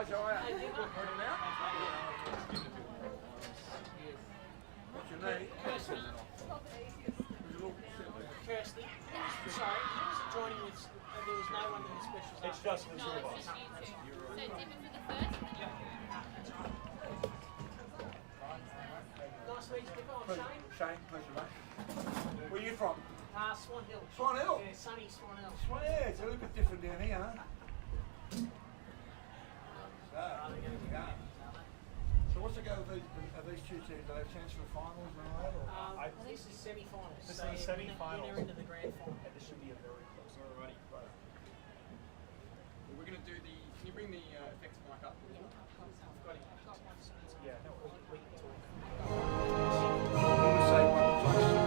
guys, how are you? What's your name? Kirsty. Kirsty. Sorry, who was joining with? There was no one in the special. It's just the No, two of it's us. just you two. So Dimon for the first. Nice to meet you, Nico. I'm Shane. Shane, pleasure, mate. Where are you from? Swan Hill. Swan Hill? Yeah, sunny Swan Hill. Well, yeah, it's a little bit different down here, huh? So what's the go of these two teams? Do they have a chance for the finals and all that? Or? This is semi-finals. This so is the semi-finals. Winner into the grand final. And this should be a very close. Alrighty. Right. We're going to do the. Can you bring the effects mic up? I've got him. Yeah. No, We can talk. We'll say one place.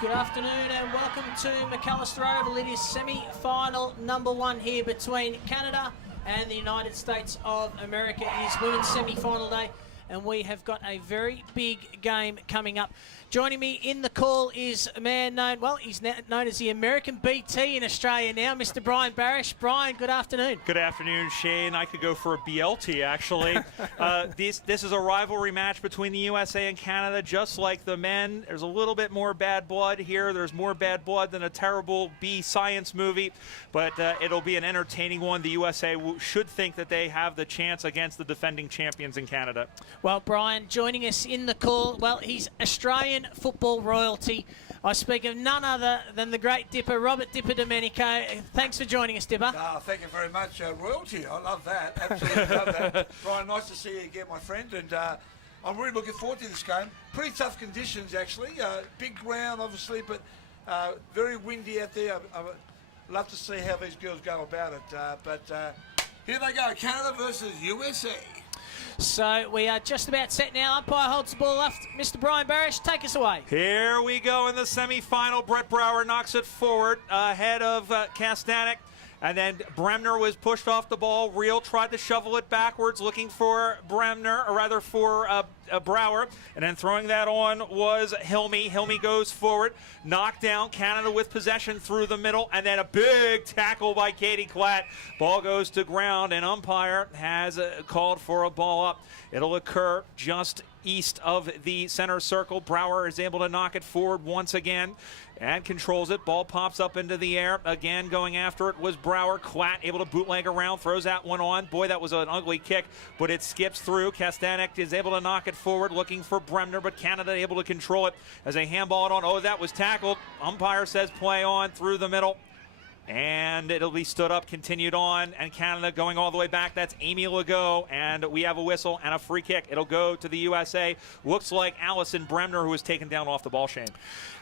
Good afternoon and welcome to McAllister Oval. It is semi-final number one here between Canada and the United States of America. It is women's semi-final day and we have got a very big game coming up. Joining me in the call is a man known, well, he's known as the American BT in Australia now, Mr. Brian Barish. Brian, good afternoon. Good afternoon, Shane. I could go for a BLT, actually. This is a rivalry match between the USA and Canada, just like the men. There's a little bit more bad blood here. There's more bad blood than a terrible B science movie, but it'll be an entertaining one. The USA should think that they have the chance against the defending champions in Canada. Well, Brian, joining us in the call, well, he's Australian football royalty. I speak of none other than the great Dipper, Robert Dipper Domenico. Thanks for joining us, Dipper. Thank you very much, royalty. I love that. Absolutely love that. Brian, nice to see you again, my friend. And I'm really looking forward to this game. Pretty tough conditions, actually. Big ground, obviously, but very windy out there. I'd love to see how these girls go about it. But here they go, Canada versus USA. So we are just about set now. Umpire holds the ball left. Mr. Brian Barish, take us away. Here we go in the semi-final. Brett Brower knocks it forward ahead of Kastanek. And then Bremner was pushed off the ball. Real tried to shovel it backwards, looking for Bremner, or rather for Brower. And then throwing that on was Hilmy. Hilmy goes forward. Knocked down. Canada with possession through the middle. And then a big tackle by Katie Klatt. Ball goes to ground, and umpire has called for a ball up. It'll occur just east of the center circle. Brower is able to knock it forward once again and controls it. Ball pops up into the air. Again, going after it was Brower. Klatt able to bootleg around, throws that one on. Boy, that was an ugly kick, but it skips through. Kastanek is able to knock it forward, looking for Bremner, but Canada able to control it as they handball it on. Oh, that was tackled. Umpire says play on through the middle. And it'll be stood up, continued on, and Canada going all the way back. That's Amy Legault, and we have a whistle and a free kick. It'll go to the USA. Looks like Allison Bremner, who was taken down off the ball, Shane.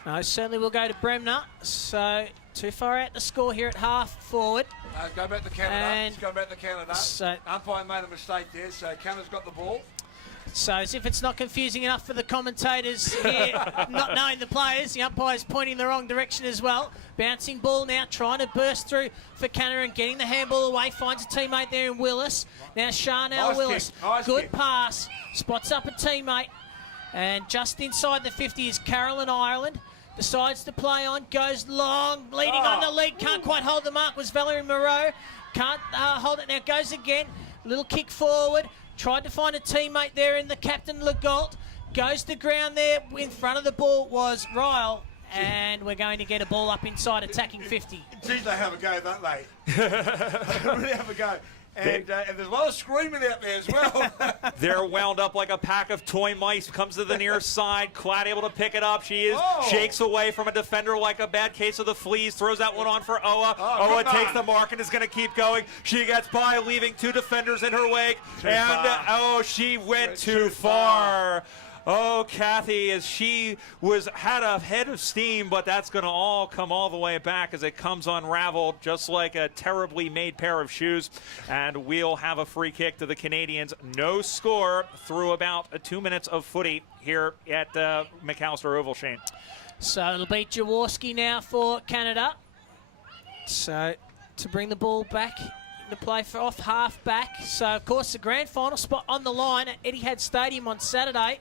No, certainly will go to Bremner. So too far out the score here at half forward. Go back to Canada. And Let's go back to Canada. so- Umpire made a mistake there, so Canada's got the ball. So as if it's not confusing enough for the commentators here, not knowing the players, the umpire's pointing the wrong direction as well. Bouncing ball now, trying to burst through for Canada and getting the handball away. Finds a teammate there in Willis. Now Charnel Nice Willis. kick, nice Good kick. pass. Spots up a teammate. And just inside the 50 is Carolyn Ireland. Decides to play on, goes long, leading on the lead. Can't quite hold the mark, was Valerie Moreau. Can't hold it now, goes again. Little kick forward. Tried to find a teammate there in the captain Legault. Goes to ground there. In front of the ball was Ryle. And we're going to get a ball up inside attacking 50. Geez, they have a go, don't they? They really have a go. And there's a lot of screaming out there as well. They're wound up like a pack of toy mice. Comes to the near side. Klatt able to pick it up. She is shakes away from a defender like a bad case of the fleas. Throws that one on for Oa. Oa good takes man. the mark and is going to keep going. She gets by, leaving two defenders in her wake. She went too far. Oh, Kathy, as she had a head of steam, but that's going to all come all the way back as it comes unraveled, just like a terribly made pair of shoes. And we'll have a free kick to the Canadians. No score through about 2 minutes of footy here at McAllister Oval, Shane. So it'll be Jaworski now for Canada. So to bring the ball back to play for off half back. So of course the grand final spot on the line at Etihad Stadium on Saturday.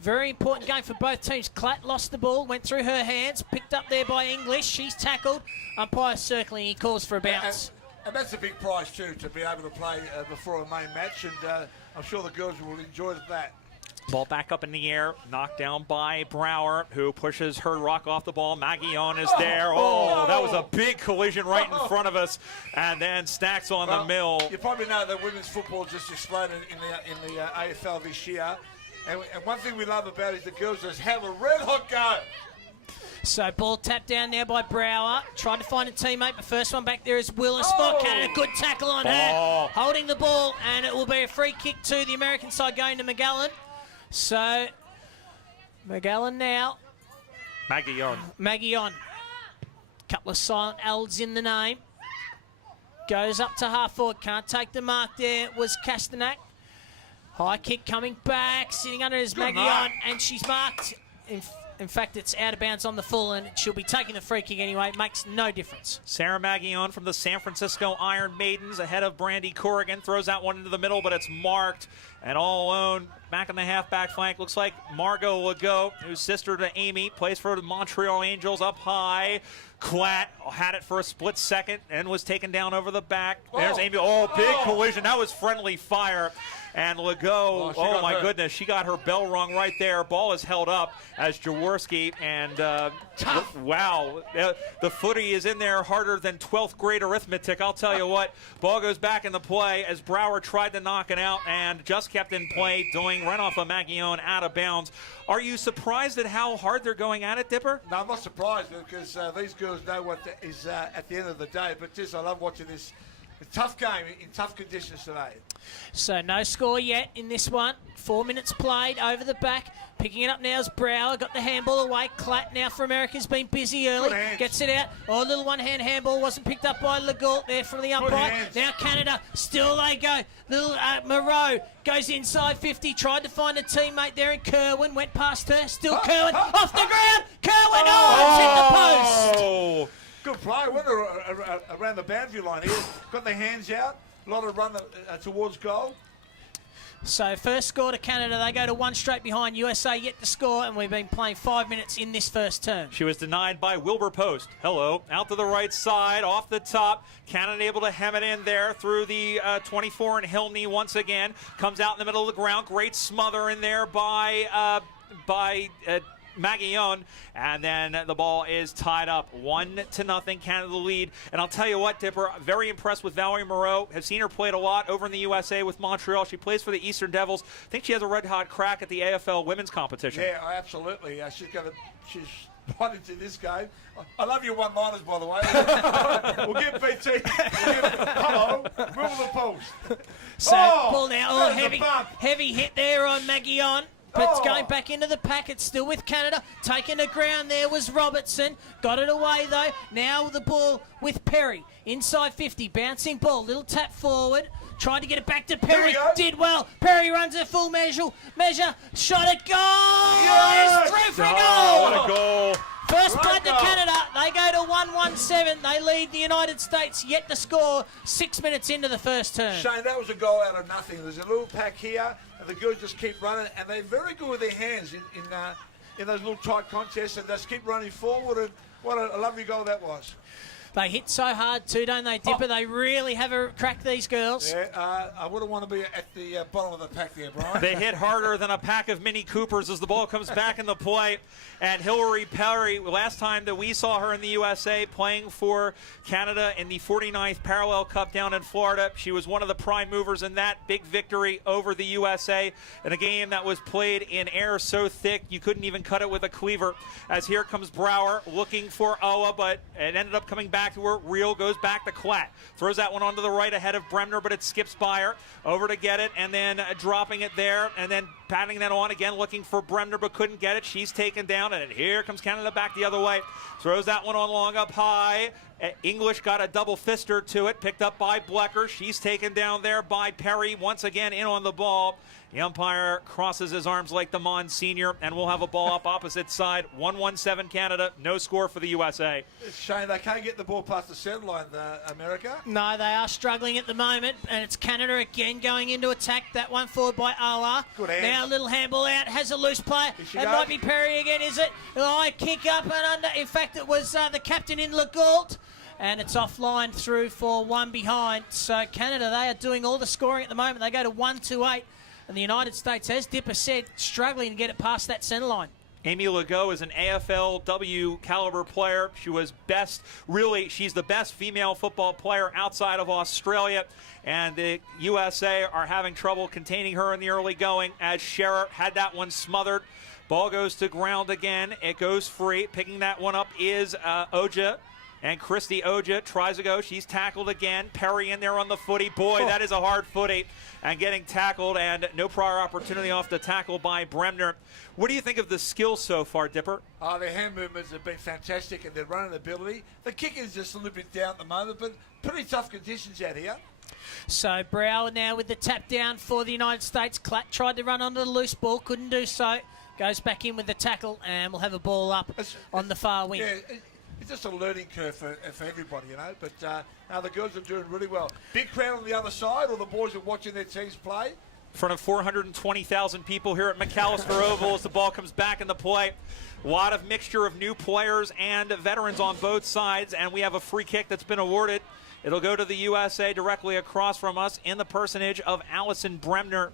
Very important game for both teams. Klatt lost the ball, went through her hands, picked up there by English. She's tackled. Umpire circling, he calls for a bounce. And that's a big prize too, to be able to play before a main match, and I'm sure the girls will enjoy that. Ball back up in the air, knocked down by Brower, who pushes her rock off the ball. Maguillon is there. Oh, that was a big collision right in front of us. And then Stacks on the mill. You probably know that women's football just exploded in the AFL this year. And one thing we love about it is the girls just have a red hot go. So ball tapped down now by Brower. Tried to find a teammate, but first one back there is Willis for Canada. Good tackle on her. Holding the ball, and it will be a free kick to the American side going to McGowan. So McGowan now. Maguillon. Couple of silent L's in the name. Goes up to half forward. Can't take the mark there. Was Kastanek. High kick coming back. Sitting under is Maguillon. And she's marked. In fact, it's out of bounds on the full, and she'll be taking the free kick anyway. It makes no difference. Sarah Maguillon from the San Francisco Iron Maidens ahead of Brandy Corrigan. Throws that one into the middle, but it's marked. And all alone, back in the halfback flank, looks like Margot Legault, who's sister to Amy, plays for the Montreal Angels up high. Klatt had it for a split second and was taken down over the back. There's Amy. Big collision. That was friendly fire. And Legault, my goodness, she got her bell rung right there. Ball is held up as Jaworski, and wow, the footy is in there harder than 12th grade arithmetic. I'll tell you what, ball goes back in the play as Brower tried to knock it out and just kept in play, doing run off of Maguillon out of bounds. Are you surprised at how hard they're going at it, Dipper? No, I'm not surprised because these girls know what is at the end of the day. But just I love watching this. A tough game in tough conditions today. So no score yet in this one. 4 minutes played over the back. Picking it up now is Brower. Got the handball away. Klatt now for America's been busy early. Gets it out. Oh, a little one-hand handball wasn't picked up by Legault there from the umpire. Now Canada, still they go. Little Moreau goes inside 50. Tried to find a teammate there in Kerwin. Went past her. Still Kerwin off the ground. Kerwin, it's hit the post. Good play. Went around the boundary line here. Got their hands out. A lot of run towards goal. So first score to Canada. They go to one straight behind. USA yet to score, and we've been playing 5 minutes in this first term. She was denied by Wilbur Post. Hello. Out to the right side, off the top. Canada able to hem it in there through the 24 and Hilney once again. Comes out in the middle of the ground. Great smother in there by Maguillon, and then the ball is tied up 1-0. Canada lead. And I'll tell you what, Dipper, very impressed with Valerie Moreau. Have seen her played a lot over in the USA with Montreal. She plays for the Eastern Devils. I think she has a red hot crack at the AFL women's competition. Yeah, absolutely. She's right into this game. I love your one-liners, by the way. We'll give BT. Hello, move the post. So ball now. Oh, there's a bump. heavy hit there on Maguillon. But it's Oh. going back into the pack. It's still with Canada. Taking the ground there was Robertson. Got it away, though. Now the ball with Perry. Inside 50. Bouncing ball. Little tap forward. Tried to get it back to Perry. we go. Did well. Perry runs a full measure. Shot it. Goal! Yes! It's through for a Oh, goal! what a goal. First Right blood to goal. Canada. They go to 1-1-7. They lead the United States yet to score 6 minutes into the first term. Shane, that was a goal out of nothing. There's a little pack here, and the girls just keep running, and they're very good with their hands in those little tight contests, and just keep running forward. And what a lovely goal that was. They hit so hard too, don't they, Dipper? They really have a crack, these girls. Yeah, I wouldn't want to be at the bottom of the pack there, Brian. They hit harder than a pack of Mini Coopers as the ball comes back in the play. And Hillary Perry, last time that we saw her in the USA playing for Canada in the 49th Parallel Cup down in Florida, she was one of the prime movers in that big victory over the USA in a game that was played in air so thick you couldn't even cut it with a cleaver. As here comes Brower looking for Oa, but it ended up coming back to her. Reel goes back to Klatt. Throws that one onto the right ahead of Bremner, but it skips by her. Over to get it, and then dropping it there, and then patting that on again, looking for Bremner, but couldn't get it. She's taken down, and here comes Canada back the other way. Throws that one on long up high. English got a double fister to it, picked up by Blecker. She's taken down there by Perry, once again in on the ball. The umpire crosses his arms like the Monsignor, and we'll have a ball up opposite side. 1-1-7 Canada, no score for the USA. Shane, they can't get the ball past the centre line, America. No, they are struggling at the moment, and it's Canada again going into attack. That one forward by Oa. Good hands. Now a little handball out, has a loose player. Here she It goes. might be Perry again, is it? Oh, kick up and under. In fact, it was the captain in Legault. And it's offline through for one behind. So Canada, they are doing all the scoring at the moment. They go to 1-2-8. And the United States, as Dipper said, struggling to get it past that centre line. Amy Legault is an AFLW caliber player. She was best, really, she's the best female football player outside of Australia. And the USA are having trouble containing her in the early going as Scherer had that one smothered. Ball goes to ground again. It goes free. Picking that one up is Oja. And Christy Oja tries to go. She's tackled again. Perry in there on the footy. Boy, that is a hard footy. And getting tackled, and no prior opportunity off the tackle by Bremner. What do you think of the skills so far, Dipper? Their hand movements have been fantastic, and their running ability. The kick is just a little bit down at the moment, but pretty tough conditions out here. So Brower now with the tap down for the United States. Klatt tried to run onto the loose ball, couldn't do so. Goes back in with the tackle, and we'll have a ball up on the far wing. Yeah, it's just a learning curve for everybody, you know. But now the girls are doing really well. Big crowd on the other side, or the boys are watching their teams play. In front of 420,000 people here at McAllister Oval as the ball comes back into play. A lot of mixture of new players and veterans on both sides, and we have a free kick that's been awarded. It'll go to the USA directly across from us in the personage of Allison Bremner.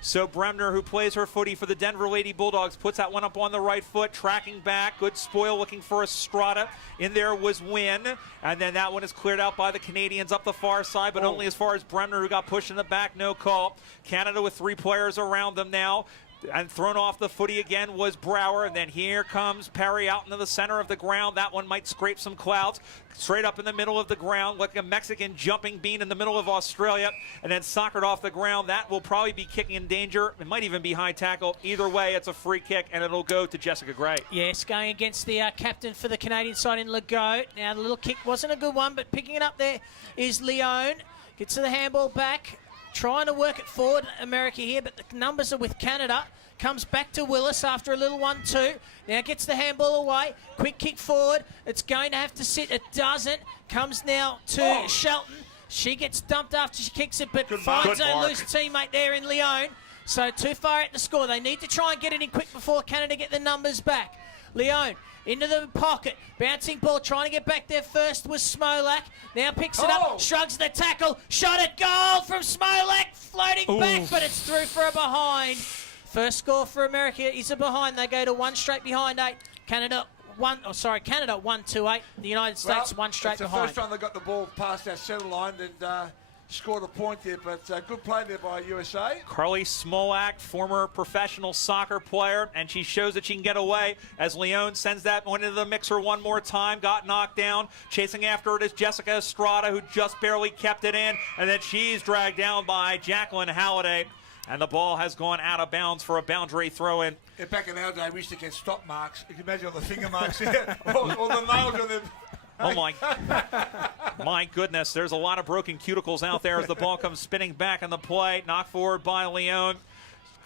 So Bremner, who plays her footy for the Denver Lady Bulldogs, puts that one up on the right foot, tracking back. Good spoil looking for Estrada. In there was Wynn. And then that one is cleared out by the Canadians up the far side, but only as far as Bremner, who got pushed in the back, no call. Canada with 3 players around them now. And thrown off the footy again was Brower. And then here comes Perry out into the center of the ground. That one might scrape some clouds. Straight up in the middle of the ground, like a Mexican jumping bean in the middle of Australia. And then soccered off the ground. That will probably be kicking in danger. It might even be high tackle. Either way, it's a free kick, and it'll go to Jessica Gray. Yes, going against the captain for the Canadian side in Legault. Now, the little kick wasn't a good one, but picking it up there is Leone. Gets to the handball back. Trying to work it forward, America here, but the numbers are with Canada. Comes back to Willis after a little 1-2. Now gets the handball away. Quick kick forward. It's going to have to sit. It doesn't. Comes now to Shelton. She gets dumped after she kicks it, but finds Good a mark. loose teammate there in Leone. So too far out to score. They need to try and get it in quick before Canada get the numbers back. Leone into the pocket. Bouncing ball, trying to get back there first was Smolak. Now picks it up, shrugs the tackle. Shot at goal from Smolak. Floating back, but it's through for a behind. First score for America is a behind. They go to one straight behind 8. Canada 1-2-8. The United States one straight it's the behind. first time they got the ball past that centre line and scored a point there, but good play there by USA. Carly Smolak, former professional soccer player, and she shows that she can get away as Leone sends that one into the mixer one more time, got knocked down. Chasing after it is Jessica Estrada, who just barely kept it in, and then she's dragged down by Jacqueline Halliday, and the ball has gone out of bounds for a boundary throw-in. Yeah, back in our day, we used to get stop marks. You can imagine all the finger marks here, or the nails on them. Oh my goodness, there's a lot of broken cuticles out there as the ball comes spinning back in the play. Knocked forward by Leone.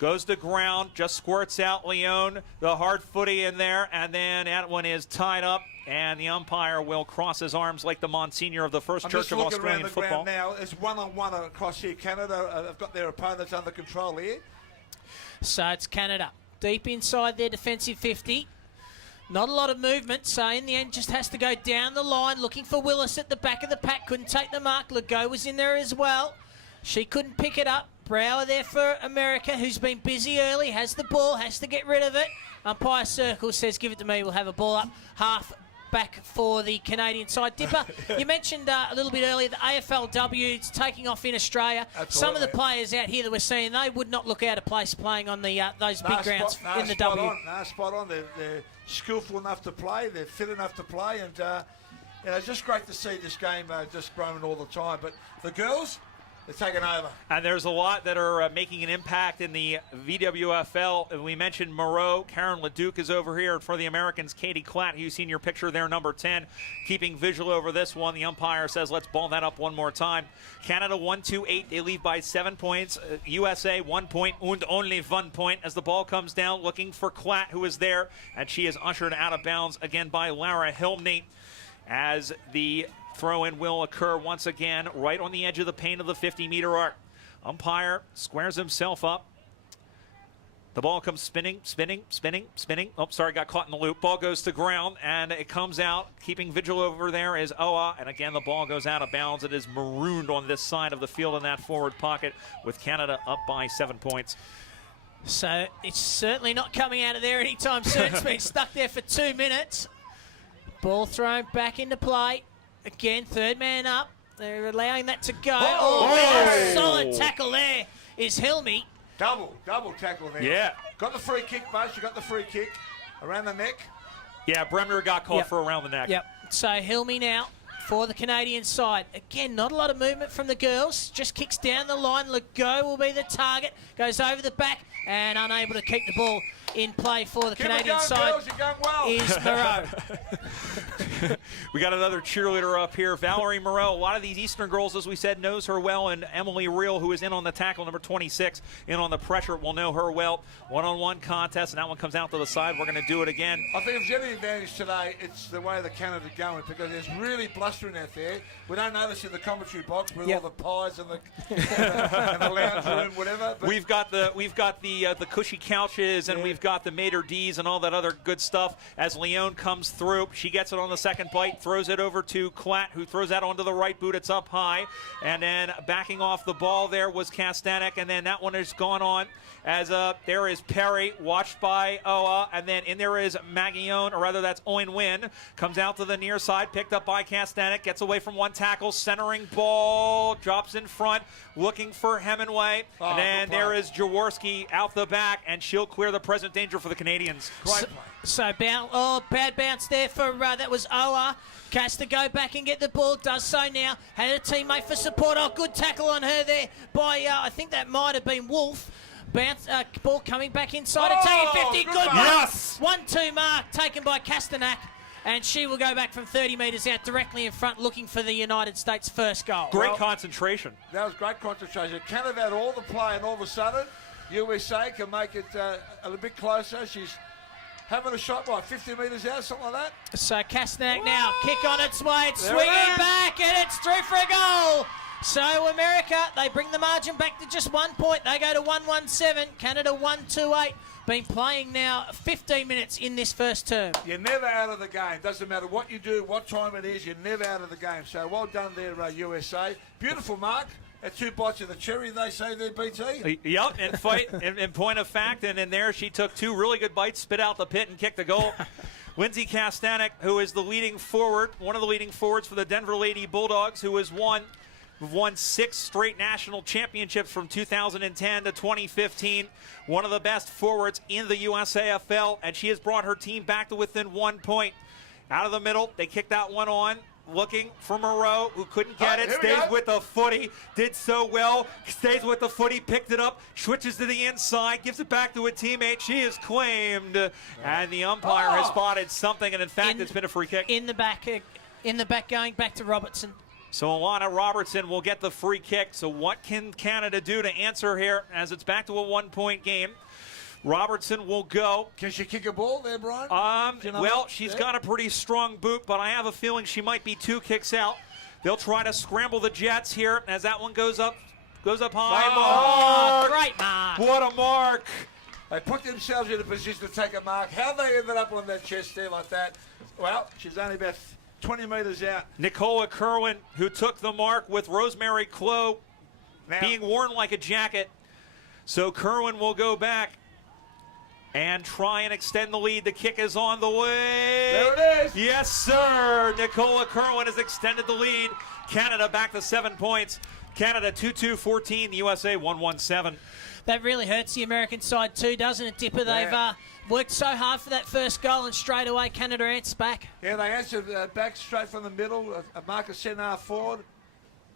Goes to ground, just squirts out Leone. The hard footy in there, and then that one is tied up, and the umpire will cross his arms like the Monsignor of the First I'm Church just of looking Australian around the football. ground now. It's one-on-one across here. Canada have got their opponents under control here. So it's Canada deep inside their defensive 50. Not a lot of movement, so in the end just has to go down the line looking for Willis at the back of the pack. Couldn't take the mark. Legault was in there as well. She couldn't pick it up. Brower there for America, who's been busy early, has the ball, has to get rid of it. Umpire Circle says, give it to me, we'll have a ball up. Half back for the Canadian side. Dipper, you mentioned a little bit earlier the AFLW is taking off in Australia. Absolutely. Some of the players out here that we're seeing, they would not look out of place playing on the those big grounds in the W. Spot on. They're skillful enough to play. They're fit enough to play. And it's just great to see this game just growing all the time. But the girls, they're taking over. And there's a lot that are making an impact in the VWFL. We mentioned Moreau. Karen Leduc is over here for the Americans. Katie Klatt, you've seen your picture there, number 10. Keeping visual over this one. The umpire says, let's ball that up one more time. Canada 1-2-8. They lead by 7 points. USA 1 point and only 1 point as the ball comes down looking for Klatt, who is there. And she is ushered out of bounds again by Lara Hilmney as the throw-in will occur once again right on the edge of the paint of the 50-meter arc. Umpire squares himself up. The ball comes spinning. Oh, sorry, got caught in the loop. Ball goes to ground, and it comes out. Keeping vigil over there is Oa, and again, the ball goes out of bounds. It is marooned on this side of the field in that forward pocket with Canada up by 7 points. So it's certainly not coming out of there anytime soon. It's been stuck there for 2 minutes. Ball thrown back into play. Again, third man up. They're allowing that to go. Oh, solid tackle there is Hilmy. Double tackle there. Yeah. Got the free kick, mate. She got the free kick around the neck. Yeah, Bremner got called Yep. for around the neck. Yep. So Hilmy now for the Canadian side. Again, not a lot of movement from the girls. Just kicks down the line. Legault will be the target. Goes over the back and unable to keep the ball in play for the Canadian side. Girls, you're going well. Is Moreau. We got another cheerleader up here, Valerie Moreau. A lot of these Eastern girls, as we said, knows her well, and Emily Reel, who is in on the tackle, number 26, in on the pressure, will know her well. One-on-one contest, and that one comes out to the side. We're going to do it again. I think if there's any advantage today, it's the way the Canada going, because there's really blustering out there. We don't know this in the commentary box with all the pies and the lounge room, whatever. But We've got the cushy couches, and we've got the maitre d's and all that other good stuff. As Leone comes through, she gets it on the second bite, throws it over to Klatt, who throws that onto the right boot. It's up high, and then backing off the ball there was Kastanek, and then that one has gone on as there is Perry, watched by Oa, and then in there is Magione, or rather that's Owen Wynn, comes out to the near side, picked up by Kastanek, gets away from one tackle, centering ball, drops in front, looking for Hemingway, and then there is Jaworski out the back, and she'll clear the present danger for the Canadians. great play. So bad bounce there for that was Oa. Has to go back and get the ball. Does so now. Had a teammate for support. Oh, good tackle on her there by I think that might have been Wolf. Bounce ball coming back inside. Attacking 50. Good mark. Yes. 1-2 mark taken by Kastanek. And she will go back from 30 metres out directly in front looking for the United States' first goal. Great concentration. That was great concentration. Canada had all the play, and all of a sudden, USA can make it a little bit closer. She's having a shot, 50 metres out, something like that. So Kastanek now, kick on its way, it's There it swinging is. back, and it's through for a goal. So America, they bring the margin back to just 1 point. They go to 1-1-7. Canada 1-2-8. Been playing now 15 minutes in this first term. You're never out of the game. Doesn't matter what you do, what time it is, you're never out of the game. So well done there, USA. Beautiful mark. At 2 bites of the cherry, they say there, BT. Yep, in point of fact, and in there she took 2 really good bites, spit out the pit, and kicked the goal. Lindsay Kastanek, who is the leading forward, one of the leading forwards for the Denver Lady Bulldogs, who has won 6 straight national championships from 2010 to 2015. One of the best forwards in the USAFL, and she has brought her team back to within 1 point. Out of the middle, they kicked that one on. Looking for Moreau, who couldn't get it, here we stays go. with the footy, did so well, stays with the footy, picked it up, switches to the inside, gives it back to a teammate. She is claimed, and the umpire has spotted something, and in fact, it's been a free kick. In the back, going back to Robertson. So Alana Robertson will get the free kick. So what can Canada do to answer here as it's back to a 1 point game? Robertson will go. Can she kick a ball there, Brian? Do you know Well, that? she's Yeah. got a pretty strong boot, but I have a feeling she might be 2 kicks out. They'll try to scramble the Jets here as that one goes up high. Oh, Mark! great mark. What a mark! They put themselves in a position to take a mark. How they ended up on that chest there like that? Well, she's only about 20 metres out. Nicola Kerwin, who took the mark with Rosemary Clough Now, being worn like a jacket. So Kerwin will go back and try and extend the lead. The kick is on the way. there it is. Yes, sir. Nicola Kerwin has extended the lead. Canada back to 7 points. Canada 2-2-14. The USA 1-1-7. That really hurts the American side too, doesn't it, Dipper? They've worked so hard for that first goal, and straight away Canada answers back. Yeah, they answered back straight from the middle. A Marcus centre forward.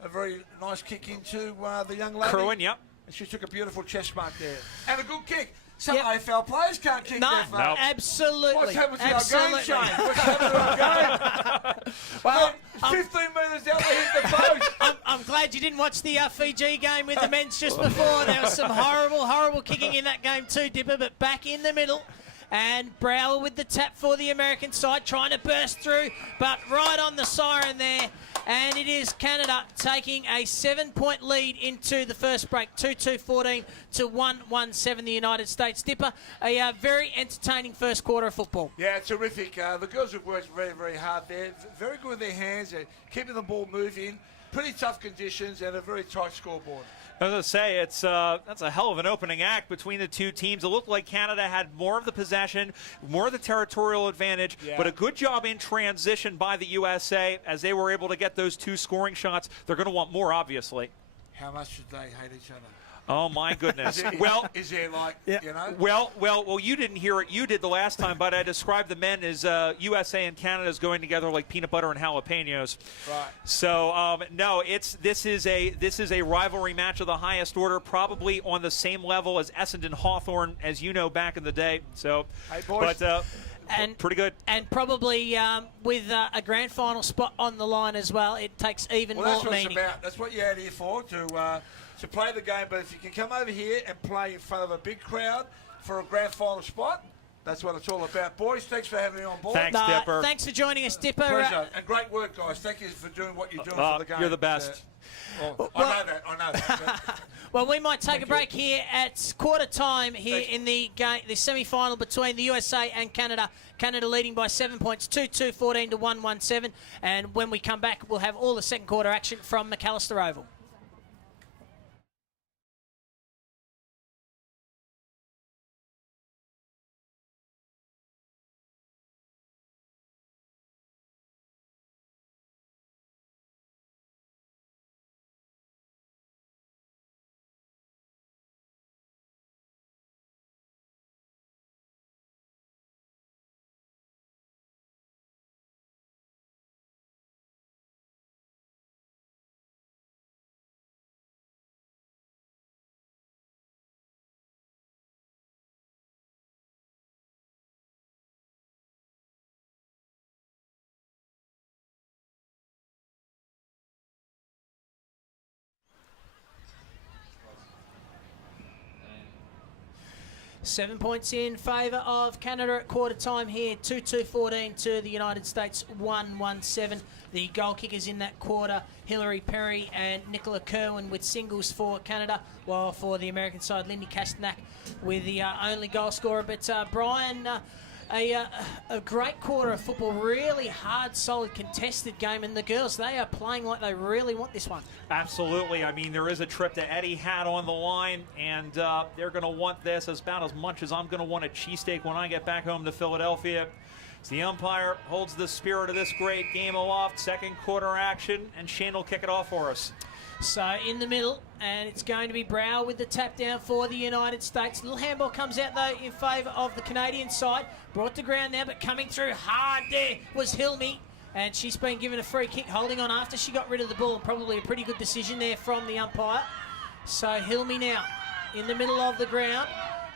A very nice kick into the young lady. Kerwin, yep. And she took a beautiful chest mark there. And a good kick. Some Yep. AFL players can't kick No, that far. Nope. absolutely. What's happened to absolutely. our game, Shane? What's happened to our game? Well, 15 metres out, they hit the post. I'm glad you didn't watch the Fiji game with the men's just before. There was some horrible kicking in that game too, Dipper, but back in the middle. And Brower with the tap for the American side, trying to burst through, but right on the siren there. And it is Canada taking a 7-point lead into the first break, 2-2-14 to 1-1-7 the United States. Dipper, a very entertaining first quarter of football. Yeah, terrific. The girls have worked very, very hard there. Very good with their hands. They're keeping the ball moving. Pretty tough conditions and a very tight scoreboard. I was going to say, that's a hell of an opening act between the two teams. It looked like Canada had more of the possession, more of the territorial advantage, but a good job in transition by the USA as they were able to get those 2 scoring shots. They're going to want more, obviously. How much should they hate each other? Oh, my goodness. Is there like, you know? Well, you didn't hear it. You did the last time, but I described the men as USA and Canada as going together like peanut butter and jalapenos. Right. So no, this is a rivalry match of the highest order, probably on the same level as Essendon Hawthorn, as you know, back in the day. So, Hey, boys. but And pretty good. And probably with a grand final spot on the line as well, it takes even Well, that's more what it's meaning. about. That's what you're out here for, to play the game. But if you can come over here and play in front of a big crowd for a grand final spot, that's what it's all about. Boys, thanks for having me on board. Thanks, Dipper. Thanks for joining us, Dipper. Pleasure. And great work, guys. Thank you for doing what you're doing for the game. You're the best. I know that. Well, we might take a break here at quarter time here Thanks. in the game, the semi-final between the USA and Canada. Canada leading by 7 points, 2-2-14 to 1-1-7. And when we come back, we'll have all the second quarter action from McAllister Oval. 7 points in favour of Canada at quarter time here. 2-2-14 to the United States, 1-1-7. The goal kickers in that quarter, Hillary Perry and Nicola Kerwin with singles for Canada, while for the American side, Lindy Kastanak with the only goal scorer. But Brian, a great quarter of football, really hard, solid, contested game, and the girls, they are playing like they really want this one. Absolutely. I mean, there is a trip to Etihad on the line, and they're going to want this about as much as I'm going to want a cheesesteak when I get back home to Philadelphia. So the umpire holds the spirit of this great game aloft. Second quarter action, and Shane will kick it off for us. So in the middle, and it's going to be Brower with the tap down for the United States. Little handball comes out, though, in favour of the Canadian side. Brought to ground now, but coming through hard there was Hilmy. And she's been given a free kick, holding on after she got rid of the ball. And probably a pretty good decision there from the umpire. So Hilmy now in the middle of the ground,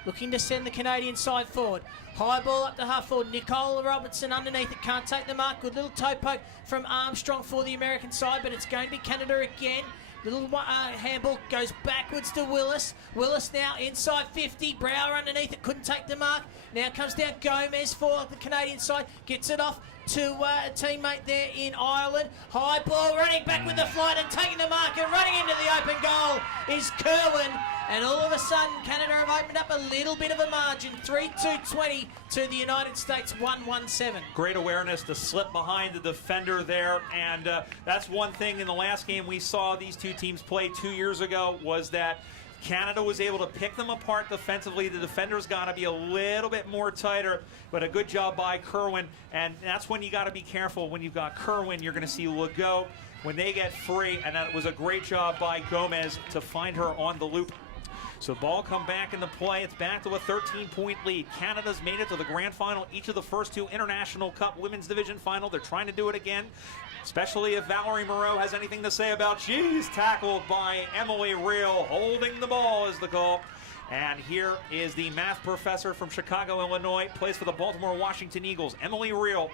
looking to send the Canadian side forward. High ball up to half forward. Nicole Robertson underneath it. Can't take the mark. Good little toe poke from Armstrong for the American side, but it's going to be Canada again. Little handball goes backwards to Willis. Willis now inside 50. Brower underneath it. Couldn't take the mark. Now comes down Gomez for the Canadian side. Gets it off to a teammate there in Ireland. High ball running back with the flight and taking the mark and running into the open goal is Kerwin. And all of a sudden, Canada have opened up a little bit of a margin. 3-2-20 to the United States, 1-1-7. Great awareness to slip behind the defender there. And that's one thing in the last game we saw these two teams play 2 years ago, was that Canada was able to pick them apart defensively. The defenders got to be a little bit more tighter, but a good job by Kerwin. And that's when you got to be careful. When you've got Kerwin, you're going to see Legault when they get free. And that was a great job by Gomez to find her on the loop. So ball come back into play. It's back to a 13-point lead. Canada's made it to the grand final each of the first two International Cup Women's Division final. They're trying to do it again, especially if Valerie Moreau has anything to say about she's tackled by Emily Real. Holding the ball is the call. And here is the math professor from Chicago, Illinois, plays for the Baltimore Washington Eagles, Emily Real.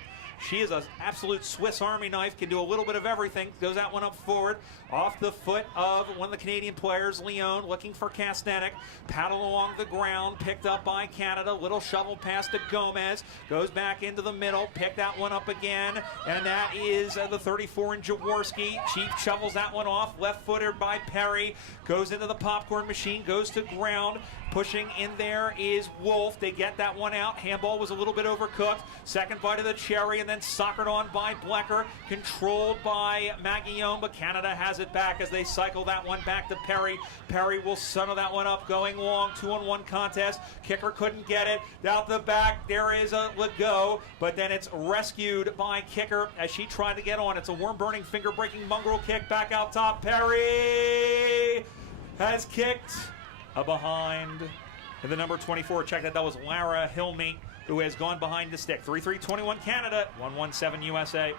She is an absolute Swiss Army knife, can do a little bit of everything. Goes that one up forward, off the foot of one of the Canadian players, Leon, looking for Kastanek. Paddle along the ground, picked up by Canada. Little shovel pass to Gomez. Goes back into the middle, pick that one up again. And that is the 34 in Jaworski. She shovels that one off, left-footed by Perry. Goes into the popcorn machine, goes to ground. Pushing in there is Wolf. They get that one out. Handball was a little bit overcooked. Second bite of the cherry, and then soccered on by Blecker. Controlled by Maguillon, but Canada has it back as they cycle that one back to Perry. Perry will center that one up, going long. 2-on-1 contest. Kicker couldn't get it. Out the back, there is a Legault, but then it's rescued by Kicker as she tried to get on. It's a worm-burning, finger-breaking mongrel kick back out top. Perry has kicked a behind. And the number 24, check that was Lara Hilmy, who has gone behind the stick. 3-3-21 Canada, 1-1-7 USA.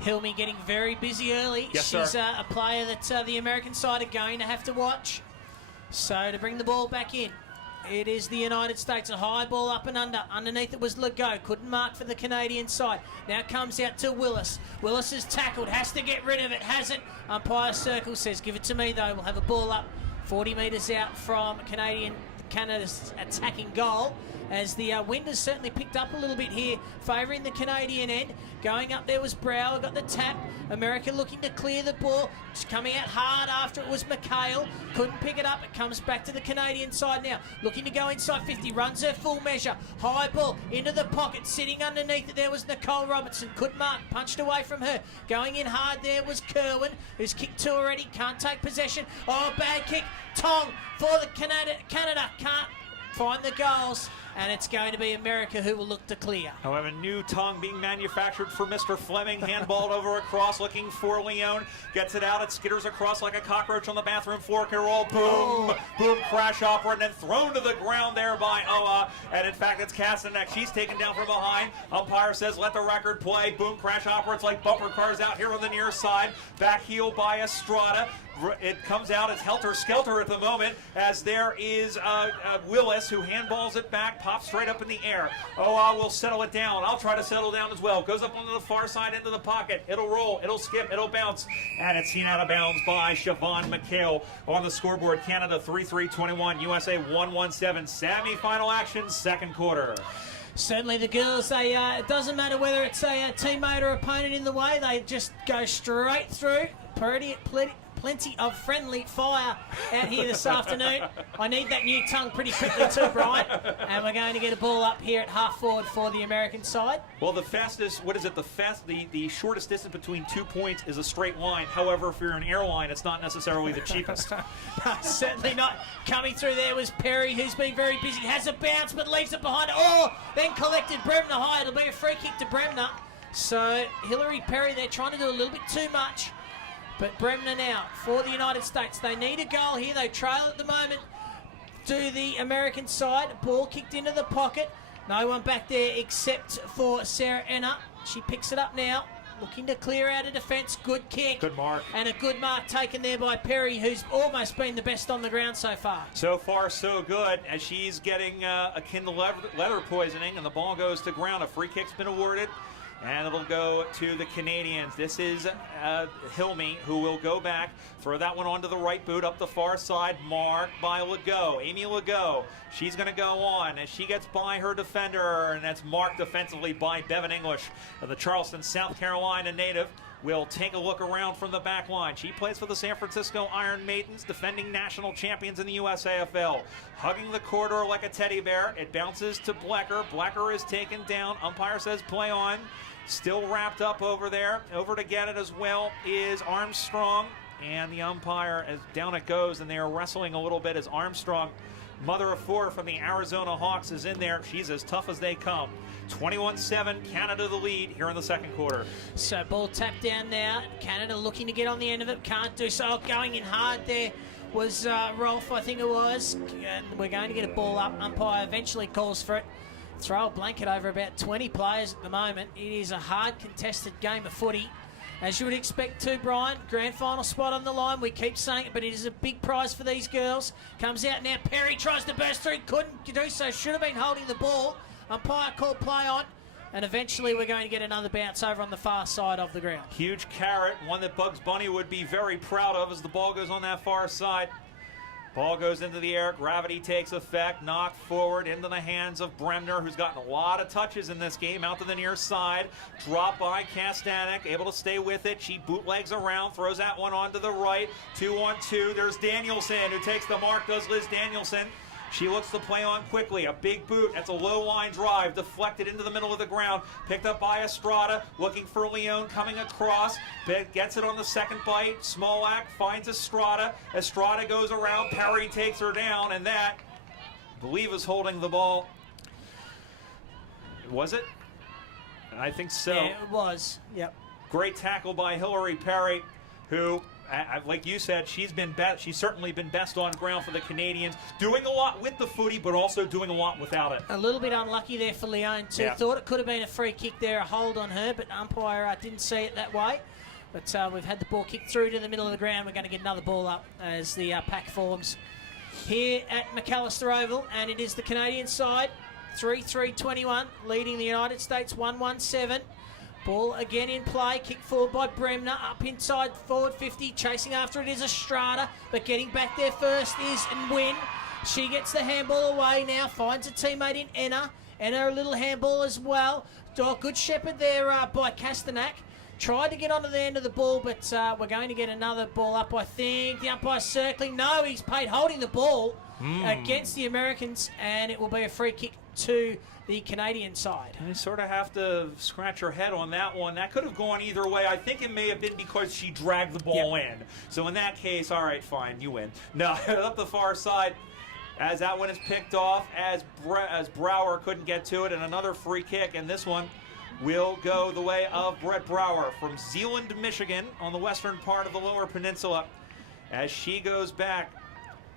Hilmy getting very busy early. Yes, She's sir. A player that the American side are going to have to watch. So to bring the ball back in, it is the United States. A high ball up and under. Underneath it was Legault. Couldn't mark for the Canadian side. Now comes out to Willis. Willis is tackled. Has to get rid of it. Hasn't. Umpire circle says, give it to me though. We'll have a ball up 40 metres out from Canada's attacking goal, as the wind has certainly picked up a little bit here, favouring the Canadian end. Going up there was Brower, got the tap. America looking to clear the ball. Just coming out hard after it was McHale. Couldn't pick it up. It comes back to the Canadian side now. Looking to go inside 50. Runs her full measure. High ball into the pocket. Sitting underneath it there was Nicole Robertson. Couldn't mark. Punched away from her. Going in hard there was Kerwin, who's kicked two already. Can't take possession. Oh, bad kick. Tong for the Canada. Can't find the goals. And it's going to be America who will look to clear. However, new tongue being manufactured for Mr. Fleming. Handballed over across, looking for Leon. Gets it out. It skitters across like a cockroach on the bathroom floor. Carol, boom, boom, crash opera, and then thrown to the ground there by Oa. And in fact, it's Kastanek. She's taken down from behind. Umpire says, let the record play. Boom, crash opera. It's like bumper cars out here on the near side. Back heel by Estrada. it comes out as helter-skelter at the moment, as there is Willis, who handballs it back, pops straight up in the air. Oh, will settle it down. I'll try to settle down as well. Goes up onto the far side into the pocket. It'll roll, it'll skip, it'll bounce, and it's seen out of bounds by Siobhan McHale. On the scoreboard, Canada 3-3-21, USA 1-1-7. Semi-final action, second quarter. Certainly the girls, it doesn't matter whether it's a teammate or opponent in the way, they just go straight through. Plenty of friendly fire out here this afternoon. I need that new tongue pretty quickly too, Brian. And we're going to get a ball up here at half forward for the American side. Well, the fastest, the shortest distance between 2 points is a straight line. However, if you're an airline, it's not necessarily the cheapest. No, certainly not. Coming through there was Perry, who's been very busy. Has a bounce, but leaves it behind. Oh, then collected Bremner high. It'll be a free kick to Bremner. So Hillary Perry, they're trying to do a little bit too much. But Bremner now for the United States. They need a goal here. They trail at the moment to the American side. Ball kicked into the pocket. No one back there except for Sarah Enna. She picks it up now. Looking to clear out of defence. Good kick. Good mark. And a good mark taken there by Perry, who's almost been the best on the ground so far. So far, so good, as she's getting akin to leather poisoning, and the ball goes to ground. A free kick's been awarded. And it'll go to the Canadians. This is Hilmy, who will go back, throw that one onto the right boot, up the far side, marked by Legault. Amy Legault, she's going to go on as she gets by her defender, and that's marked defensively by Bevan English, the Charleston, South Carolina native. Will take a look around from the back line. She plays for the San Francisco Iron Maidens, defending national champions in the USAFL. Hugging the corridor like a teddy bear. It bounces to Blecker. Blecker is taken down. Umpire says play on. Still wrapped up over there. Over to get it as well is Armstrong. And the umpire, as down it goes, and they are wrestling a little bit as Armstrong, mother of four from the Arizona Hawks, is in there. She's as tough as they come. 21-7, Canada the lead here in the second quarter. So ball tapped down now. Canada looking to get on the end of it. Can't do so. Going in hard there was Rolf, I think it was. And we're going to get a ball up. Umpire eventually calls for it. Throw a blanket over about 20 players at the moment. It is a hard contested game of footy. As you would expect to, Brian. Grand final spot on the line. We keep saying it, but it is a big prize for these girls. Comes out now. Perry tries to burst through. Couldn't do so. Should have been holding the ball. Umpire called play on. And eventually we're going to get another bounce over on the far side of the ground. Huge carrot. One that Bugs Bunny would be very proud of as the ball goes on that far side. Ball goes into the air. Gravity takes effect. Knocked forward into the hands of Bremner, who's gotten a lot of touches in this game. Out to the near side. Drop by Kastanek. Able to stay with it. She bootlegs around. Throws that one onto the right. 2-on-2. There's Danielson, who takes the mark. Does Liz Danielson. She looks to play on quickly. A big boot. That's a low line drive. Deflected into the middle of the ground. Picked up by Estrada. Looking for Leone coming across. Gets it on the second bite. Smolak finds Estrada. Estrada goes around. Perry takes her down. And that, I believe, is holding the ball. Was it? I think so. Yeah, it was. Yep. Great tackle by Hillary Perry, who, like you said, she's certainly been best on ground for the Canadians, doing a lot with the footy, but also doing a lot without it. A little bit unlucky there for Leone too. Yeah. Thought it could have been a free kick there, a hold on her, but umpire didn't see it that way. But we've had the ball kicked through to the middle of the ground. We're going to get another ball up as the pack forms here at McAllister Oval, and it is the Canadian side, 3-3-21, leading the United States 1-1-7. Ball again in play, kick forward by Bremner, up inside, forward 50, chasing after it is Estrada, but getting back there first is Nguyen. She gets the handball away now, finds a teammate in Enna. Enna a little handball as well. Good shepherd there by Kastanek. Tried to get onto the end of the ball, but we're going to get another ball up, I think. The umpire circling. No, he's paid holding the ball against the Americans, and it will be a free kick to the Canadian side. You sort of have to scratch her head on that one. That could have gone either way. I think it may have been because she dragged the ball in. So in that case, all right, fine, you win. No, up the far side, as that one is picked off, as Brower couldn't get to it, and another free kick, and this one will go the way of Brett Brower from Zeeland, Michigan, on the western part of the Lower Peninsula. As she goes back,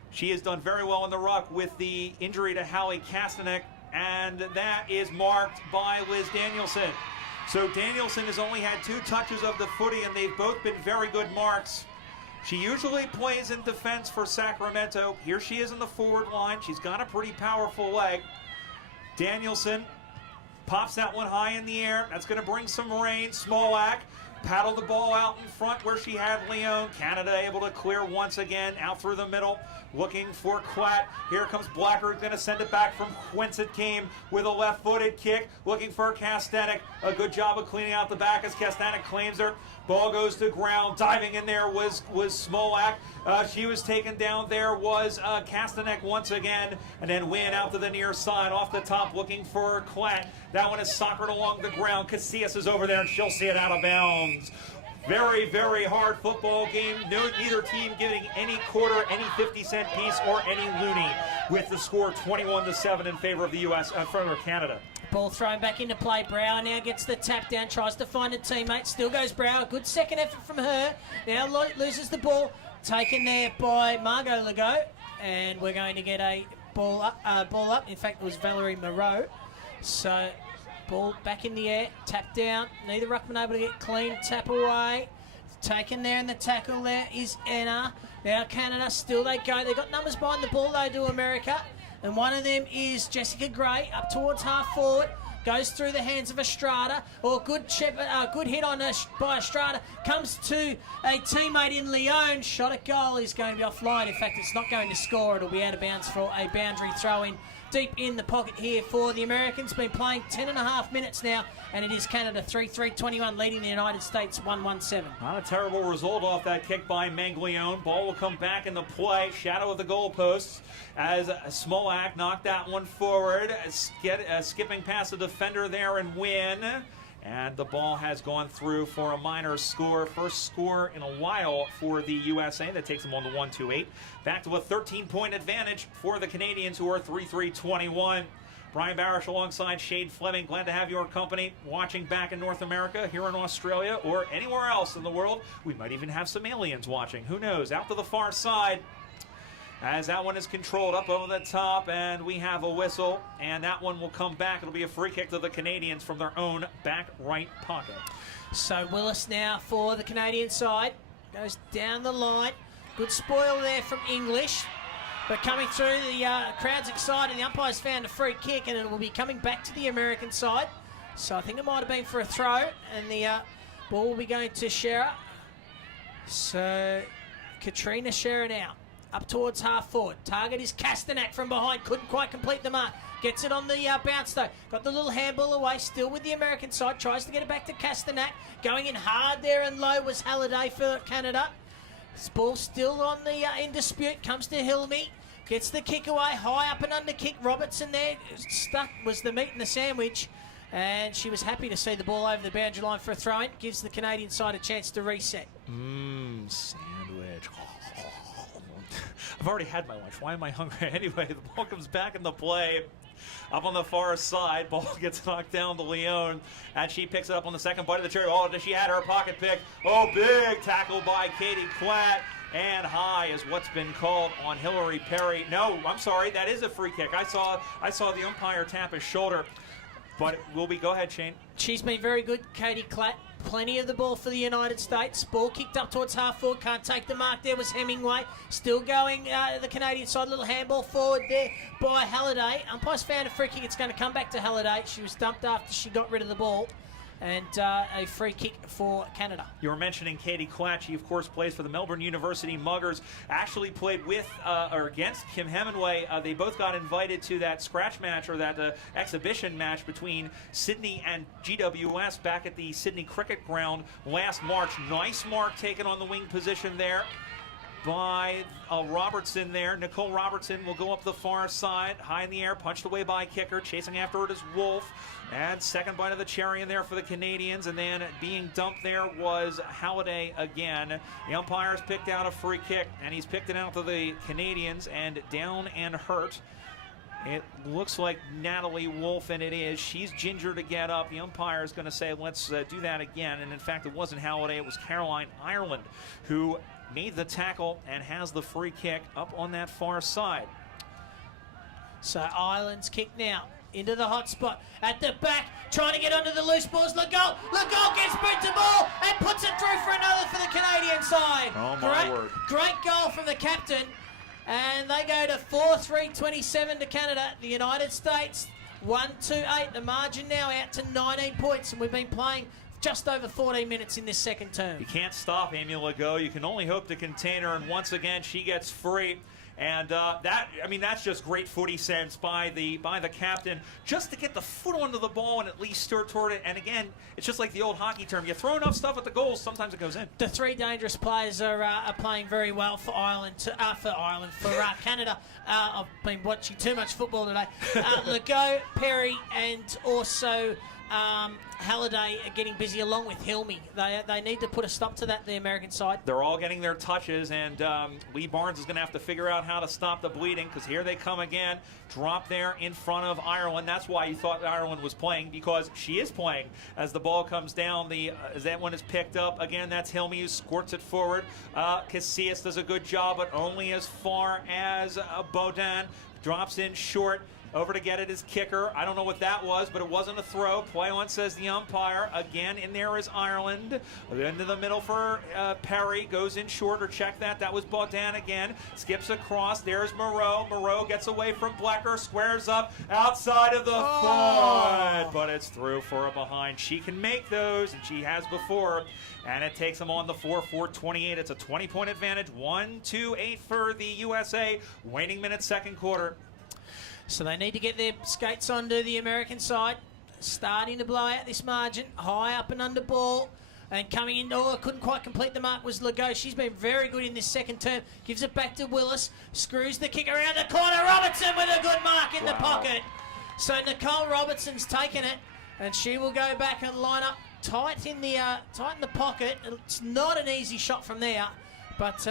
she has done very well in the ruck with the injury to Hallie Kastanek, and that is marked by Liz Danielson. So Danielson has only had 2 touches of the footy, and they've both been very good marks. She usually plays in defense for Sacramento. Here she is in the forward line. She's got a pretty powerful leg. Danielson pops that one high in the air. That's going to bring some rain. Smolak paddled the ball out in front where she had Leon. Canada able to clear once again out through the middle, looking for Klatt. Here comes Blackard, going to send it back from whence it came with a left-footed kick, looking for Kastanek. A good job of cleaning out the back as Kastanek claims her. Ball goes to ground. Diving in there was Smolak. She was taken down. There was Kastanek once again, and then Wynn out to the near side off the top, looking for Klatt. That one is soccered along the ground. Casillas is over there, and she'll see it out of bounds. Very, very hard football game. Neither team getting any quarter, any 50-cent piece, or any loony, with the score 21-7 in favor of the U.S. In favor of Canada. Ball thrown back into play. Brower now gets the tap down, tries to find a teammate. Still goes Brower. Good second effort from her. Now loses the ball. Taken there by Margot Legault. And we're going to get a ball up. In fact, it was Valerie Moreau. So, ball back in the air. Tap down. Neither ruckman able to get clean. Tap away. Taken there in the tackle there is Anna. Now Canada, still they go. They got numbers behind the ball though to America. And one of them is Jessica Gray, up towards half forward. Goes through the hands of Estrada. Good hit on by Estrada. Comes to a teammate in Leon. Shot at goal is going to be offline. In fact, it's not going to score. It'll be out of bounds for a boundary throw-in. Deep in the pocket here for the Americans. Been playing 10.5 minutes now, and it is Canada 3-3-21 leading the United States 1-1-7. Not a terrible result off that kick by Manglione. Ball will come back into play. Shadow of the goalposts as Smolak knocked that one forward. Skipping past the defender there and win. And the ball has gone through for a minor score. First score in a while for the USA. That takes them on the 1-2-8. Back to a 13-point advantage for the Canadians, who are 3-3-21. Brian Barish alongside Shade Fleming. Glad to have your company watching back in North America, here in Australia, or anywhere else in the world. We might even have some aliens watching. Who knows? Out to the far side, as that one is controlled up over the top, and we have a whistle, and that one will come back. It'll be a free kick to the Canadians from their own back right pocket. So Willis now for the Canadian side. Goes down the line. Good spoil there from English. But coming through, the crowd's excited. The umpire's found a free kick, and it will be coming back to the American side. So I think it might have been for a throw, and the ball will be going to Scherer. So Katrina Scherer now. Up towards half forward. Target is Kastanek from behind. Couldn't quite complete the mark. Gets it on the bounce though. Got the little handball away. Still with the American side. Tries to get it back to Kastanek. Going in hard there and low was Halliday for Canada. This ball still on the in dispute. Comes to Hilmy. Gets the kick away. High up and under kick. Robertson there. Stuck was the meat in the sandwich. And she was happy to see the ball over the boundary line for a throw-in. Gives the Canadian side a chance to reset. Sandwich. I've already had my lunch. Why am I hungry? Anyway, the ball comes back into play. Up on the far side, ball gets knocked down to Leon, and she picks it up on the second bite of the cherry. Oh, she had her pocket pick. Oh, big tackle by Katie Klatt. And high is what's been called on Hillary Perry. No, I'm sorry, that is a free kick. I saw the umpire tap his shoulder. But will we go ahead, Shane? She's been very good, Katie Klatt. Plenty of the ball for the United States. Ball kicked up towards half forward. Can't take the mark. There was Hemingway. Still going the Canadian side. Little handball forward there by Halliday. Umpire's found a free kick. It's going to come back to Halliday. She was dumped after she got rid of the ball. And a free kick for Canada. You were mentioning Katie Klatt. She, of course, plays for the Melbourne University Muggers. Actually played with or against Kim Hemingway. They both got invited to that scratch match, or that exhibition match between Sydney and GWS back at the Sydney Cricket Ground last March. Nice mark taken on the wing position there by Robertson there. Nicole Robertson will go up the far side, high in the air, punched away by kicker. Chasing after it is Wolf. And second bite of the cherry in there for the Canadians. And then being dumped there was Halliday again. The umpire's picked out a free kick, and he's picked it out to the Canadians, and down and hurt. It looks like Natalie Wolf, and it is. She's ginger to get up. The umpire is going to say, let's do that again. And in fact, it wasn't Halliday, it was Caroline Ireland who made the tackle and has the free kick up on that far side. So Ireland's kick now into the hot spot at the back, trying to get get onto the loose balls. Legault gets boot to ball and puts it through for another for the Canadian side. Oh, my word. Great goal from the captain. And they go to 4-3-27 to Canada. The United States 1-2-8. The margin now out to 19 points. And we've been playing just over 14 minutes in this second term. You can't stop Amy Legault. You can only hope to contain her, and once again she gets free. And that's just great footy sense by the captain, just to get the foot onto the ball and at least stir toward it. And again, it's just like the old hockey term: you throw enough stuff at the goals, sometimes it goes in. The three dangerous players are playing very well for Canada. I've been watching too much football today. Legault, Perry, and also Halliday are getting busy along with Hilmy. They need to put a stop to that, the American side. They're all getting their touches, and Lee Barnes is going to have to figure out how to stop the bleeding, because here they come again. Drop there in front of Ireland. That's why you thought Ireland was playing, because she is playing. As the ball comes down, as that one is picked up, again, that's Hilmy who squirts it forward. Casillas does a good job, but only as far as Baudin. Drops in short. Over to get it is kicker. I don't know what that was, but it wasn't a throw. Play on, says the umpire. Again, in there is Ireland. Into the middle for Perry. Goes in short, or check that. That was Baudin again. Skips across. There's Moreau. Moreau gets away from Blecker. Squares up outside of the foot. But it's through for a behind. She can make those, and she has before. And it takes them on the 4-4-28. It's a 20-point advantage. 1-2-8 for the USA. Waning minutes, second quarter. So they need to get their skates onto the American side. Starting to blow out this margin. High up and under ball. And coming in, couldn't quite complete the mark, was Legault. She's been very good in this second term. Gives it back to Willis. Screws the kick around the corner. Robertson with a good mark in the pocket. So Nicole Robertson's taken it. And she will go back and line up tight in the pocket. It's not an easy shot from there. But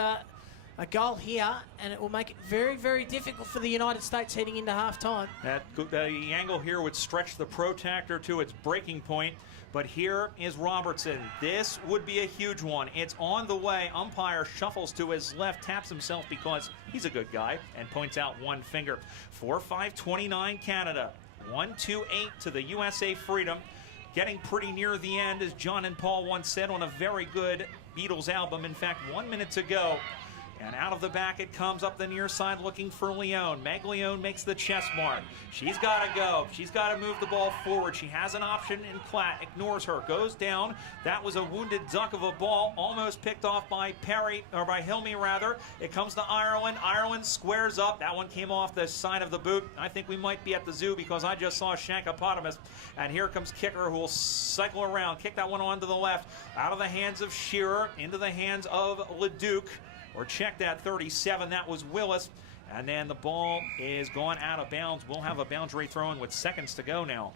a goal here, and it will make it very, very difficult for the United States heading into half-time. The angle here would stretch the protractor to its breaking point, but here is Robertson. This would be a huge one. It's on the way. Umpire shuffles to his left, taps himself because he's a good guy, and points out one finger. 4-5-29 Canada. 1-2-8 to the USA Freedom. Getting pretty near the end, as John and Paul once said on a very good Beatles album. In fact, 1 minute to go. And out of the back it comes up the near side looking for Leone. Maglione makes the chest mark. She's got to go. She's got to move the ball forward. She has an option, and Platt ignores her. Goes down. That was a wounded duck of a ball. Almost picked off by Perry, or by Hilmy rather. It comes to Ireland. Ireland squares up. That one came off the side of the boot. I think we might be at the zoo, because I just saw Shankopotamus. And here comes Kicker, who will cycle around. Kick that one onto the left. Out of the hands of Shearer. Into the hands of Leduc. Or check that 37, that was Willis. And then the ball is gone out of bounds. We'll have a boundary throw-in with seconds to go now.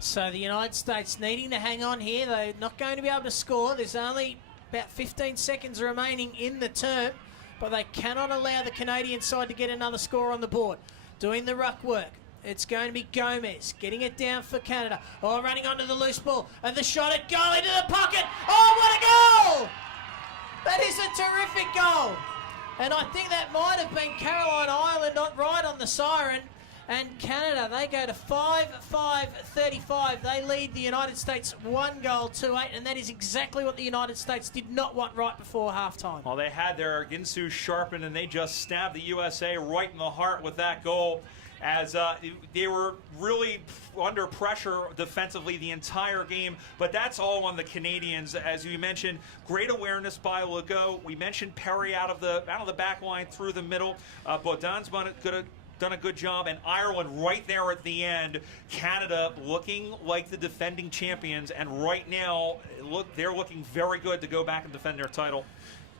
So the United States needing to hang on here. They're not going to be able to score. There's only about 15 seconds remaining in the term, but they cannot allow the Canadian side to get another score on the board. Doing the ruck work. It's going to be Gomez getting it down for Canada. Running onto the loose ball. And the shot at goal into the pocket. Oh, what a goal! That is a terrific goal. And I think that might have been Caroline Ireland right on the siren. And Canada, they go to 5-5-35. They lead the United States 1-2-8. And that is exactly what the United States did not want right before halftime. Well, they had their Ginsu sharpened, and they just stabbed the USA right in the heart with that goal. As they were really under pressure defensively the entire game. But that's all on the Canadians. As you mentioned, great awareness by Legault. We mentioned Perry out of the back line through the middle. Baudin's done a good job, and Ireland right there at the end. Canada looking like the defending champions, and right now they're looking very good to go back and defend their title.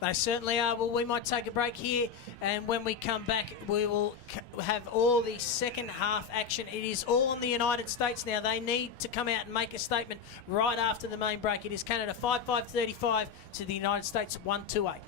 They certainly are. Well, we might take a break here, and when we come back, we will have all the second half action. It is all on the United States now. They need to come out and make a statement right after the main break. It is Canada 5-5-35 to the United States 1-2-8.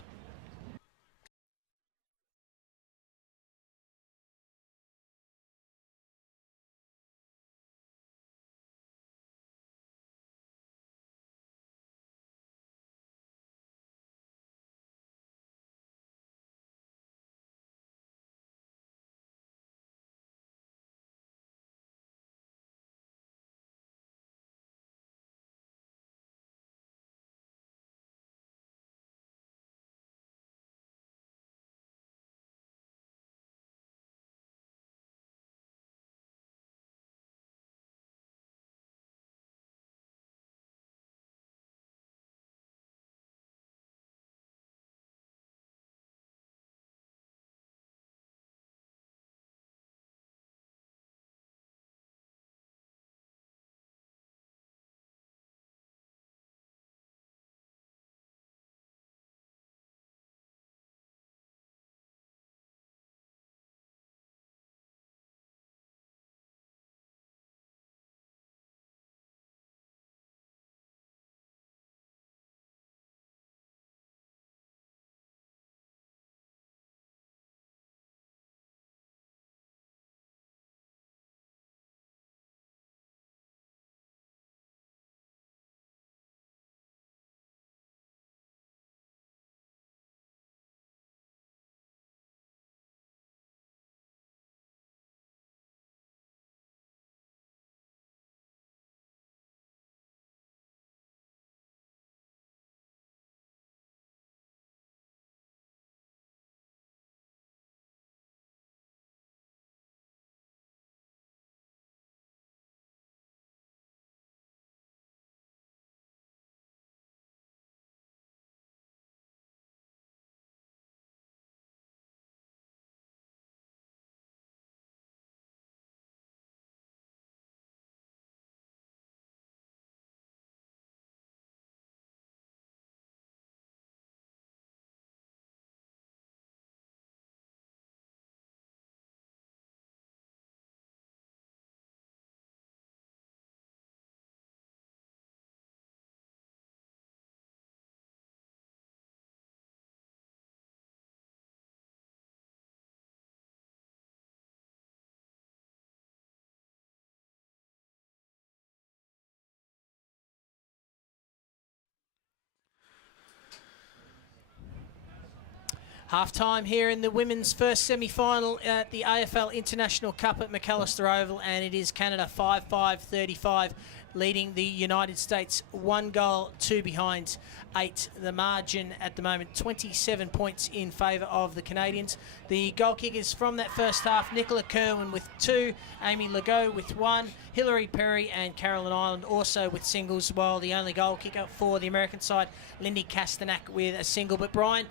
Half-time here in the women's first semi-final at the AFL International Cup at McAllister Oval, and it is Canada 5-5-35 leading the United States 1 goal, 2 behind, 8. The margin at the moment, 27 points in favour of the Canadians. The goal kickers from that first half, Nicola Kerwin with 2, Amy Legault with 1, Hillary Perry and Carolyn Ireland also with singles, while the only goal kicker for the American side, Lindy Castanak, with a single. But Brian,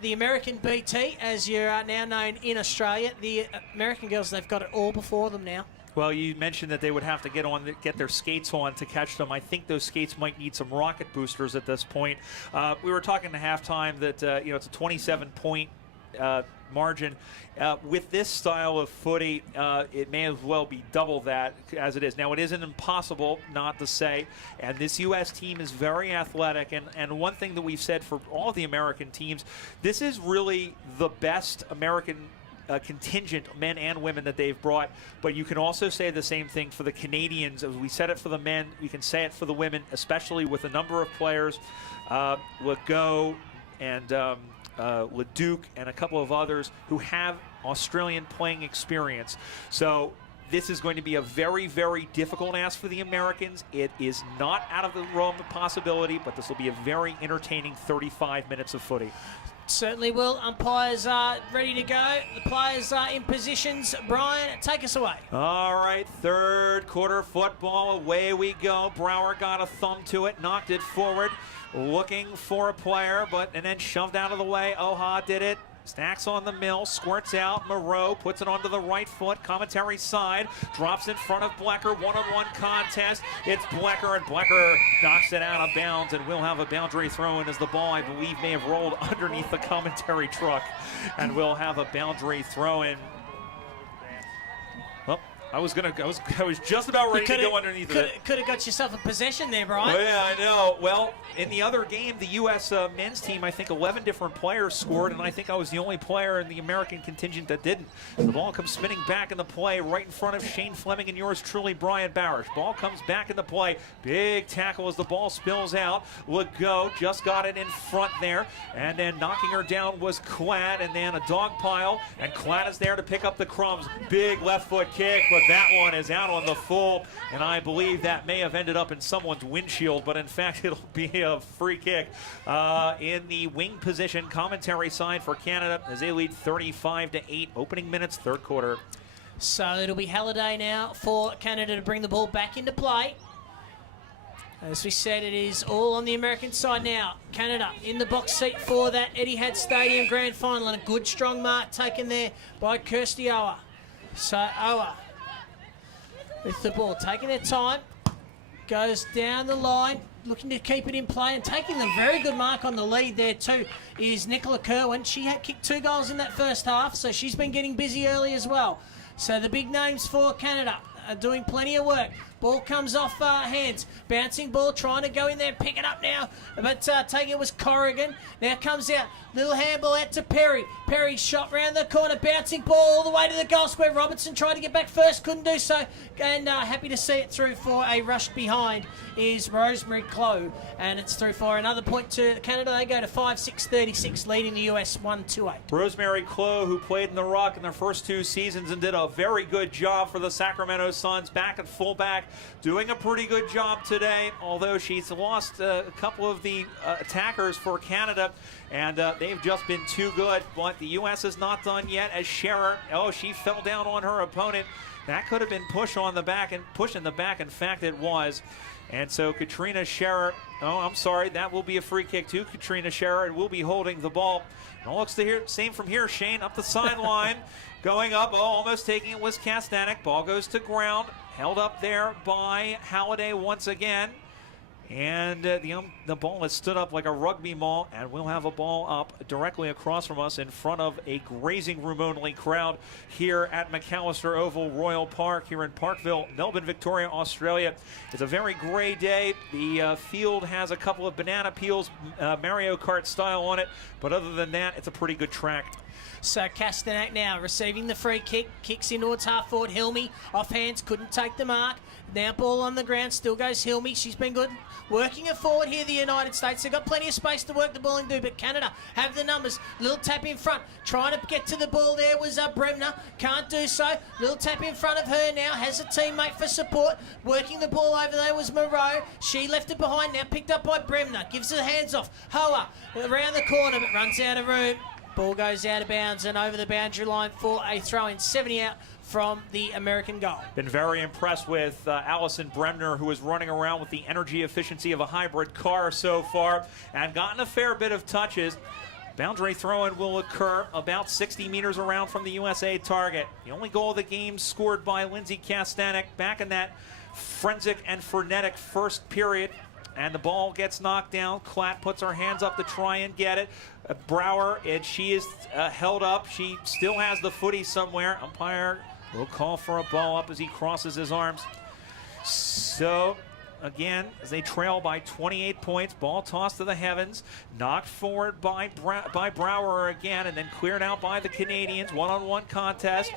the American BT, as you are now known in Australia, the American girls, they've got it all before them now. Well, you mentioned that they would have to get their skates on to catch them. I think those skates might need some rocket boosters at this point. We were talking at halftime that it's a 27-point margin. With this style of footy, it may as well be double that as it is. Now, it isn't impossible not to say, and this U.S. team is very athletic, and one thing that we've said for all of the American teams, this is really the best American contingent, men and women, that they've brought. But you can also say the same thing for the Canadians. As we said it for the men, we can say it for the women, especially with a number of players, Legault and Leduc and a couple of others who have Australian playing experience. So this is going to be a very, very difficult ask for the Americans. It is not out of the realm of possibility, but this will be a very entertaining 35 minutes of footy. Certainly will. Umpires are ready to go. The players are in positions. Brian, take us away. All right, third quarter football. Away we go. Brower got a thumb to it, knocked it forward, looking for a player, and then shoved out of the way. Oha did it. Stacks on the mill, squirts out. Moreau puts it onto the right foot, commentary side, drops in front of Blecker, one-on-one contest. It's Blecker, and Blecker knocks it out of bounds, and we'll have a boundary throw-in as the ball, I believe, may have rolled underneath the commentary truck, and we'll have a boundary throw-in. Well, I was just about ready to go underneath it. Could have got yourself a possession there, Brian. Oh, yeah, I know. Well, in the other game, the U.S. men's team, I think 11 different players scored, and I think I was the only player in the American contingent that didn't. The ball comes spinning back in the play right in front of Shane Fleming and yours truly, Brian Barish. Ball comes back in the play. Big tackle as the ball spills out. Legault just got it in front there, and then knocking her down was Klatt, and then a dog pile, and Klatt is there to pick up the crumbs. Big left foot kick, but that one is out on the full, and I believe that may have ended up in someone's windshield, but in fact it'll be a free kick in the wing position commentary side for Canada as they lead 35-8, opening minutes, third quarter. So it'll be Halliday now for Canada to bring the ball back into play. As we said, it is all on the American side now. Canada in the box seat for that Etihad Stadium Grand Final, and a good strong mark taken there by Kirsty Ower. So Ower with the ball, taking their time, goes down the line, looking to keep it in play, and taking the very good mark on the lead there too is Nicola Kerwin. She had kicked 2 goals in that first half, so she's been getting busy early as well. So the big names for Canada are doing plenty of work. Ball comes off hands. Bouncing ball, trying to go in there and pick it up now. But taking it was Corrigan. Now comes out. Little handball out to Perry. Perry shot round the corner. Bouncing ball all the way to the goal square. Robertson tried to get back first. Couldn't do so. And happy to see it through for a rush behind is Rosemary Clough. And it's through for another point to Canada. They go to 5-6-36, leading the US 1-8. Rosemary Clough, who played in the Rock in their first 2 seasons and did a very good job for the Sacramento Suns, back at fullback, doing a pretty good job today, although she's lost a couple of the attackers for Canada, and they've just been too good. But the U.S. is not done yet as Scherer, she fell down on her opponent. That could have been push in the back. In fact, it was. And so Katrina Scherer, that will be a free kick to Katrina Scherer, and will be holding the ball. And it looks the same from here. Shane up the sideline, going up, almost taking it was Castanek. Ball goes to ground, held up there by Halliday once again. And the ball has stood up like a rugby ball, and we'll have a ball up directly across from us in front of a grazing room only crowd here at McAllister Oval, Royal Park here in Parkville, Melbourne, Victoria, Australia. It's a very gray day. The field has a couple of banana peels, Mario Kart style on it, but other than that, it's a pretty good track. So Castanak now receiving the free kick, kicks in towards half forward. Hilmy off hands, couldn't take the mark. Now ball on the ground, still goes Hilmy. She's been good working it forward here, the United States. They've got plenty of space to work the ball and do, but Canada have the numbers. Little tap in front, trying to get to the ball there was Bremner. Can't do so. Little tap in front of her now, has a teammate for support. Working the ball over there was Moreau. She left it behind now, picked up by Bremner. Gives her the hands off. Hoa around the corner, but runs out of room. Ball goes out of bounds and over the boundary line for a throw-in. 70 out from the American goal. Been very impressed with Allison Bremner, who is running around with the energy efficiency of a hybrid car so far and gotten a fair bit of touches. Boundary throw-in will occur about 60 meters around from the USA target. The only goal of the game scored by Lindsay Castanek back in that forensic and frenetic first period. And the ball gets knocked down. Klatt puts her hands up to try and get it. Brower, she is held up. She still has the footy somewhere. Umpire will call for a ball up as he crosses his arms. So, again, as they trail by 28 points, ball tossed to the heavens, knocked forward by Brower again, and then cleared out by the Canadians. One-on-one contest.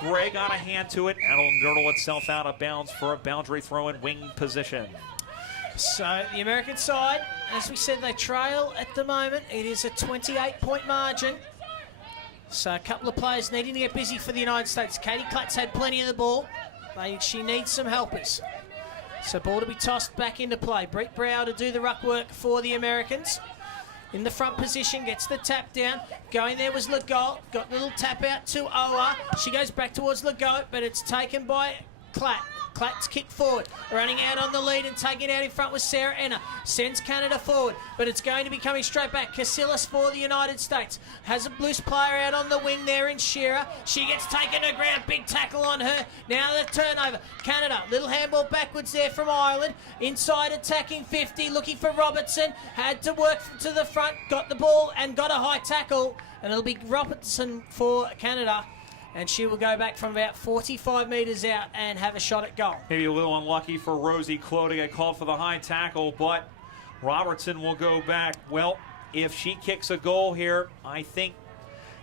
Gray got a hand to it, and it'll nurdle itself out of bounds for a boundary throw-in wing position. So the American side, as we said, they trail at the moment. It is a 28-point margin. So a couple of players needing to get busy for the United States. Katie Klatt's had plenty of the ball. She needs some helpers. So ball to be tossed back into play. Brett Brower to do the ruck work for the Americans. In the front position, gets the tap down. Going there was Legault. Got a little tap out to Oa. She goes back towards Legault, but it's taken by Klatt. Klatt's kick forward, running out on the lead and taking it out in front with Sarah Enna. Sends Canada forward, but it's going to be coming straight back. Casillas for the United States. Has a loose player out on the wing there in Shearer. She gets taken to ground, big tackle on her. Now the turnover. Canada, little handball backwards there from Ireland. Inside attacking 50, looking for Robertson. Had to work to the front, got the ball and got a high tackle. And it'll be Robertson for Canada. And she will go back from about 45 metres out and have a shot at goal. Maybe a little unlucky for Rosie Clow to get called for the high tackle, but Robertson will go back. Well, if she kicks a goal here, I think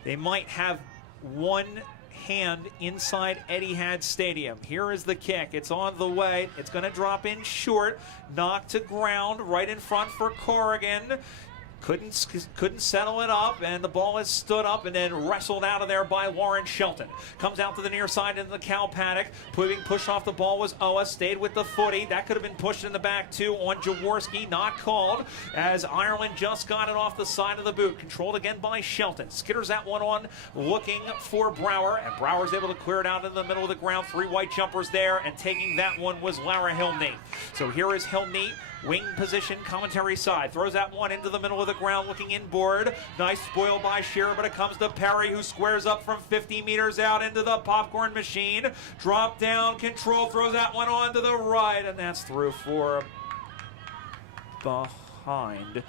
they might have one hand inside Etihad Stadium. Here is the kick. It's on the way. It's going to drop in short. Knocked to ground right in front for Corrigan. Couldn't settle it up, and the ball is stood up and then wrestled out of there by Lauren Shelton. Comes out to the near side into the cow paddock. Being pushed off the ball was Oa. Stayed with the footy. That could have been pushed in the back too on Jaworski. Not called as Ireland just got it off the side of the boot. Controlled again by Shelton. Skitters that one on, looking for Brower, and Brower's able to clear it out in the middle of the ground. 3 white jumpers there, and taking that one was Lara Hilney. So here is Hilney. Wing position, commentary side. Throws that one into the middle of the ground, looking inboard. Nice spoil by Shearer, but it comes to Perry, who squares up from 50 meters out into the popcorn machine. Drop down, control, throws that one on to the right, and that's through for behind.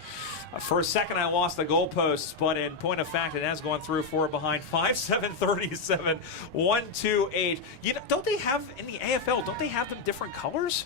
For a second, I lost the goalposts, but in point of fact, it has gone through for behind. 5-7-37, 1-2-8. You know, don't they have, in the AFL, don't they have them different colors?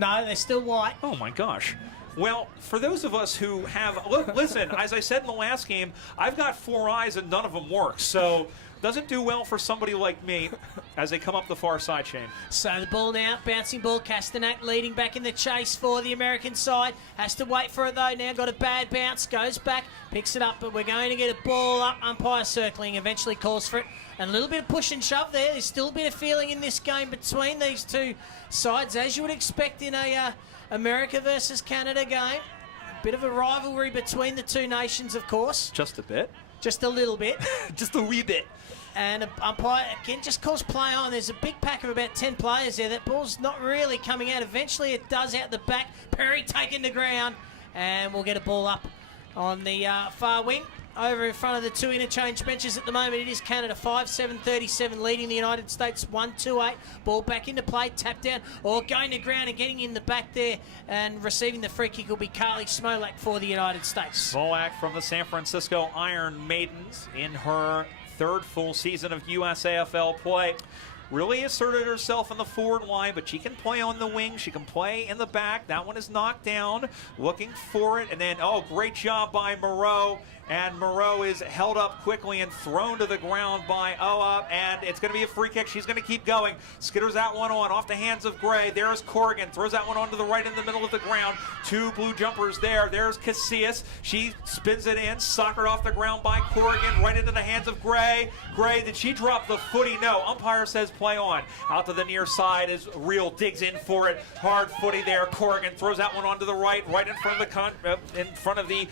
No, they're still white. Oh, my gosh. Well, for those of us who have... Listen, as I said in the last game, I've got 4 eyes and none of them work. So, doesn't do well for somebody like me as they come up the far side, Shane. So the ball now, bouncing ball. Castanak leading back in the chase for the American side. Has to wait for it, though. Now got a bad bounce. Goes back, picks it up, but we're going to get a ball up. Umpire circling, eventually calls for it. And a little bit of push and shove there. There's still a bit of feeling in this game between these two sides, as you would expect in a America versus Canada game. A bit of a rivalry between the two nations, of course. Just a bit. Just a little bit. Just a wee bit. And umpire, again, just calls play on. There's a big pack of about 10 players there. That ball's not really coming out. Eventually it does out the back. Perry taken to ground. And we'll get a ball up on the far wing. Over in front of the 2 interchange benches at the moment, it is Canada 5-7-37 leading the United States 1-2-8. Ball back into play, tap down, or going to ground and getting in the back there and receiving the free kick will be Carly Smolak for the United States. Smolak from the San Francisco Iron Maidens in her 3rd full season of USAFL play. really asserted herself in the forward line, but she can play on the wing. She can play in the back. That one is knocked down, looking for it. And then, oh, great job by Moreau. And Moreau is held up quickly and thrown to the ground by Oa, and it's going to be a free kick. She's going to keep going. Skitters that one on, off the hands of Gray. There's Corrigan, throws that one onto the right in the middle of the ground. 2 blue jumpers there. There's Casillas. She spins it in, soccered off the ground by Corrigan, right into the hands of Gray. Gray, did she drop the footy? No, umpire says play on. Out to the near side as Real digs in for it. Hard footy there. Corrigan throws that one onto the right in front of the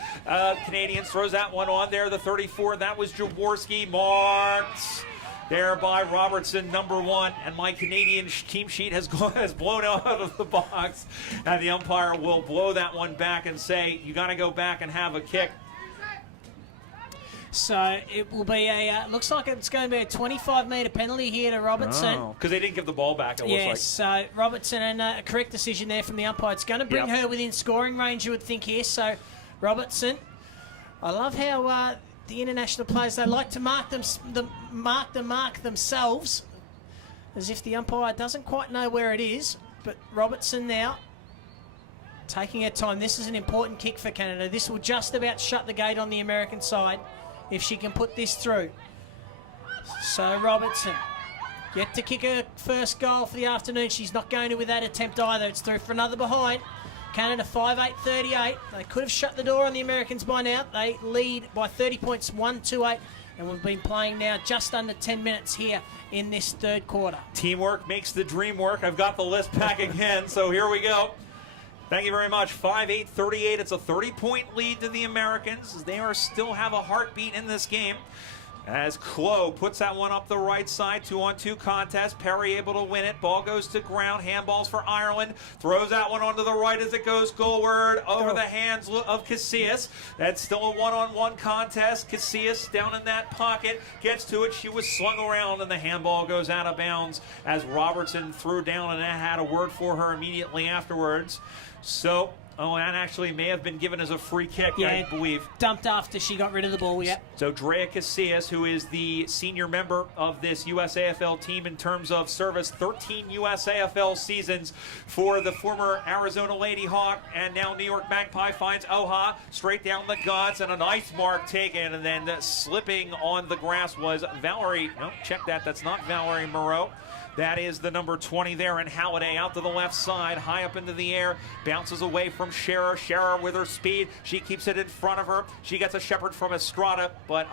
Canadians. Throws that one on there, the 34. That was Jaworski. Marked there by Robertson, number 1. And my Canadian team sheet has blown out of the box. And the umpire will blow that one back and say, you got to go back and have a kick. So it will be looks like it's going to be a 25-metre penalty here to Robertson. Because they didn't give the ball back, it looks like. Yes, so Robertson, and a correct decision there from the umpire. It's going to bring her within scoring range, you would think here. So Robertson, I love how the international players, they like to mark themselves as if the umpire doesn't quite know where it is. But Robertson now taking her time. This is an important kick for Canada. This will just about shut the gate on the American side if she can put this through. So Robertson, yet to kick her first goal for the afternoon. She's not going to with that attempt either. It's through for another behind. Canada 5-8-38. They could have shut the door on the Americans by now. They lead by 30 points, 1-2-8. And we've been playing now just under 10 minutes here in this third quarter. Teamwork makes the dream work. I've got the list back again, so here we go. Thank you very much. 5-8-38. It's a 30-point lead to the Americans as they still have a heartbeat in this game. As Klo puts that one up the right side, 2-on-2 contest. Perry able to win it. Ball goes to ground. Handballs for Ireland. Throws that one onto the right as it goes goalward over the hands of Casillas. That's still a 1-on-1 contest. Casillas down in that pocket. Gets to it. She was slung around and the handball goes out of bounds as Robertson threw down and had a word for her immediately afterwards. So, that actually may have been given as a free kick, I believe. Dumped after she got rid of the ball, So Drea Casillas, who is the senior member of this USAFL team in terms of service, 13 USAFL seasons for the former Arizona Lady Hawk and now New York Magpie, finds Oha straight down the guts and a nice mark taken, and then slipping on the grass was Valerie. No, check that. That's not Valerie Moreau. That is the number 20 there, and Halliday out to the left side, high up into the air, bounces away from Scherer. Scherer with her speed, she keeps it in front of her. She gets a shepherd from Estrada, but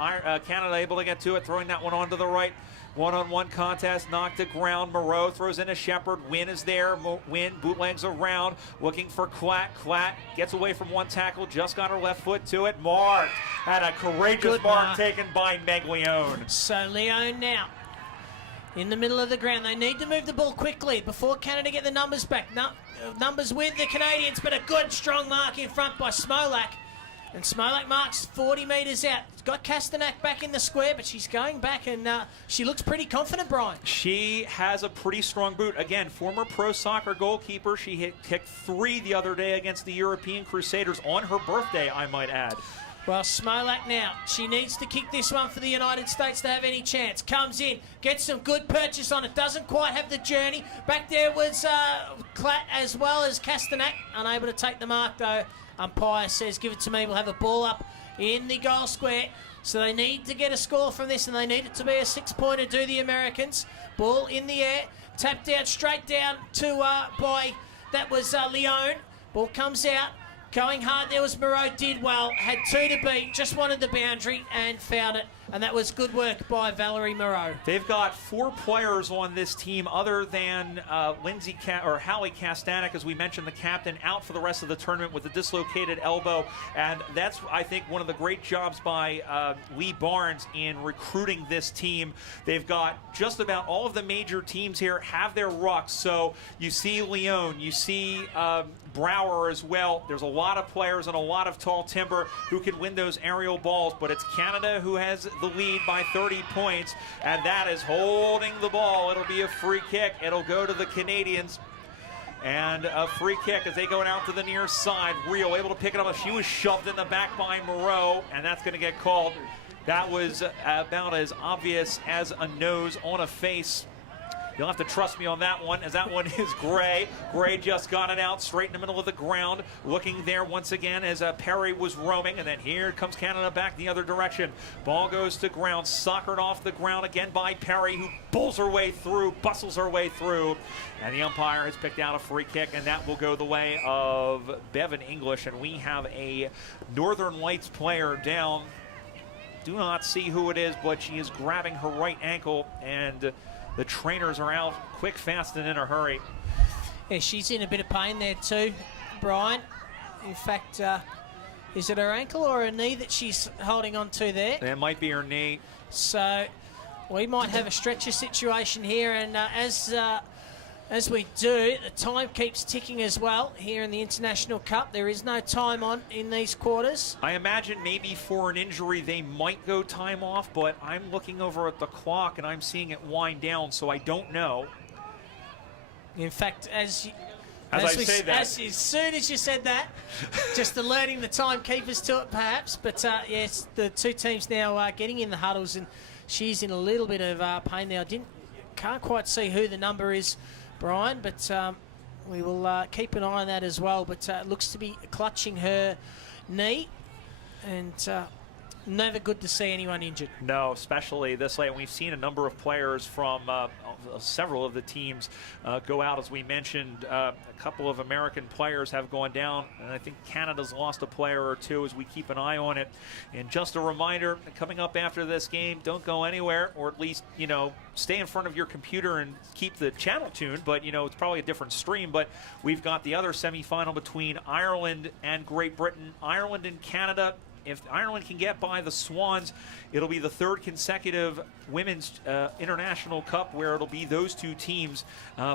Canada able to get to it, throwing that one onto the right. 1-on-1 contest, knocked to ground. Moreau throws in a shepherd. Wynn is there. Wynn bootlegs around, looking for Klatt. Klatt gets away from one tackle, just got her left foot to it. Marked, and a courageous mark taken by Meg Leone. So Leone now in the middle of the ground. They need to move the ball quickly before Canada get the numbers back. Numbers with the Canadians, but a good, strong mark in front by Smolak. And Smolak marks 40 metres out. It's got Castanak back in the square, but she's going back, and she looks pretty confident, Brian. She has a pretty strong boot. Again, former pro soccer goalkeeper. She kicked 3 the other day against the European Crusaders on her birthday, I might add. Well, Smolak now, she needs to kick this one for the United States to have any chance. Comes in, gets some good purchase on it, doesn't quite have the journey. Back there was Klatt as well as Castanak, unable to take the mark though. Umpire says, give it to me, we'll have a ball up in the goal square. So they need to get a score from this, and they need it to be a 6-pointer, do the Americans. Ball in the air, tapped out straight down to that was Leone. Ball comes out. Going hard, there was Moreau, did well, had 2 to beat, just wanted the boundary and found it. And that was good work by Valerie Moreau. They've got 4 players on this team other than Hallie Castanek, as we mentioned, the captain, out for the rest of the tournament with a dislocated elbow. And that's, I think, one of the great jobs by Lee Barnes in recruiting this team. They've got just about all of the major teams here have their rucks. So you see Leone, you see Brower as well. There's a lot of players and a lot of tall timber who can win those aerial balls, but it's Canada who has the lead by 30 points, and that is holding the ball. It'll be a free kick. It'll go to the Canadians. And a free kick as they go out to the near side. Rio able to pick it up. She was shoved in the back by Moreau, and that's going to get called. That was about as obvious as a nose on a face. You'll have to trust me on that one, as that one is Gray. Gray just got it out straight in the middle of the ground, looking there once again as Perry was roaming, and then here comes Canada back the other direction. Ball goes to ground, soccered off the ground again by Perry, who bustles her way through, and the umpire has picked out a free kick, and that will go the way of Bevan English, and we have a Northern Lights player down. Do not see who it is, but she is grabbing her right ankle, and the trainers are out quick, fast, and in a hurry. Yeah, she's in a bit of pain there too, Brian. In fact, is it her ankle or her knee that she's holding on to there? That might be her knee. So we might have a stretcher situation here, and as we do, the time keeps ticking as well here in the International Cup. There is no time on in these quarters. I imagine maybe for an injury they might go time off, but I'm looking over at the clock and I'm seeing it wind down, so I don't know. In fact, as soon as you said that, just alerting the timekeepers to it perhaps. But yes, the two teams now getting in the huddles, and she's in a little bit of pain now. Can't quite see who the number is, Brian, but we will keep an eye on that as well. But it looks to be clutching her knee, and never good to see anyone injured. No, especially this late. We've seen a number of players from several of the teams go out, as we mentioned. A couple of American players have gone down, and I think Canada's lost a player or two as we keep an eye on it. And just a reminder, coming up after this game, don't go anywhere, or at least, stay in front of your computer and keep the channel tuned. But, it's probably a different stream. But we've got the other semifinal between Ireland and Great Britain. Ireland and Canada. If Ireland can get by the Swans, it'll be the third consecutive Women's International Cup where it'll be those two teams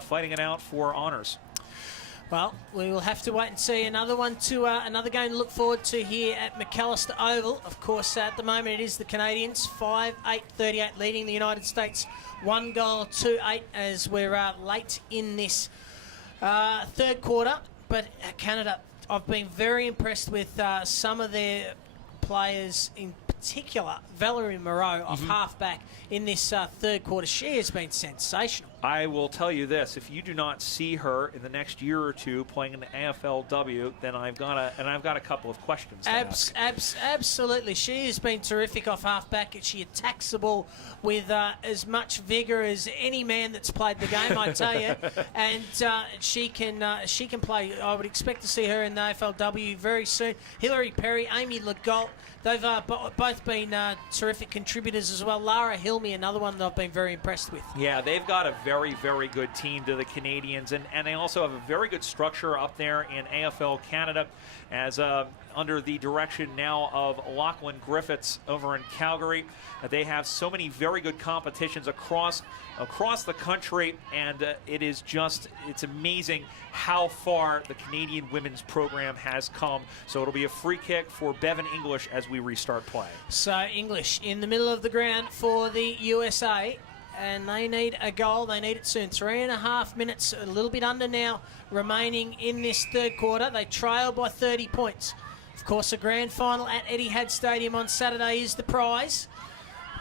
fighting it out for honors. Well, we will have to wait and see. Another game to look forward to here at McAllister Oval. Of course, at the moment it is the Canadians 5-8-38 leading the United States 1-2-8 as we're late in this third quarter. But Canada, I've been very impressed with some of their players, in particular Valerie Moreau of halfback in this third quarter. She has been sensational. I will tell you this: if you do not see her in the next year or two playing in the AFLW, then I've got a couple of questions to ask. Absolutely, she has been terrific off halfback. She attacks the ball with as much vigour as any man that's played the game, I tell you. And she can play. I would expect to see her in the AFLW very soon. Hilary Perry, Amy Legault. They've both been terrific contributors as well. Lara Hilmy, another one that I've been very impressed with. Yeah, they've got a very, very good team to the Canadians, and they also have a very good structure up there in AFL Canada as under the direction now of Lachlan Griffiths over in Calgary. They have so many very good competitions across the country, and it's amazing how far the Canadian women's program has come. So it'll be a free kick for Bevan English as we restart play. So English in the middle of the ground for the USA, and they need a goal. They need it soon. 3.5 minutes, a little bit under now, remaining in this third quarter. They trail by 30 points. Of course, a grand final at Etihad Stadium on Saturday is the prize.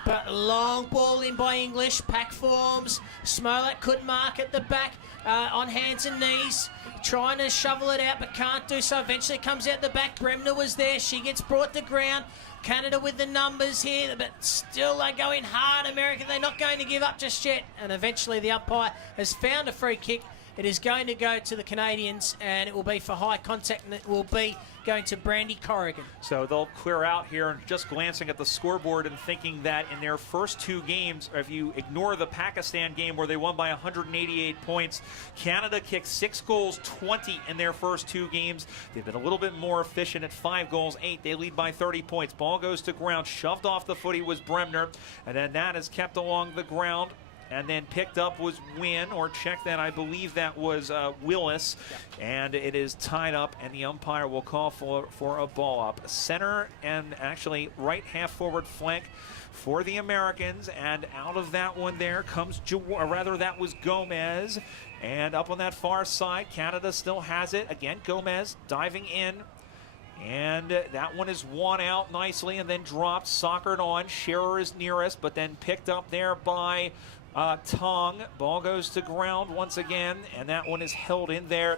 But a long ball in by English. Pack forms. Smollett could mark at the back on hands and knees. Trying to shovel it out but can't do so. Eventually comes out the back. Bremner was there. She gets brought to ground. Canada with the numbers here, but still they're going hard. America, they're not going to give up just yet. And eventually the umpire has found a free kick. It is going to go to the Canadians, and it will be for high contact, and it will be going to Brandy Corrigan. So they'll clear out here, and just glancing at the scoreboard and thinking that in their first two games, if you ignore the Pakistan game where they won by 188 points, Canada kicked 6 goals, 20 in their first two games. They've been a little bit more efficient at 5 goals, 8. They lead by 30 points. Ball goes to ground. Shoved off the footy was Bremner, and then that is kept along the ground. And then picked up was Wynn, or check that, I believe that was Willis. Yeah. And it is tied up, and the umpire will call for a ball up. Center and actually right half forward flank for the Americans. And out of that one there comes, that was Gomez. And up on that far side, Canada still has it. Again, Gomez diving in. And that one is won out nicely and then dropped, soccered on. Scherer is nearest, but then picked up there by Tong, ball goes to ground once again, and that one is held in there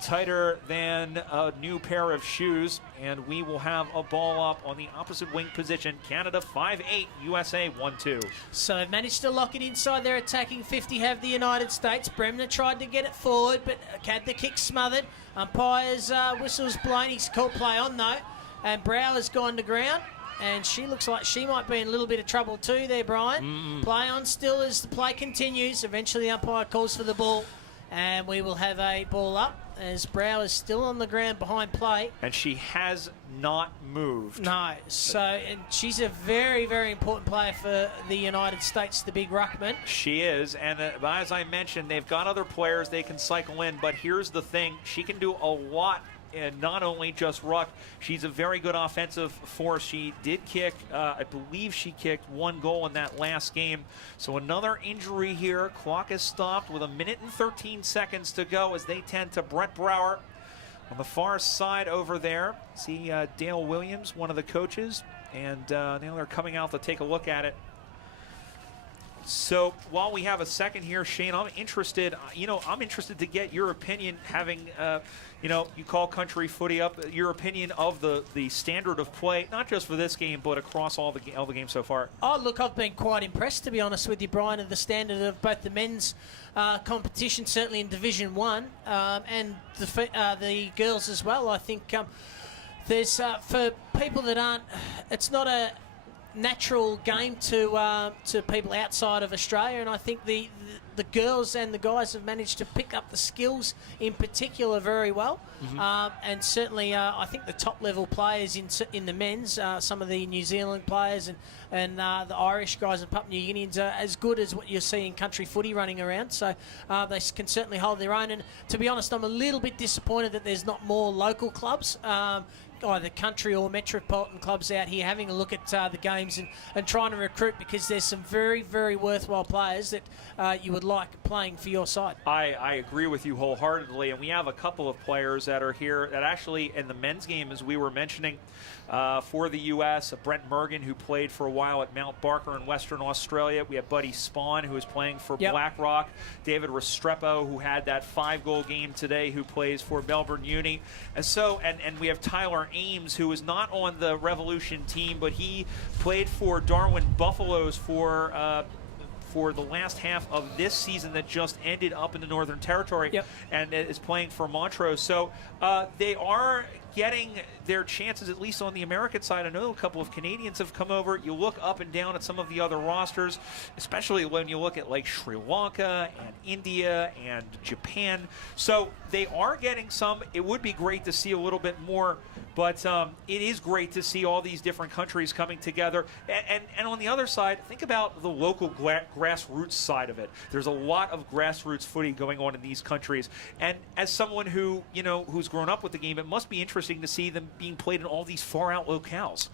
tighter than a new pair of shoes, and we will have a ball up on the opposite wing position. Canada 5-8, USA 1-2. So they've managed to lock it inside their attacking 50, have the United States. Bremner tried to get it forward, but had the kick smothered. Umpire's whistle's blown. He's called play on, though, and Brow has gone to ground. And she looks like she might be in a little bit of trouble too there, Brian. Play on still as the play continues. Eventually the umpire calls for the ball, and we will have a ball up as Brow is still on the ground behind play. And she has not moved. No, so and she's a very, very important player for the United States, the big ruckman. She is, and as I mentioned, they've got other players they can cycle in, but here's the thing. She can do a lot. And not only just ruck, she's a very good offensive force. She did kick, I believe she kicked 1 goal in that last game. So another injury here. Clock is stopped with 1 minute and 13 seconds to go as they tend to Brett Brower on the far side over there. See Dale Williams, one of the coaches, and now they're coming out to take a look at it. So while we have a second here, Shane, I'm interested. I'm interested to get your opinion, having, you call country footy up. Your opinion of the standard of play, not just for this game, but across all the games so far. Oh, look, I've been quite impressed, to be honest with you, Brian, of the standard of both the men's competition, certainly in Division 1, and the girls as well. I think there's for people that aren't, it's not a natural game to people outside of Australia, and I think the girls and the guys have managed to pick up the skills in particular very well. And certainly I think the top level players in the men's, some of the New Zealand players and the Irish guys and Papua New Guineans are as good as what you see in country footy running around, so they can certainly hold their own. And to be honest, I'm a little bit disappointed that there's not more local clubs, either country or metropolitan clubs out here having a look at the games and trying to recruit, because there's some very, very worthwhile players that you would like playing for your side. I agree with you wholeheartedly, and we have a couple of players that are here that actually in the men's game, as we were mentioning, for the U.S., Brent Mergen, who played for a while at Mount Barker in Western Australia. We have Buddy Spawn, who is playing for BlackRock. David Restrepo, who had that 5-goal game today, who plays for Melbourne Uni. And we have Tyler Ames, who is not on the Revolution team, but he played for Darwin Buffaloes for the last half of this season that just ended up in the Northern Territory, and is playing for Montrose. So they are getting their chances, at least on the American side. I know a couple of Canadians have come over. You look up and down at some of the other rosters, especially when you look at like Sri Lanka and India and Japan. So they are getting some. It would be great to see a little bit more, but it is great to see all these different countries coming together. And on the other side, think about the local grassroots side of it. There's a lot of grassroots footy going on in these countries. And as someone who, who's grown up with the game, it must be interesting to see them being played in all these far out locales.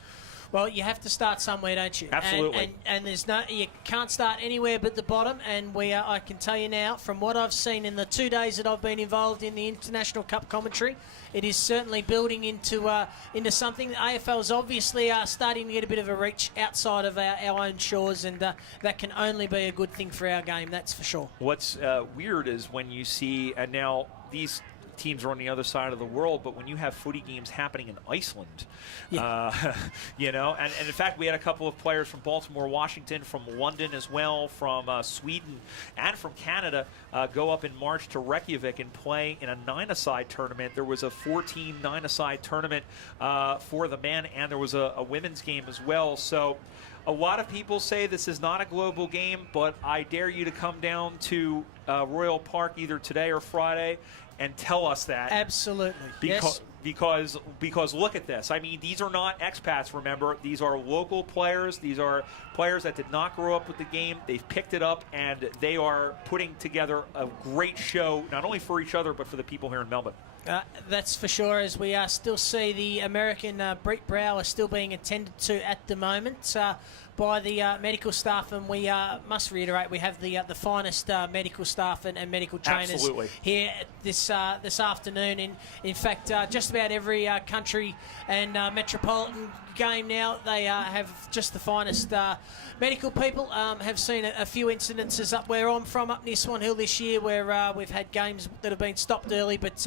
Well, you have to start somewhere, don't you? Absolutely. And there's you can't start anywhere but the bottom. And I can tell you now, from what I've seen in the 2 days that I've been involved in the International Cup commentary, it is certainly building into something. The AFL's obviously starting to get a bit of a reach outside of our own shores, and that can only be a good thing for our game, that's for sure. What's weird is when you see, and now these teams are on the other side of the world, but when you have footy games happening in Iceland, and in fact we had a couple of players from Baltimore, Washington, from London as well, from Sweden and from Canada go up in March to Reykjavik and play in a 9-a-side tournament. There was a 14 9-a-side tournament for the men, and there was a women's game as well. So a lot of people say this is not a global game, but I dare you to come down to Royal Park either today or Friday and tell us that. Absolutely. Because look at this. I mean, these are not expats, remember. These are local players. These are players that did not grow up with the game. They've picked it up, and they are putting together a great show, not only for each other, but for the people here in Melbourne. That's for sure, as we still see the American Brett Brower still being attended to at the moment. by the medical staff, and we must reiterate we have the finest medical staff and medical trainers Absolutely. here this afternoon. In fact, just about every country and metropolitan game now, they have just the finest medical people. Have seen a few incidences up where I'm from, up near Swan Hill this year, where we've had games that have been stopped early, but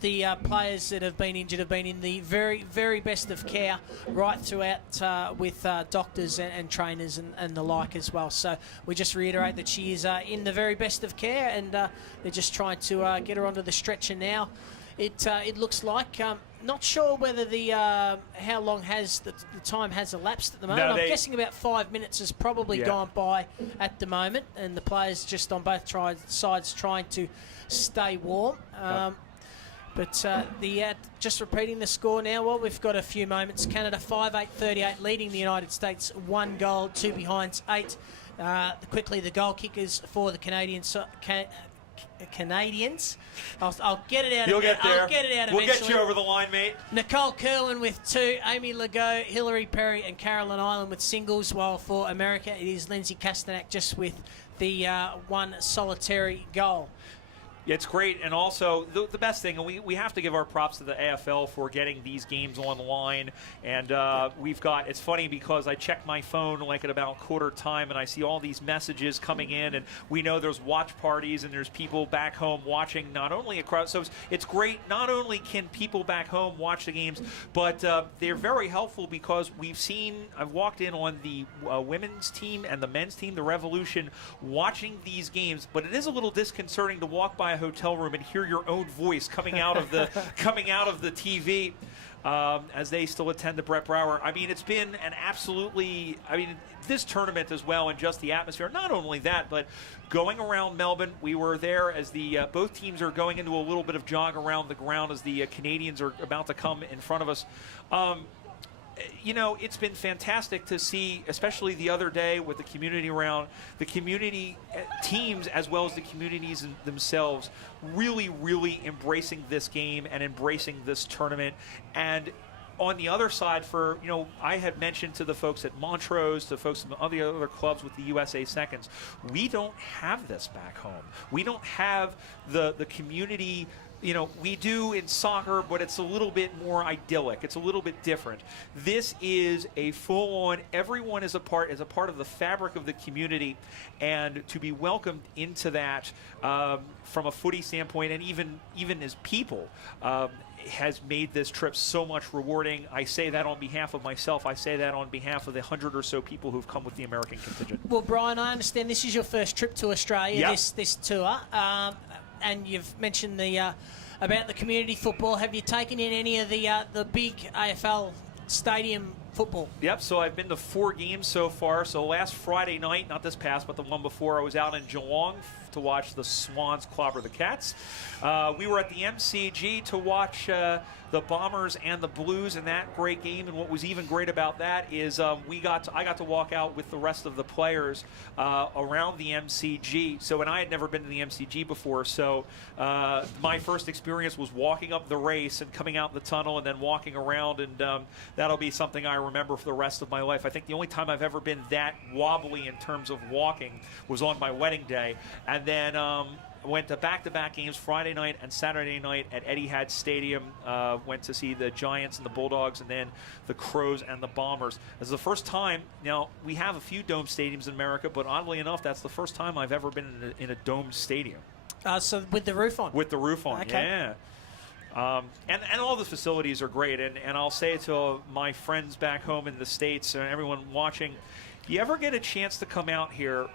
the players that have been injured have been in the very, very best of care right throughout with doctors and trainers and the like as well. So we just reiterate that she is in the very best of care, and they're just trying to get her onto the stretcher now. It looks like. Not sure whether the how long has the time has elapsed at the moment. I'm guessing about 5 minutes has probably gone by at the moment, and the players just on both sides trying to stay warm. But just repeating the score now. Well, we've got a few moments. Canada 5-8-38, leading the United States 1 goal, 2 behinds, 8. Quickly, the goal kickers for the Canadians. I'll get it out. You'll get there. I'll get it out We'll eventually. get you over the line, mate. Nicole Kerwin with 2, Amy Legault, Hillary Perry, and Carolyn Island with singles. While for America, it is Lindsay Kastanek just with the 1 solitary goal. It's great, and also the best thing, and we have to give our props to the AFL for getting these games online. And we've got, it's funny because I check my phone like at about quarter time, and I see all these messages coming in, and we know there's watch parties and there's people back home watching not only across. So it's great. Not only can people back home watch the games, but they're very helpful because I've walked in on the women's team and the men's team, the Revolution, watching these games. But it is a little disconcerting to walk by a hotel room and hear your own voice coming out of the TV as they still attend the Brett Brower. I mean, it's been an absolutely, this tournament as well, and just the atmosphere. Not only that, but going around Melbourne, we were there as the both teams are going into a little bit of jog around the ground as the Canadians are about to come in front of us. It's been fantastic to see, especially the other day with the community around, the community teams as well as the communities themselves really, really embracing this game and embracing this tournament. And on the other side I had mentioned to the folks at Montrose, to folks from all the other clubs with the USA Seconds, we don't have this back home. We don't have the community. We do in soccer, but it's a little bit more idyllic. It's a little bit different. This is a full-on, everyone is a part of the fabric of the community, and to be welcomed into that from a footy standpoint, and even as people, has made this trip so much rewarding. I say that on behalf of myself. I say that on behalf of the 100 or so people who've come with the American contingent. Well, Brian, I understand this is your first trip to Australia, Yep. this tour. And you've mentioned about the community football. Have you taken in any of the big AFL stadium football? Yep, so I've been to 4 games so far. So last Friday night, not this past, but the one before, I was out in Geelong to watch the Swans clobber the Cats. We were at the MCG to watch the Bombers and the Blues in that great game. And what was even great about that is I got to walk out with the rest of the players around the MCG. So, and I had never been to the MCG before. So my first experience was walking up the race and coming out the tunnel and then walking around. And that'll be something I remember for the rest of my life. I think the only time I've ever been that wobbly in terms of walking was on my wedding day. And then went to back-to-back games Friday night and Saturday night at Etihad Stadium. Went to see the Giants and the Bulldogs, and then the Crows and the Bombers. This is the first time. Now, we have a few dome stadiums in America, but oddly enough, that's the first time I've ever been in a domed stadium. So with the roof on? With the roof on, okay. Yeah. And all the facilities are great. And I'll say it to my friends back home in the States and everyone watching, if you ever get a chance to come out here,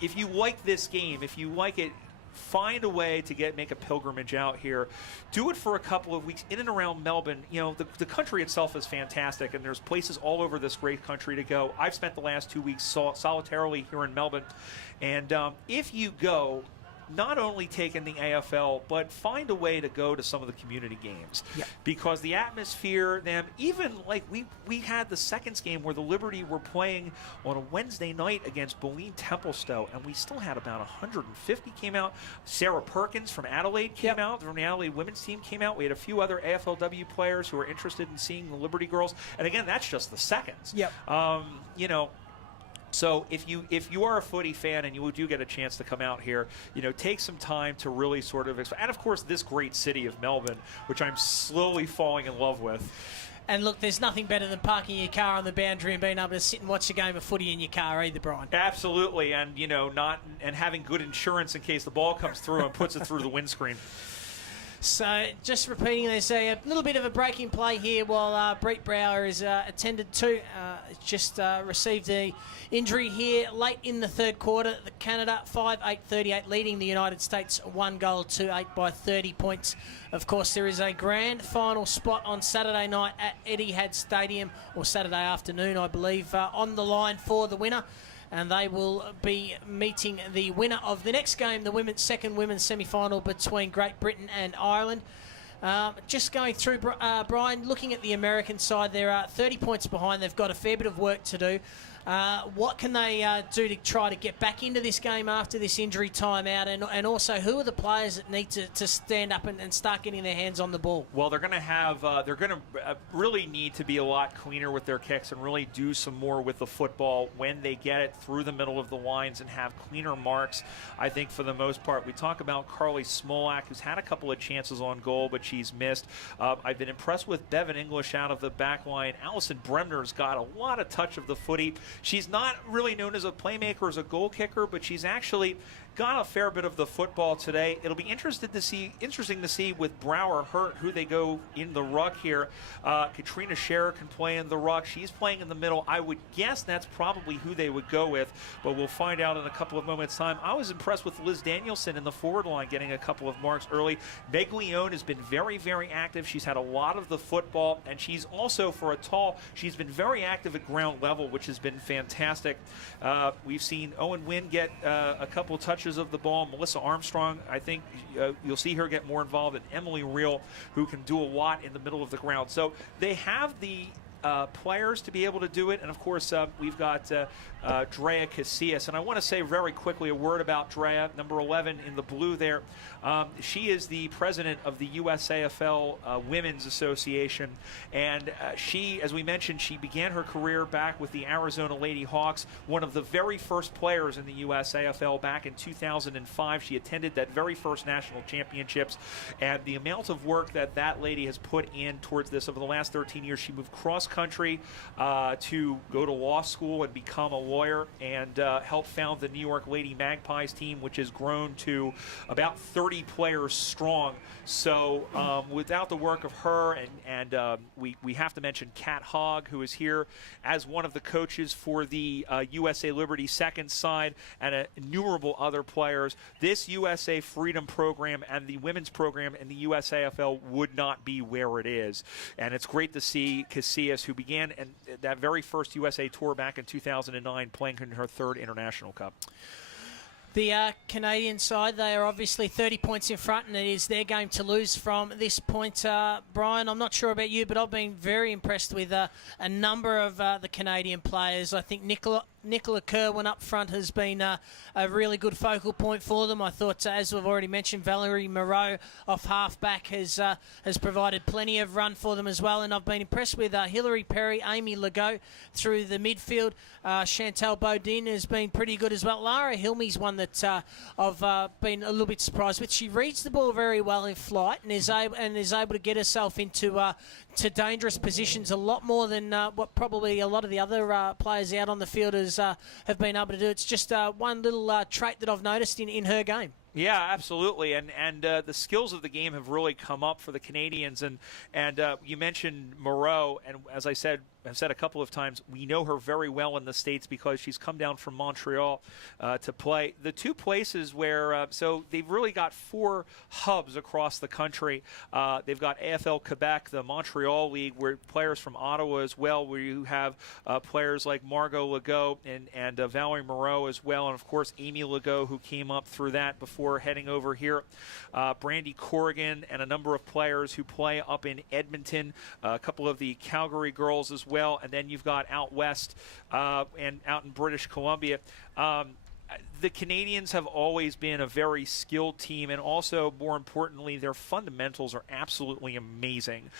if you like this game, if you like it, find a way to make a pilgrimage out here. Do it for a couple of weeks in and around Melbourne. The country itself is fantastic, and there's places all over this great country to go. I've spent the last 2 weeks solitarily here in Melbourne, and if you go, not only take in the AFL, but find a way to go to some of the community games. Yep. Because the atmosphere, them, even like we had the seconds game where the Liberty were playing on a Wednesday night against Boline Templestowe, and we still had about 150 came out. Sarah Perkins from Adelaide came out, from the Adelaide women's team came out. We had a few other AFLW players who were interested in seeing the Liberty girls. And again, that's just the seconds. Yep. You know, so if you are a footy fan and you do get a chance to come out here, you know, take some time to really sort of, and of course this great city of Melbourne, which I'm slowly falling in love with. And look, there's nothing better than parking your car on the boundary and being able to sit and watch a game of footy in your car either, Brian. Absolutely, and you know, and having good insurance in case the ball comes through and puts it through the windscreen. So, just repeating, there's a little bit of a break in play here while Brett Brower is attended to. Just received the injury here late in the third quarter. The Canada 5-8-38 leading the United States 1-2-8 by 30 points. Of course, there is a grand final spot on Saturday night at Etihad Stadium, or Saturday afternoon, I believe, on the line for the winner. And they will be meeting the winner of the next game, the second women's semi-final between Great Britain and Ireland. Just going through, Brian, looking at the American side, they're 30 points behind. They've got a fair bit of work to do. What can they do to try to get back into this game after this injury timeout? And also, who are the players that need to stand up and start getting their hands on the ball? Well, they're going to have, really need to be a lot cleaner with their kicks and really do some more with the football when they get it through the middle of the lines and have cleaner marks. I think for the most part, we talk about Carly Smolak, who's had a couple of chances on goal, but she's missed. I've been impressed with Bevan English out of the back line. Allison Bremner's got a lot of touch of the footy. She's not really known as a playmaker or as a goal kicker, but she's actually got a fair bit of the football today. It'll be interesting to see with Brower hurt who they go in the ruck here. Katrina Scherer can play in the ruck. She's playing in the middle. I would guess that's probably who they would go with, but we'll find out in a couple of moments' time. I was impressed with Liz Danielson in the forward line getting a couple of marks early. Meg Leone has been very, very active. She's had a lot of the football, and she's also, for a tall, she's been very active at ground level, which has been fantastic. We've seen Owen Wynn get a couple of touches of the ball. Melissa Armstrong, I think you'll see her get more involved, and Emily Reel, who can do a lot in the middle of the ground. So they have the players to be able to do it, and of course we've got Drea Casillas. And I want to say very quickly a word about Drea, number 11 in the blue there. She is the president of the USAFL Women's Association, and she, as we mentioned, she began her career back with the Arizona Lady Hawks, one of the very first players in the USAFL back in 2005. She attended that very first national championships, and the amount of work that lady has put in towards this over the last 13 years. She moved cross country to go to law school and become a lawyer, and help found the New York Lady Magpies team, which has grown to about 30 players strong. So without the work of her, and we have to mention Kat Hogg, who is here as one of the coaches for the USA Liberty second side, and innumerable other players, this USA Freedom program and the women's program in the USAFL would not be where it is. And it's great to see Casillas, who began that very first USA tour back in 2009, playing in her third International Cup. The Canadian side, they are obviously 30 points in front, and it is their game to lose from this point. Brian, I'm not sure about you, but I've been very impressed with a number of the Canadian players. I think Nicola Kerwin up front has been a really good focal point for them. I thought, as we've already mentioned, Valerie Moreau off half-back has provided plenty of run for them as well. And I've been impressed with Hilary Perry, Amy Legault through the midfield. Chantal Baudin has been pretty good as well. Lara Hilmy's one that I've been a little bit surprised with. She reads the ball very well in flight and is able to get herself into to dangerous positions a lot more than what probably a lot of the other players out on the field have been able to do. It's just one little trait that I've noticed in her game. Yeah, absolutely, and the skills of the game have really come up for the Canadians, and you mentioned Moreau, and as I said, have said a couple of times, we know her very well in the States because she's come down from Montreal to play. The two places where, so they've really got 4 hubs across the country. They've got AFL Quebec, the Montreal League, where players from Ottawa as well, where you have players like Margot Legault and Valerie Moreau as well, and of course Amy Legault, who came up through that before heading over here. Brandy Corrigan and a number of players who play up in Edmonton, a couple of the Calgary girls as well, and then you've got out west and out in British Columbia. The Canadians have always been a very skilled team, and also, more importantly, their fundamentals are absolutely amazing.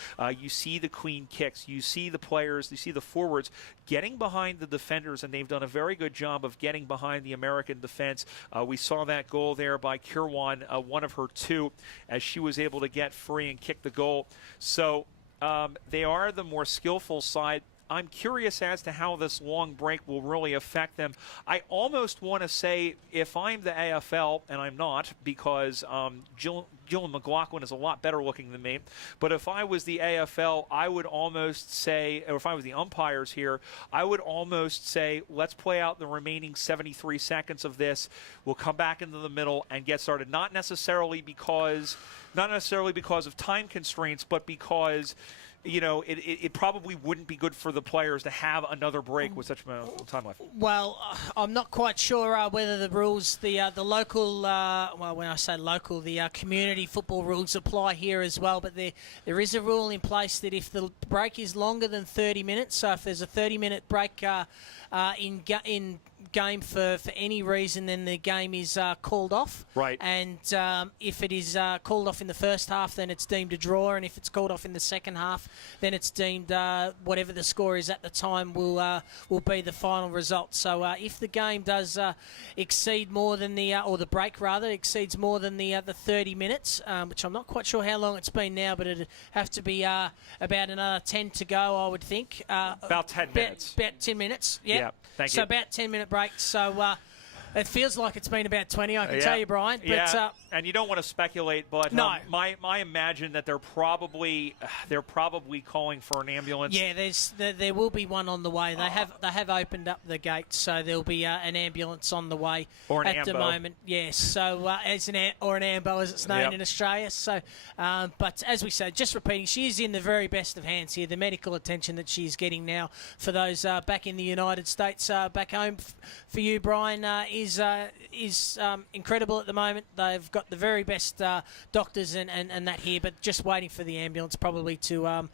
You see the clean kicks, you see the players, you see the forwards getting behind the defenders, and they've done a very good job of getting behind the American defense. We saw that goal there by Kirwan, one of her 2, as she was able to get free and kick the goal. So they are the more skillful side. I'm curious as to how this long break will really affect them. I almost want to say, if I'm the AFL, and I'm not, because Gillian McLaughlin is a lot better looking than me, but if I was the AFL, I would almost say, or if I was the umpires here, I would almost say, let's play out the remaining 73 seconds of this. We'll come back into the middle and get started. Not necessarily because of time constraints, but because it probably wouldn't be good for the players to have another break with such a time left. Well, I'm not quite sure whether the rules, the local, well, when I say local, the community football rules apply here as well. But there is a rule in place that if the break is longer than 30 minutes, so if there's a 30-minute break in game for any reason, then the game is called off. Right. And if it is called off in the first half, then it's deemed a draw. And if it's called off in the second half, then it's deemed whatever the score is at the time will be the final result. So if the game does exceed more than or the break rather exceeds more than the 30 minutes, which I'm not quite sure how long it's been now, but it'd have to be about another 10 to go, I would think. About 10 minutes. About 10 minutes. Yeah. Thank you. So about 10-minute break. So it feels like it's been about 20, I can tell you, Brian. But, and you don't want to speculate, but no. I imagine that they're probably calling for an ambulance. Yeah, there will be one on the way. They have opened up the gates, so there'll be an ambulance on the way or an at ambo. The moment. Yes, so or an ambo as it's known in Australia. So, but as we said, just repeating, she is in the very best of hands here. The medical attention that she's getting now for those back in the United States, back home for you, Brian, is incredible at the moment. They've got the very best doctors and that here, but just waiting for the ambulance probably to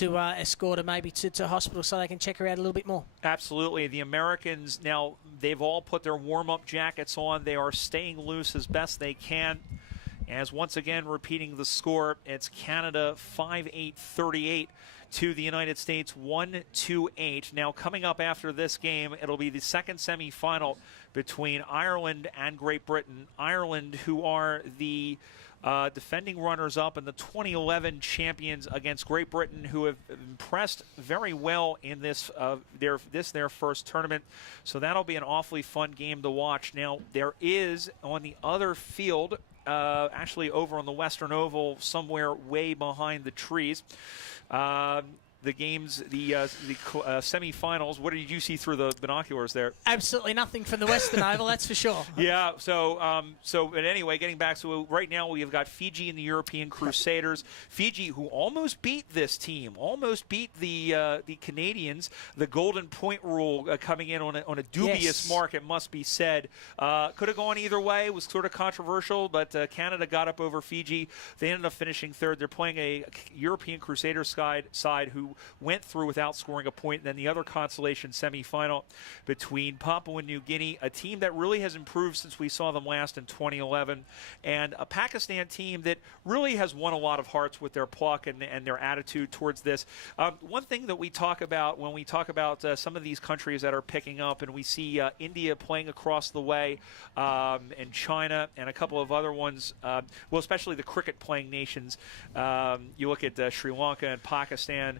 escort her maybe to hospital so they can check her out a little bit more. Absolutely. The Americans, now they've all put their warm-up jackets on. They are staying loose as best they can. As once again, repeating the score, it's Canada 5-8-38 to the United States 1-2-8. Now, coming up after this game, it'll be the second semifinal between Ireland and Great Britain. Ireland, who are the defending runners-up and the 2011 champions, against Great Britain, who have impressed very well in this their first tournament. So that'll be an awfully fun game to watch. Now, there is on the other field, actually over on the Western Oval, somewhere way behind the trees, the games, the semifinals. What did you see through the binoculars there? Absolutely nothing from the Western Oval, that's for sure. Yeah. But anyway, getting back to right now, we've got Fiji and the European Crusaders. Fiji, who almost beat this team, almost beat the Canadians. The golden point rule coming in on a dubious mark, it must be said. Could have gone either way. It was sort of controversial, but Canada got up over Fiji. They ended up finishing third. They're playing a European Crusaders side who went through without scoring a point. And then the other consolation semifinal between Papua New Guinea, a team that really has improved since we saw them last in 2011, and a Pakistan team that really has won a lot of hearts with their pluck and their attitude towards this. One thing that we talk about when we talk about some of these countries that are picking up, and we see India playing across the way, and China and a couple of other ones, well, especially the cricket-playing nations. You look at Sri Lanka and Pakistan.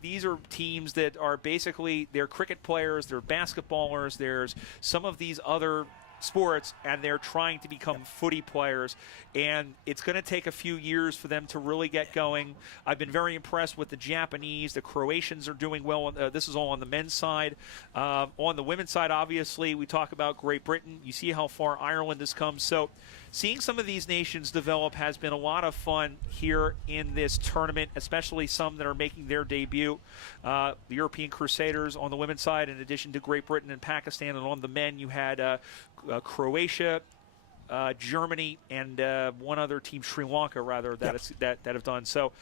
These are teams that are basically, they're cricket players, they're basketballers, there's some of these other sports, and they're trying to become footy players, and it's going to take a few years for them to really get going. I've been very impressed with the Japanese. The Croatians are doing well. This is all on the men's side. On the women's side, obviously, we talk about Great Britain. You see how far Ireland has come. So seeing some of these nations develop has been a lot of fun here in this tournament, especially some that are making their debut. The European Crusaders on the women's side, in addition to Great Britain and Pakistan, and on the men you had Croatia, Germany, and one other team, Sri Lanka, rather, that have done. So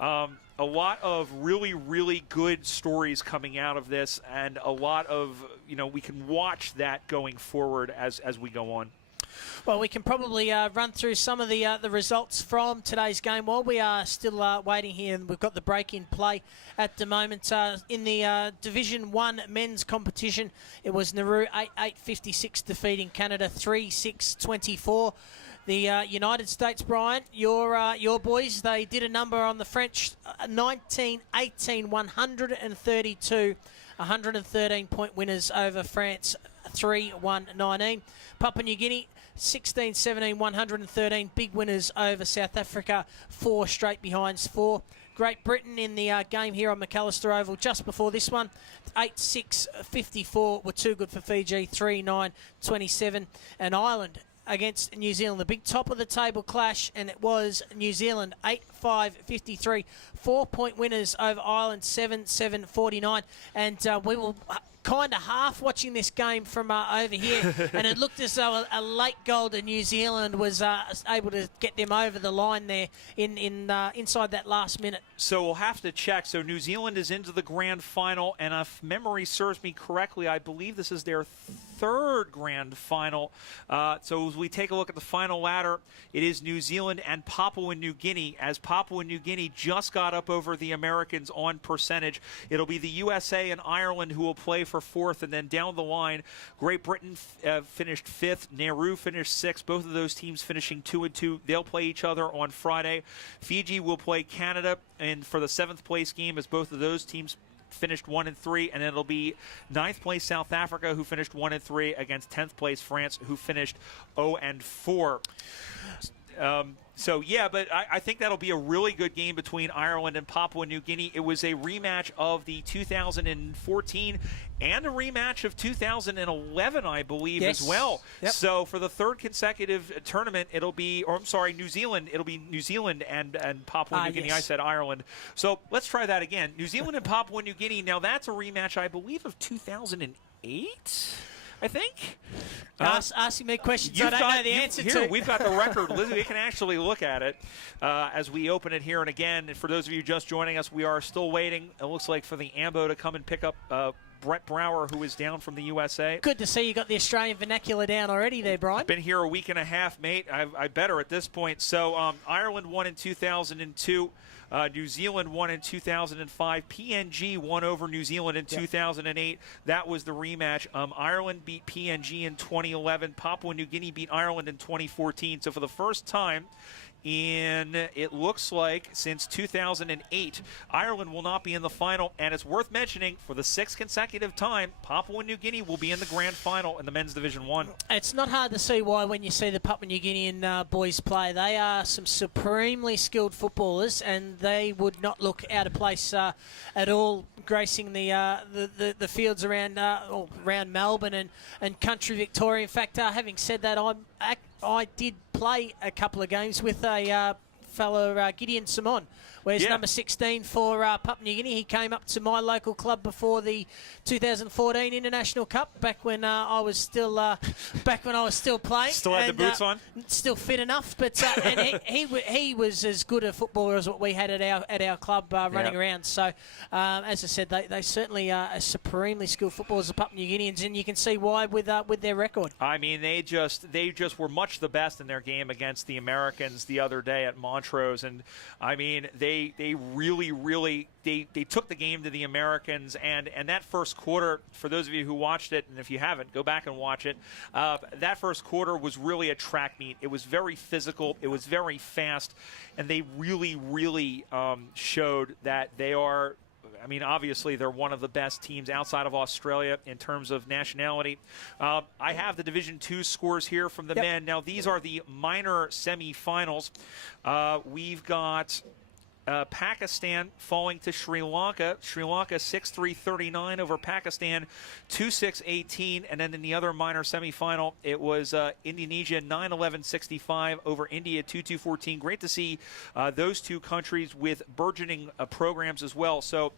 a lot of really, really good stories coming out of this, and a lot of, we can watch that going forward as we go on. Well, we can probably run through some of the results from today's game while we are still waiting here. And we've got the break in play at the moment. In the Division 1 men's competition, it was Nauru 8-8-56 defeating Canada 3-6-24. The United States, Brian, your boys, they did a number on the French, 19-18, 132, 113-point winners over France, 3-1-19. Papua New Guinea, 16-17, 113, big winners over South Africa, 4 straight behinds, 4. Great Britain in the game here on McAllister Oval just before this one, 8-6-54 were too good for Fiji, 3-9-27, and Ireland against New Zealand, the big top of the table clash, and it was New Zealand 8-5-53, 4-point winners over Ireland, 7-7-49, and we will kind of half watching this game from over here, and it looked as though a late goal to New Zealand was able to get them over the line there inside that last minute. So we'll have to check. So New Zealand is into the grand final, and if memory serves me correctly, I believe this is their third grand final. So as we take a look at the final ladder, it is New Zealand and Papua New Guinea. As Papua New Guinea just got up over the Americans on percentage, it'll be the USA and Ireland who will play for fourth, and then down the line, Great Britain finished fifth, Nauru finished sixth, both of those teams finishing 2-2. They'll play each other on Friday. Fiji will play Canada, and for the 7th place game, as both of those teams finished 1-3, and it'll be 9th place South Africa, who finished 1-3, against 10th place France, who finished 0-4. So, yeah, but I think that'll be a really good game between Ireland and Papua New Guinea. It was a rematch of the 2014 and a rematch of 2011, I believe, as well. Yep. So for the third consecutive tournament, it'll be, or I'm sorry, New Zealand. It'll be New Zealand and Papua New Guinea. Yes. I said Ireland. So let's try that again. New Zealand and Papua New Guinea. Now, that's a rematch, I believe, of 2008. I think. Asking me questions I don't know the answer to. We've got the record. We can actually look at it as we open it here. And again, for those of you just joining us, we are still waiting, it looks like, for the AMBO to come and pick up Brett Brower, who is down from the USA. Good to see you got the Australian vernacular down already there, Brian. Been here a week and a half, mate. I better at this point. So Ireland won in 2002. New Zealand won in 2005. PNG won over New Zealand in 2008. That was the rematch. Ireland beat PNG in 2011. Papua New Guinea beat Ireland in 2014. So for the first time in, it looks like, since 2008, Ireland will not be in the final. And it's worth mentioning, for the 6th consecutive time, Papua New Guinea will be in the grand final in the men's Division 1. It's not hard to see why when you see the Papua New Guinean boys play. They are some supremely skilled footballers, and they would not look out of place at all gracing the fields around Melbourne and country Victoria. In fact, having said that, I did play a couple of games with a fellow Gideon Simon, where's number 16 for Papua New Guinea. He came up to my local club before the 2014 International Cup, back when I was still playing. Still had the boots on. Still fit enough, but and he was as good a footballer as what we had at our club running around. So as I said, they certainly are supremely skilled footballers, the Papua New Guineans, and you can see why with their record. I mean, they just were much the best in their game against the Americans the other day at Montrose, and I mean they really they took the game to the Americans, and that first quarter, for those of you who watched it, and if you haven't, go back and watch it. That first quarter was really a track meet. It was very physical. It was very fast, and they really showed that they are I mean, obviously, they're one of the best teams outside of Australia in terms of nationality. I have the Division II scores here from the men. Now, these are the minor semifinals. We've got Pakistan falling to Sri Lanka. Sri Lanka 6-3-39 over Pakistan 2-6-18. And then in the other minor semifinal, it was Indonesia 9-11-65 over India 2-2-14. Great to see those two countries with burgeoning programs as well. So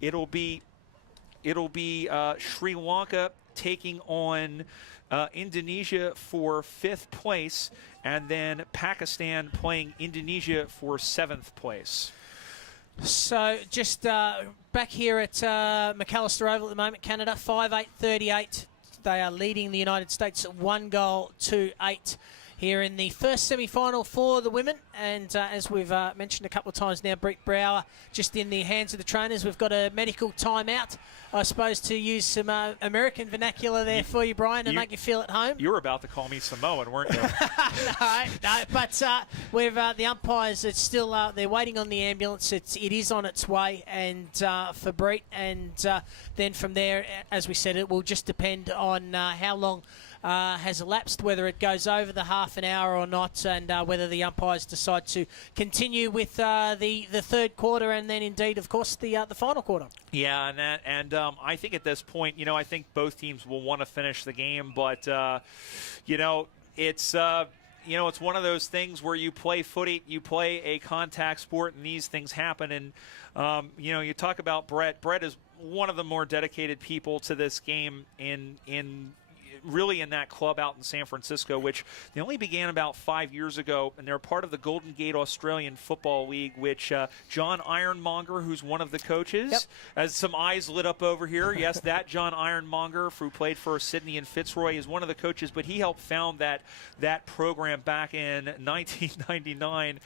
it'll be Sri Lanka taking on Indonesia for 5th place, and then Pakistan playing Indonesia for 7th place. So just back here at McAllister Oval at the moment, Canada 5-8-38. They are leading the United States 1-8 here in the first semi-final for the women. And as we've mentioned a couple of times now, Brett Brower just in the hands of the trainers. We've got a medical timeout, I suppose, to use some American vernacular there for you, Brian, to make you feel at home. You were about to call me Samoan, weren't you? No, but we've the umpires. It's still they're waiting on the ambulance. It is on its way, and for Brett, and then from there, as we said, it will just depend on how long has elapsed, whether it goes over the half an hour or not, and whether the umpires decide to continue with the third quarter, and then indeed, of course, the final quarter. Yeah, and I think at this point, I think both teams will want to finish the game, but it's. It's one of those things where you play footy, you play a contact sport, and these things happen. And, you talk about Brett. Brett is one of the more dedicated people to this game really in that club out in San Francisco, which they only began about 5 years ago, and they're part of the Golden Gate Australian Football League, which John Ironmonger, who's one of the coaches, as some eyes lit up over here. Yes, that John Ironmonger, who played for Sydney and Fitzroy, is one of the coaches, but he helped found that program back in 1999,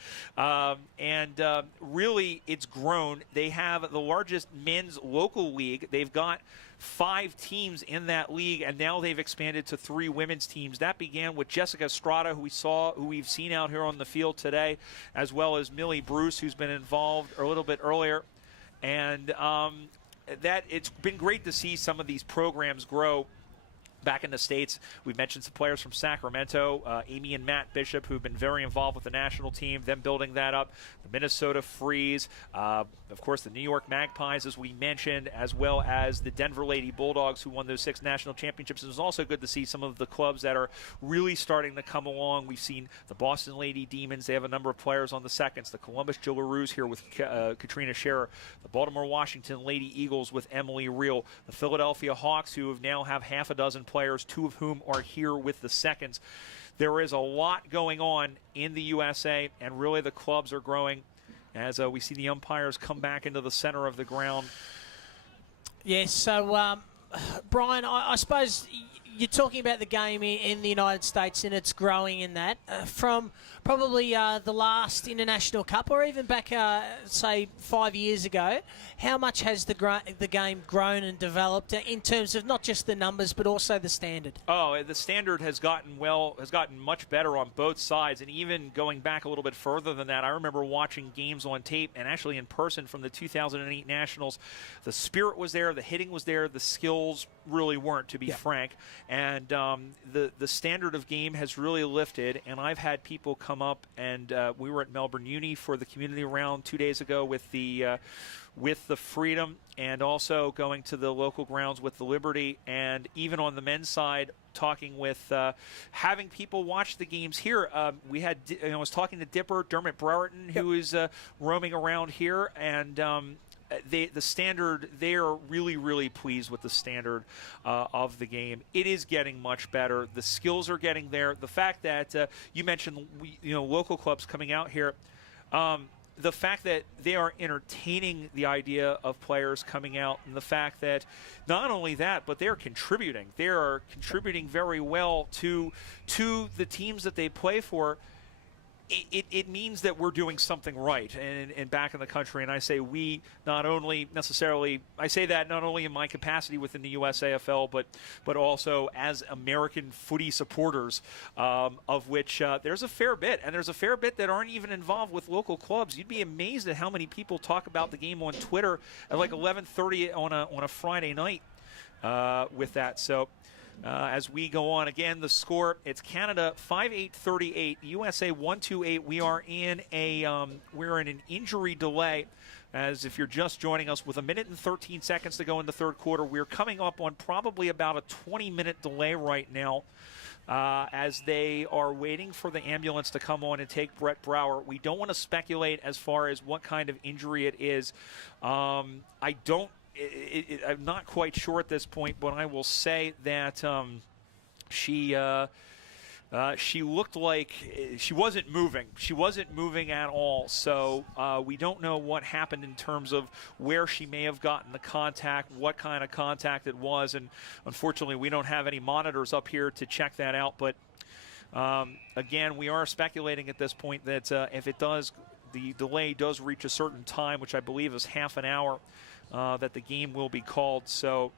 and really it's grown. They have the largest men's local league. They've got 5 teams in that league, and now they've expanded to 3 women's teams. That began with Jessica Estrada, who we've seen out here on the field today, as well as Millie Bruce, who's been involved a little bit earlier. And that it's been great to see some of these programs grow back in the States. We've mentioned some players from Sacramento, Amy and Matt Bishop, who've been very involved with the national team, them building that up. The Minnesota Freeze, of course, the New York Magpies, as we mentioned, as well as the Denver Lady Bulldogs, who won those 6 national championships. It was also good to see some of the clubs that are really starting to come along. We've seen the Boston Lady Demons. They have a number of players on the seconds. The Columbus Jillaroos here with Katrina Scherer. The Baltimore Washington Lady Eagles with Emily Reel. The Philadelphia Hawks, who now have half a dozen players, 2 of whom are here with the seconds. There is a lot going on in the USA, and really the clubs are growing as we see the umpires come back into the center of the ground. Yes, so, Brian, I suppose you're talking about the game in the United States, and it's growing in that. From probably the last International Cup, or even back, say, 5 years ago, how much has the game grown and developed in terms of not just the numbers, but also the standard? Oh, the standard has gotten much better on both sides, and even going back a little bit further than that, I remember watching games on tape and actually in person from the 2008 Nationals. The spirit was there, the hitting was there, the skills really weren't, to be frank. And the standard of game has really lifted, and I've had people come up, and we were at Melbourne Uni for the community round 2 days ago with the Freedom, and also going to the local grounds with the Liberty, and even on the men's side, talking with having people watch the games here. We had I was talking to Dermot Brereton, who is roaming around here, and the standard, they are really, really pleased with the standard of the game. It is getting much better. The skills are getting there. The fact that you mentioned, local clubs coming out here, the fact that they are entertaining the idea of players coming out, and the fact that not only that, but they're contributing. They are contributing very well to the teams that they play for. it means that we're doing something right and back in the country. And I say we, not only necessarily, I say that not only in my capacity within the USAFL, but also as American footy supporters, of which there's a fair bit. And there's a fair bit that aren't even involved with local clubs. You'd be amazed at how many people talk about the game on Twitter at like 11:30 on a Friday night with that. So as we go on, again, the score, it's Canada 5-8-38, USA 1-2-8. We are in we're in an injury delay. As if you're just joining us, with 1 minute and 13 seconds to go in the third quarter, we're coming up on probably about a 20-minute delay right now, as they are waiting for the ambulance to come on and take Brett Brower. We don't want to speculate as far as what kind of injury it is. I'm not quite sure at this point, but I will say that she looked like she wasn't moving. She wasn't moving at all. So we don't know what happened in terms of where she may have gotten the contact, what kind of contact it was. And unfortunately, we don't have any monitors up here to check that out. But again, we are speculating at this point that if the delay does reach a certain time, which I believe is half an hour, that the game will be called. So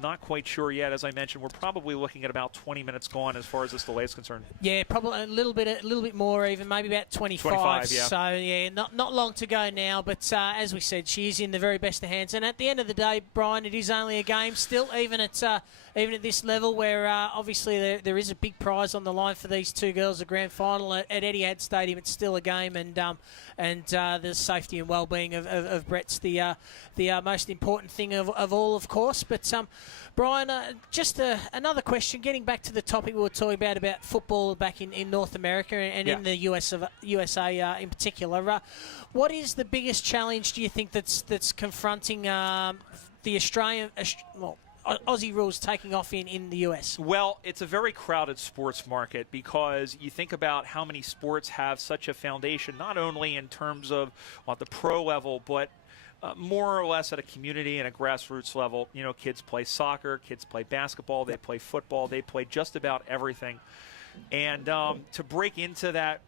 not quite sure yet. As I mentioned, we're probably looking at about 20 minutes gone as far as this delay is concerned. Yeah, probably a little bit more even, maybe about 25. Yeah. So yeah, not long to go now. But as we said, she is in the very best of hands. And at the end of the day, Brian, it is only a game still, even at this level where obviously there is a big prize on the line for these two girls. The grand final at Etihad Stadium, it's still a game, and the safety and well-being of Brett's the most important thing of all, of course. But Brian, just another question, getting back to the topic we were talking about football back in North America and in the USA in particular. What is the biggest challenge, do you think, that's confronting the Aussie rules taking off in the US? Well, it's a very crowded sports market, because you think about how many sports have such a foundation, not only in terms of at the pro level, but more or less at a community and a grassroots level. You know, kids play soccer, kids play basketball, they play football, they play just about everything. And to break into that,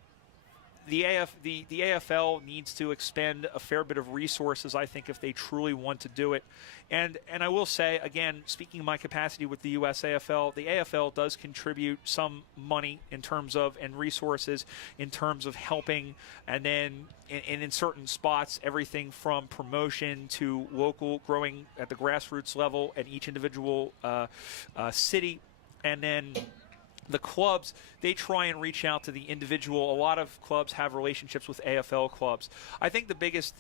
the AFL needs to expend a fair bit of resources, I think, if they truly want to do it. And I will say, again, speaking of my capacity with the USAFL, the AFL does contribute some money in terms of, and resources in terms of helping, and then in certain spots, everything from promotion to local, growing at the grassroots level at each individual city, and then the clubs, they try and reach out to the individual. A lot of clubs have relationships with AFL clubs. I think the biggest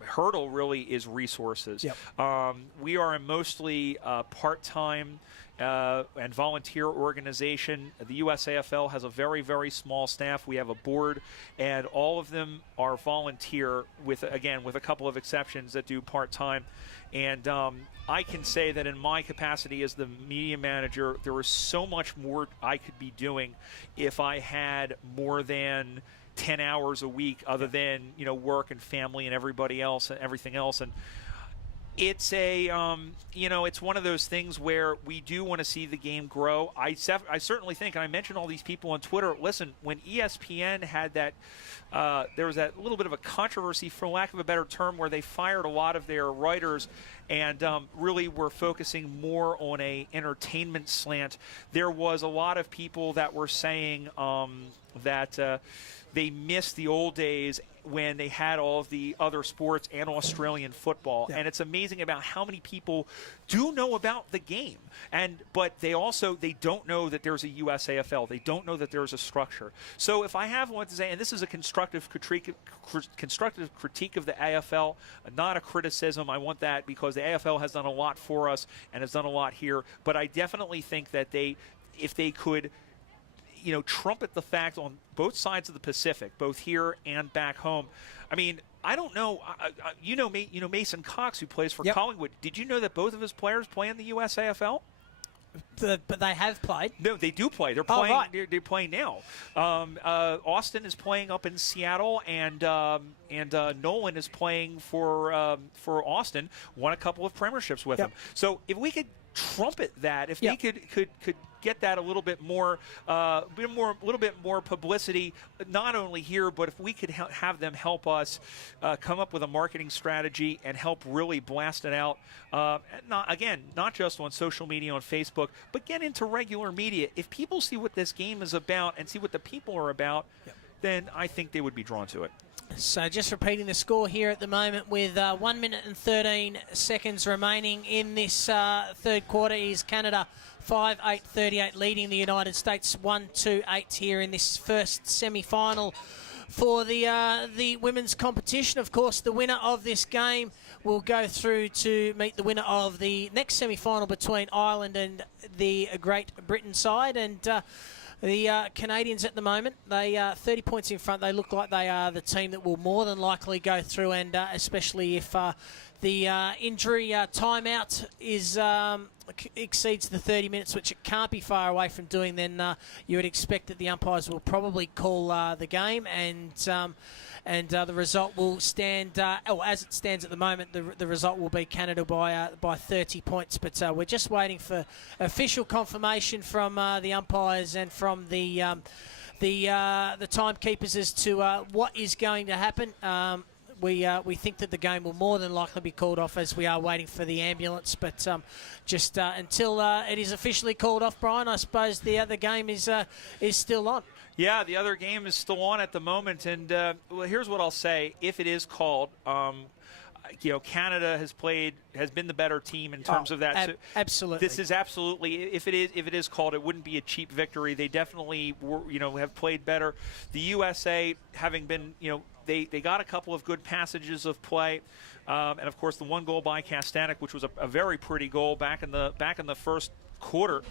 hurdle really is resources. Yep. We are a mostly part-time and volunteer organization. The USAFL has a very, very small staff. We have a board, and all of them are volunteer, with a couple of exceptions that do part-time. And I can say that in my capacity as the media manager, there is so much more I could be doing if I had more than 10 hours a week, other than, you know, work and family and everybody else and everything else. And it's it's one of those things where we do want to see the game grow. I certainly think, and I mentioned all these people on Twitter, listen, when ESPN had that, there was that little bit of a controversy, for lack of a better term, where they fired a lot of their writers and really were focusing more on a entertainment slant. There was a lot of people that were saying that they missed the old days when they had all of the other sports and Australian football. Yeah. And it's amazing about how many people do know about the game. But they don't know that there's a USAFL. They don't know that there's a structure. So if I have one to say, and this is a constructive critique of the AFL, not a criticism. I want that because the AFL has done a lot for us and has done a lot here. But I definitely think that if they could, trumpet the fact on both sides of the Pacific, both here and back home. I mean, I don't know. Mason Cox, who plays for Collingwood. Did you know that both of his players play in the USAFL? But they have played. No, they do play. They're playing. Right. They're playing now. Austin is playing up in Seattle, and Nolan is playing for Austin. Won a couple of premierships with them. So if we could trumpet that. If Yep. they could get that a little bit more, little bit more publicity, not only here, but if we could have them help us come up with a marketing strategy and help really blast it out. Not just on social media, on Facebook, but get into regular media. If people see what this game is about and see what the people are about, then I think they would be drawn to it. So just repeating the score here at the moment with 1 minute and 13 seconds remaining in this third quarter is Canada 5-8-38 leading the United States 1-2-8 here in this first semi-final for the women's competition. Of course, the winner of this game will go through to meet the winner of the next semi-final between Ireland and the Great Britain side. And the Canadians at the moment, they are 30 points in front. They look like they are the team that will more than likely go through, and especially if the injury timeout is exceeds the 30 minutes, which it can't be far away from doing, then you would expect that the umpires will probably call the game, and the result will stand, as it stands at the moment, the result will be Canada by 30 points. But we're just waiting for official confirmation from the umpires and from the timekeepers as to what is going to happen. We think that the game will more than likely be called off as we are waiting for the ambulance. But just until it is officially called off, Brian, I suppose the other game is still on. Yeah, the other game is still on at the moment, and well, here's what I'll say: if it is called, Canada has been the better team in terms of that. So absolutely, this is absolutely. If it is called, it wouldn't be a cheap victory. They definitely have played better. The USA, having been they got a couple of good passages of play. And of course, the one goal by Kastanek, which was a very pretty goal back in the first quarter,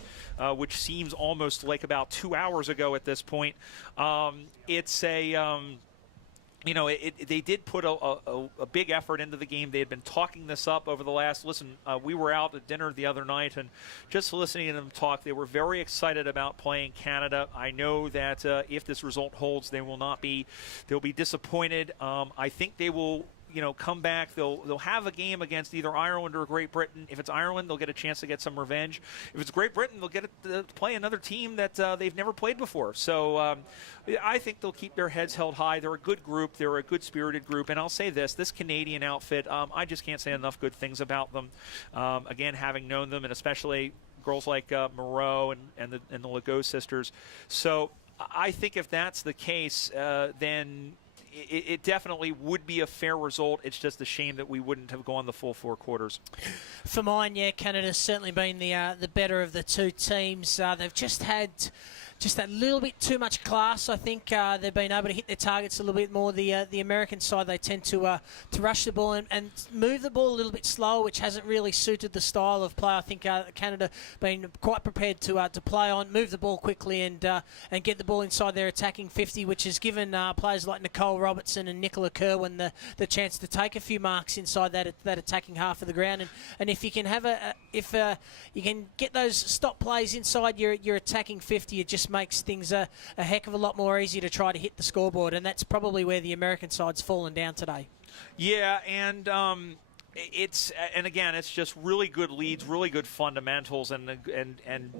which seems almost like about 2 hours ago at this point. It's a they did put a big effort into the game. They had been talking this up over the last. We were out at dinner the other night, and just listening to them talk, they were very excited about playing Canada. I know that if this result holds, they'll be disappointed. I think they will. Come back. They'll have a game against either Ireland or Great Britain. If it's Ireland, they'll get a chance to get some revenge. If it's Great Britain, they'll get to play another team that they've never played before. So I think they'll keep their heads held high. They're a good group. They're a good-spirited group. And I'll say this Canadian outfit, I just can't say enough good things about them. Again, having known them, and especially girls like Moreau and the Legault sisters. So I think if that's the case, then it definitely would be a fair result. It's just a shame that we wouldn't have gone the full 4 quarters. For mine, Canada's certainly been the better of the two teams. They've just had that little bit too much class. I think they've been able to hit their targets a little bit more. The American side, they tend to rush the ball and move the ball a little bit slower, which hasn't really suited the style of play. I think Canada been quite prepared to play on, move the ball quickly, and get the ball inside their attacking 50, which has given players like Nicole Robertson and Nicola Kerwin the chance to take a few marks inside that attacking half of the ground. And if you can have you can get those stop plays inside your attacking 50, it just makes things a heck of a lot more easy to try to hit the scoreboard, and that's probably where the American side's fallen down today. Yeah, and it's just really good leads, really good fundamentals, and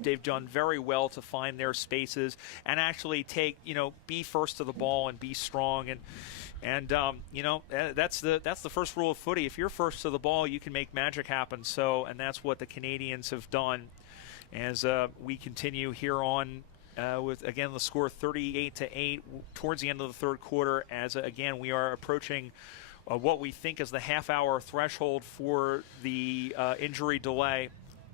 they've done very well to find their spaces and actually be first to the ball and be strong, and that's the first rule of footy. If you're first to the ball, you can make magic happen. So, and that's what the Canadians have done as we continue here on. With, again, the score 38-8 towards the end of the third quarter, as, again, we are approaching what we think is the half-hour threshold for the injury delay.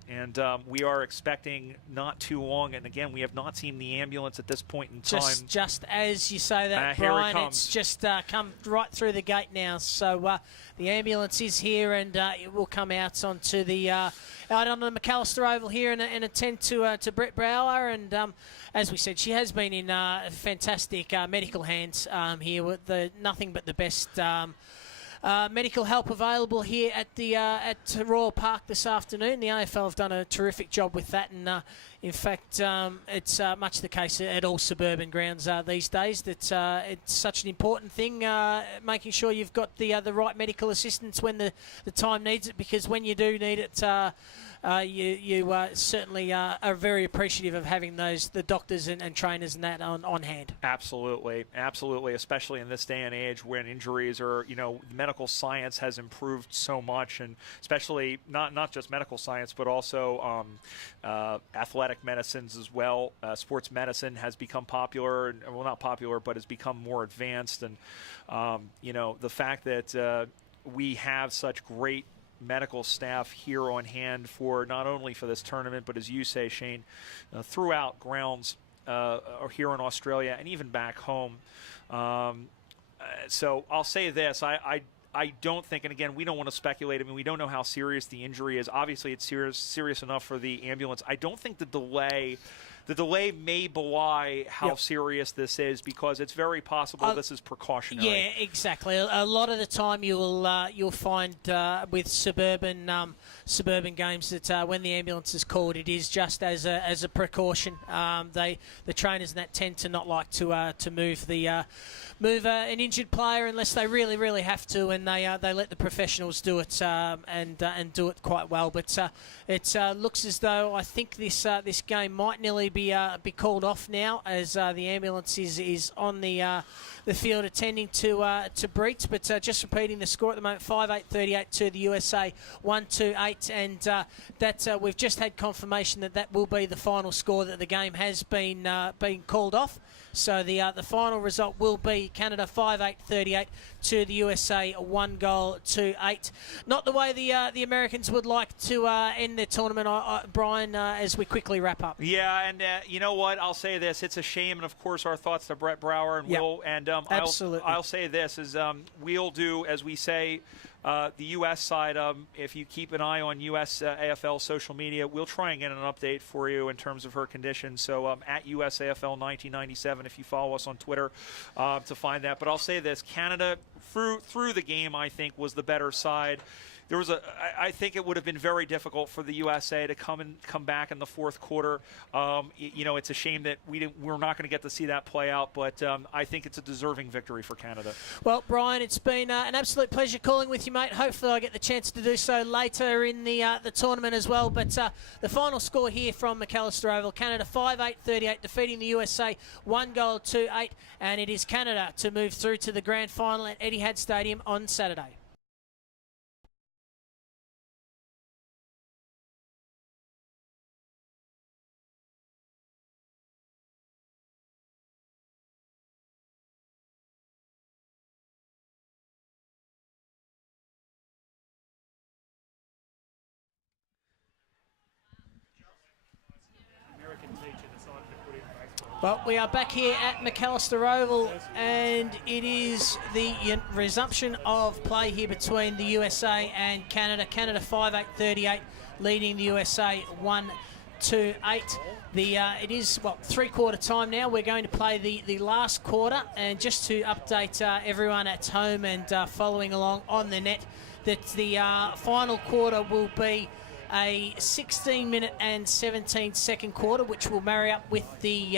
And we are expecting not too long. And, again, we have not seen the ambulance at this point in time. Just as you say that, Brian, it's just come right through the gate now. So the ambulance is here, and it will come out onto the out on the McAllister Oval here and attend to Brett Brower. And as we said, she has been in fantastic medical hands here with nothing but the best medical help available here at Royal Park this afternoon. The AFL have done a terrific job with that, and in fact, it's much the case at all suburban grounds these days that it's such an important thing, making sure you've got the right medical assistance when the time needs it, because when you do need it, you certainly are very appreciative of having the doctors and trainers and that on hand. Absolutely, absolutely, especially in this day and age when injuries are, medical science has improved so much, and especially not just medical science, but also athletic medicines as well. Sports medicine has become popular, well, not popular, but has become more advanced, and the fact that we have such great medical staff here on hand for not only for this tournament, but as you say, Shane, throughout grounds here in Australia and even back home. So I'll say this, I don't think, and again, we don't want to speculate. I mean, we don't know how serious the injury is. Obviously, it's serious enough for the ambulance. I don't think the delay may belie how serious this is, because it's very possible this is precautionary. Yeah, exactly. A lot of the time you'll find with suburban games that when the ambulance is called, it is just as a precaution. The trainers and that tend to not like to move an injured player unless they really have to, and they let the professionals do it and do it quite well. But it looks as though I think this game might nearly be called off now, as the ambulance is on the field attending to Breach. But just repeating the score at the moment: 5-8-38 to the USA, 1-2-8, and that we've just had confirmation that will be the final score, that the game has been called off. So the final result will be Canada 5-8-38 to the USA, 1-8. Not the way the Americans would like to end their tournament, Brian, as we quickly wrap up. Yeah, and you know what? I'll say this. It's a shame, and of course our thoughts to Brett Brower and Will. And absolutely. I'll say this, is we'll do, as we say, the U.S. side, if you keep an eye on U.S. AFL social media, we'll try and get an update for you in terms of her condition. So at USAFL 1997, if you follow us on Twitter, to find that. But I'll say this: Canada, through the game, I think, was the better side. I think it would have been very difficult for the USA to come back in the fourth quarter. It's a shame that we're not going to get to see that play out, but I think it's a deserving victory for Canada. Well, Brian, it's been an absolute pleasure calling with you, mate. Hopefully I get the chance to do so later in the tournament as well. But the final score here from McAllister Oval: Canada 5-8-38 defeating the USA, 1-8, and it is Canada to move through to the grand final at Etihad Stadium on Saturday. Well, we are back here at McAllister Oval, and it is the resumption of play here between the USA and Canada. Canada 5-8-38, leading the USA 1-8. It is, three-quarter time now. We're going to play the last quarter, and just to update everyone at home and following along on the net, that the final quarter will be a 16-minute and 17-second quarter, which will marry up with the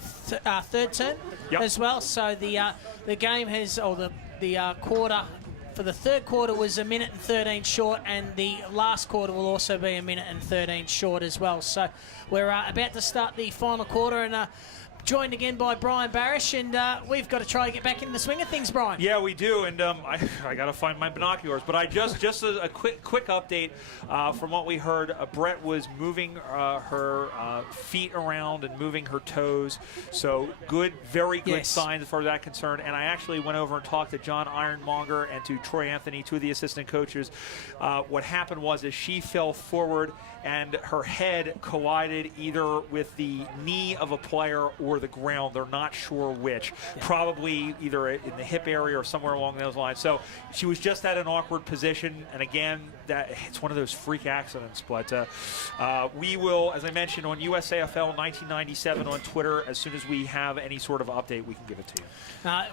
third term as well. So the game has, or the quarter for the third quarter was 1 minute and 13 short, and the last quarter will also be 1 minute and 13 short as well. So we're about to start the final quarter, and joined again by Brian Barish, and we've got to try and get back into the swing of things, Brian. Yeah, we do, and I got to find my binoculars. But I just a quick update from what we heard. Brett was moving her feet around and moving her toes, so very good signs as far as that concerned. And I actually went over and talked to John Ironmonger and to Troy Anthony, two of the assistant coaches. What happened was she fell forward, and her head collided either with the knee of a player or the ground. They're not sure which. Probably either in the hip area or somewhere along those lines. So she was just at an awkward position, and again, it's one of those freak accidents. But we will, as I mentioned, on USAFL 1997 on Twitter, as soon as we have any sort of update, we can give it to you.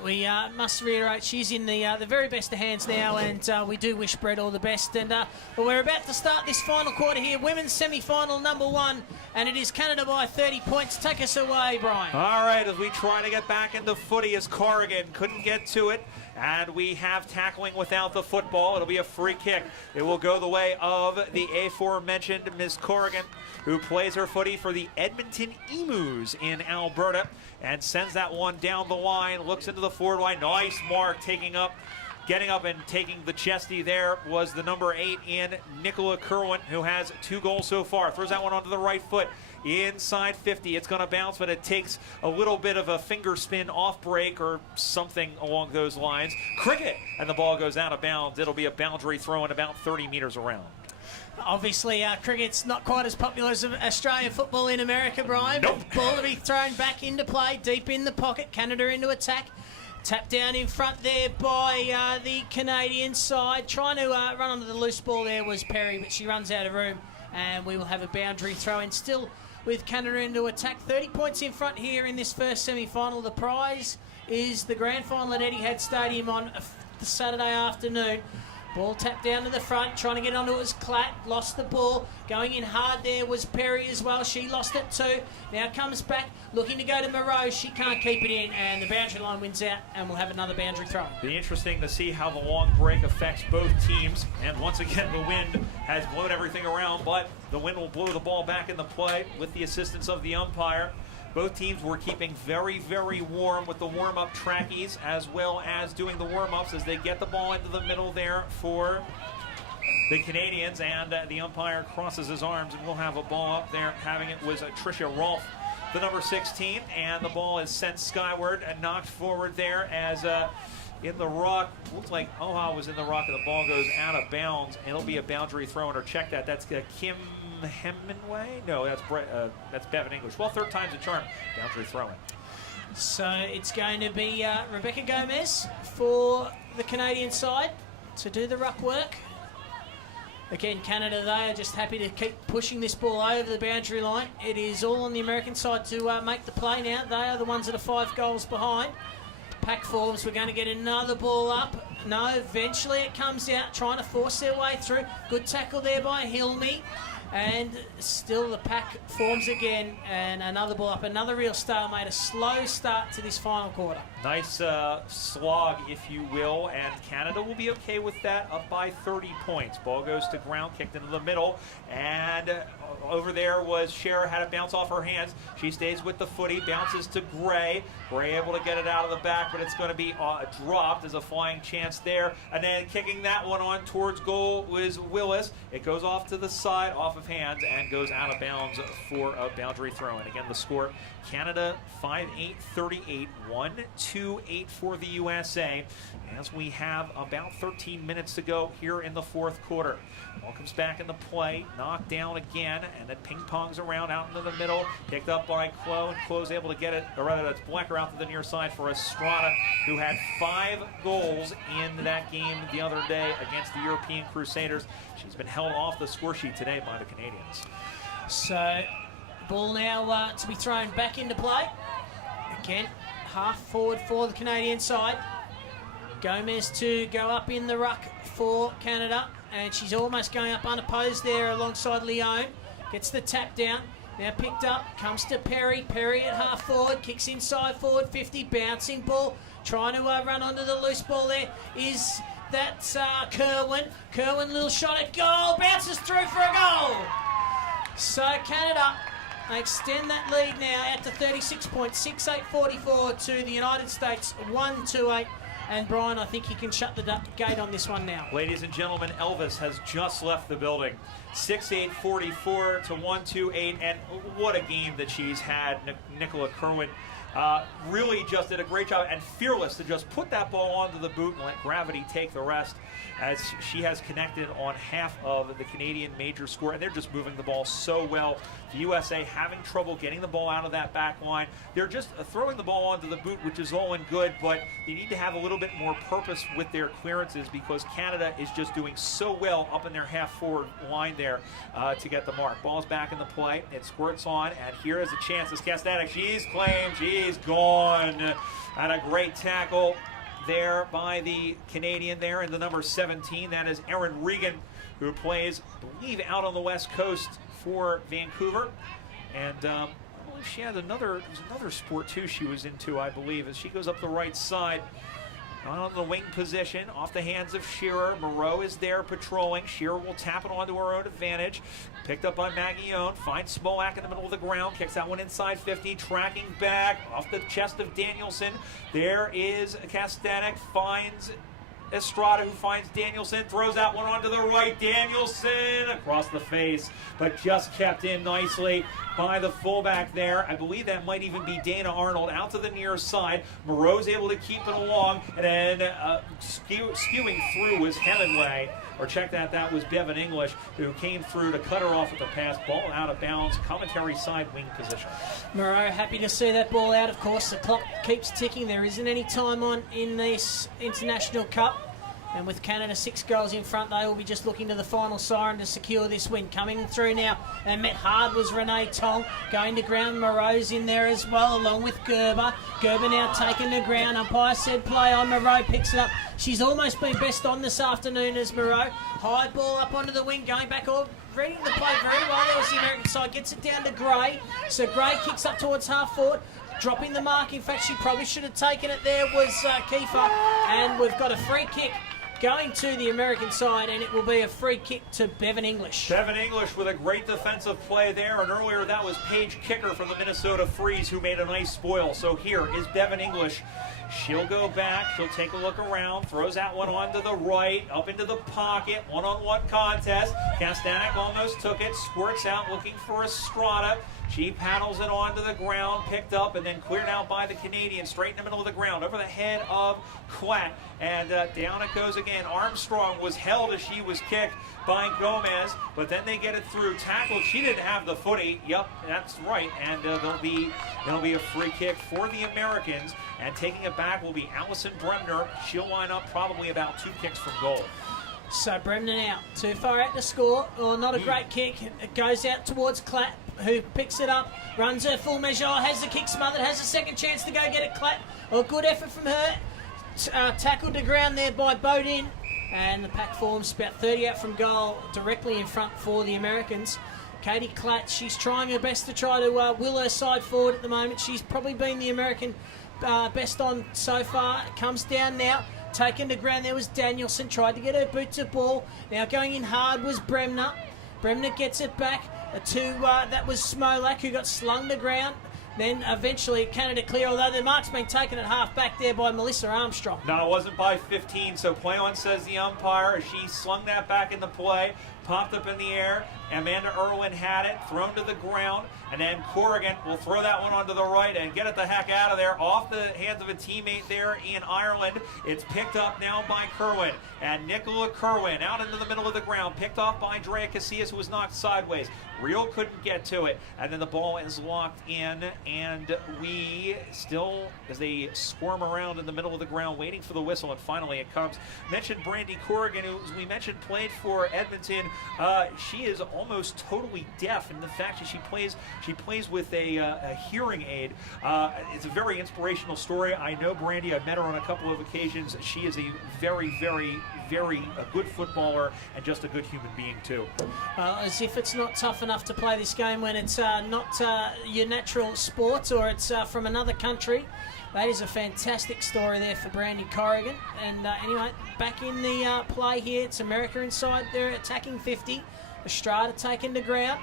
We must reiterate, she's in the very best of hands now, and we do wish Brett all the best. And we're about to start this final quarter here, women's semi-final number 1, and it is Canada by 30 points. Take us away, Brian. All right, as we try to get back into footy, as Corrigan couldn't get to it, and we have tackling without the football. It'll be a free kick. It will go the way of the aforementioned Miss Corrigan, who plays her footy for the Edmonton Emus in Alberta, and sends that one down the line, looks into the forward line. Nice mark, getting up and taking the chesty there was the number 8 in Nicola Kerwin, who has 2 goals so far. Throws that one onto the right foot. Inside 50, it's going to bounce, but it takes a little bit of a finger spin off break or something along those lines. Cricket, and the ball goes out of bounds. It'll be a boundary throw in about 30 meters around. Obviously, cricket's not quite as popular as Australian football in America, Brian. Nope. But ball to be thrown back into play, deep in the pocket. Canada into attack. Tapped down in front there by the Canadian side. Trying to run onto the loose ball there was Perry, but she runs out of room, and we will have a boundary throw in. Still with Canada into attack. 30 points in front here in this first semi-final. The prize is the grand final at Etihad Stadium on Saturday afternoon. Ball tapped down to the front, trying to get onto it was Klatt, lost the ball. Going in hard there was Perry as well. She lost it too. Now comes back, looking to go to Moreau. She can't keep it in, and the boundary line wins out, and we'll have another boundary throw. Be interesting to see how the long break affects both teams. And once again, the wind has blown everything around, but the wind will blow the ball back into play with the assistance of the umpire. Both teams were keeping very, very warm with the warm-up trackies, as well as doing the warm-ups as they get the ball into the middle there for the Canadians, and the umpire crosses his arms, and we'll have a ball up there. Having it was Tricia Rolfe, the number 16, and the ball is sent skyward and knocked forward there as in the rock. Looks like Oha was in the rock, and the ball goes out of bounds, and it'll be a boundary throw, or check that. That's Kim Hemingway? No, that's Bevan English. Well, third time's a charm. Boundary throwing. So it's going to be Rebecca Gomez for the Canadian side to do the ruck work. Again, Canada, they are just happy to keep pushing this ball over the boundary line. It is all on the American side to make the play now. They are the ones that are 5 goals behind. Pack forms, we're going to get another ball up. No, eventually it comes out, trying to force their way through. Good tackle there by Hilmy. And still the pack forms again, and another ball up. Another real stalemate, a slow start to this final quarter. Nice slog, if you will, and Canada will be okay with that, up by 30 points. Ball goes to ground, kicked into the middle, and over there was Scherer, had it bounce off her hands. She stays with the footy, bounces to Gray. Gray able to get it out of the back, but it's going to be dropped. There's a flying chance there. And then kicking that one on towards goal was Willis. It goes off to the side, off of hands, and goes out of bounds for a boundary throw. And again, the score, Canada 5-8-38, 1-2-8 for the USA, as we have about 13 minutes to go here in the fourth quarter. Ball comes back into play, knocked down again, and then ping-pongs around out into the middle, picked up by Clough, and Clough's able to get it, or rather that's Blecker out to the near side for Estrada, who had 5 goals in that game the other day against the European Crusaders. She's been held off the score sheet today by the Canadians. So, ball now to be thrown back into play. Again, half forward for the Canadian side. Gomez to go up in the ruck for Canada, and she's almost going up unopposed there alongside Leone. Gets the tap down, now picked up, comes to Perry. Perry at half forward, kicks inside forward 50, bouncing ball, trying to run onto the loose ball there. Is that Kerwin? Kerwin, little shot at goal, bounces through for a goal. So Canada extend that lead now out to 36 points, 6-8-44 to the United States, 1-2-8. And Brian, I think he can shut the gate on this one now. Ladies and gentlemen, Elvis has just left the building. 6-8-44 to 1-2-8, and what a game that she's had, Nicola Kerwin. Really just did a great job, and fearless to just put that ball onto the boot and let gravity take the rest, as she has connected on half of the Canadian major score, and they're just moving the ball so well. The USA having trouble getting the ball out of that back line. They're just throwing the ball onto the boot, which is all in good, but they need to have a little bit more purpose with their clearances, because Canada is just doing so well up in their half-forward line there to get the mark. Ball's back in the play. It squirts on, and here is a chance. This Kastanek, she's claimed, she's gone. And a great tackle there by the Canadian there in the number 17. That is Erin Regan, who plays, I believe, out on the West Coast for Vancouver. And believe she had another sport too she was into, I believe, as she goes up the right side. On the wing position, off the hands of Shearer. Moreau is there patrolling. Shearer will tap it onto her own advantage. Picked up by Maguillon. Finds Smolak in the middle of the ground. Kicks that one inside 50. Tracking back off the chest of Danielson. There is Kastanek. Finds Estrada, who finds Danielson, throws that one onto the right. Danielson across the face, but just kept in nicely by the fullback there. I believe that might even be Dana Arnold out to the near side. Moreau's able to keep it along, and then skewing through was Hemingway. Or check that was Bevan English, who came through to cut her off at the pass. Ball out of bounds, commentary side wing position. Moreau happy to see that ball out, of course. The clock keeps ticking. There isn't any time on in this International Cup. And with Canada 6 goals in front, they will be just looking to the final siren to secure this win. Coming through now, and met hard was Renee Tong. Going to ground, Moreau's in there as well, along with Gerber. Gerber now taken to ground. Umpire said play on. Moreau picks it up. She's almost been best on this afternoon as Moreau. High ball up onto the wing, going back all reading the play very well. There was the American side. Gets it down to Gray. So Gray kicks up towards half forward. Dropping the mark. In fact, she probably should have taken it there was Kiefer. And we've got a free kick going to the American side, and it will be a free kick to Bevan English. Bevan English with a great defensive play there, and earlier that was Paige Kicker from the Minnesota Freeze who made a nice spoil. So here is Bevan English. She'll go back, she'll take a look around, throws that one onto the right, up into the pocket, one-on-one contest. Kastanek almost took it, squirts out looking for Estrada. She paddles it onto the ground, picked up, and then cleared out by the Canadian, straight in the middle of the ground, over the head of Klatt. And down it goes again. Armstrong was held as she was kicked by Gomez, but then they get it through. Tackled. She didn't have the footy. Yep, that's right. And there'll be a free kick for the Americans. And taking it back will be Allison Bremner. She'll line up probably about 2 kicks from goal. So Bremner out. Too far out to score. Or not a great kick. It goes out towards Klatt, who picks it up, runs her full measure, has the kick smothered, has a second chance to go get it. Klatt. A good effort from her. Tackled to ground there by Bodin. And the pack forms about 30 out from goal, directly in front for the Americans. Katie Klatt, she's trying her best to try to will her side forward at the moment. She's probably been the American best on so far. Comes down now. Taken to ground, there was Danielson, tried to get her boot to ball. Now going in hard was Bremner. Bremner gets it back to, that was Smolak, who got slung to ground. Then eventually Canada clear, although the mark's been taken at half back there by Melissa Armstrong. No, it wasn't by 15, so play on, says the umpire. She slung that back into play, popped up in the air. Amanda Irwin had it, thrown to the ground, and then Corrigan will throw that one onto the right and get it the heck out of there, off the hands of a teammate there in Ireland. It's picked up now by Kerwin, and Nicola Kerwin out into the middle of the ground, picked off by Drea Casillas, who was knocked sideways. Real couldn't get to it, and then the ball is locked in, and we still, as they squirm around in the middle of the ground, waiting for the whistle, and finally it comes. Mentioned Brandy Corrigan, who, as we mentioned, played for Edmonton. She is almost totally deaf, and the fact that she plays with a hearing aid. It's a very inspirational story. I know Brandy. I've met her on a couple of occasions. She is a very, very, very good footballer and just a good human being too. As if it's not tough enough to play this game when it's not your natural sport, or it's from another country. That is a fantastic story there for Brandy Corrigan. And anyway, back in the play here. It's America inside. They're attacking 50. Estrada taken to ground.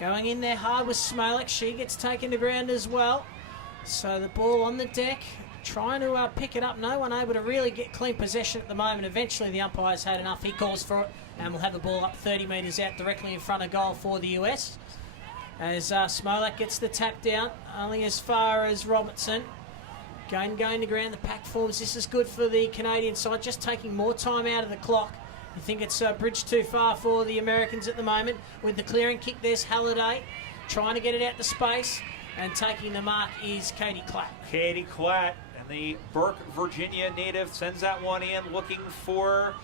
Going in there hard with Smolak. She gets taken to ground as well. So the ball on the deck. Trying to pick it up. No one able to really get clean possession at the moment. Eventually the umpire's had enough. He calls for it. And we'll have the ball up 30 metres out directly in front of goal for the US. As Smolak gets the tap down. Only as far as Robertson. Going to ground, the pack forms. This is good for the Canadian side, just taking more time out of the clock. I think it's bridged too far for the Americans at the moment. With the clearing kick, there's Halliday trying to get it out to space, and taking the mark is Katie Klatt. Katie Klatt, and the Burke, Virginia native, sends that one in, looking for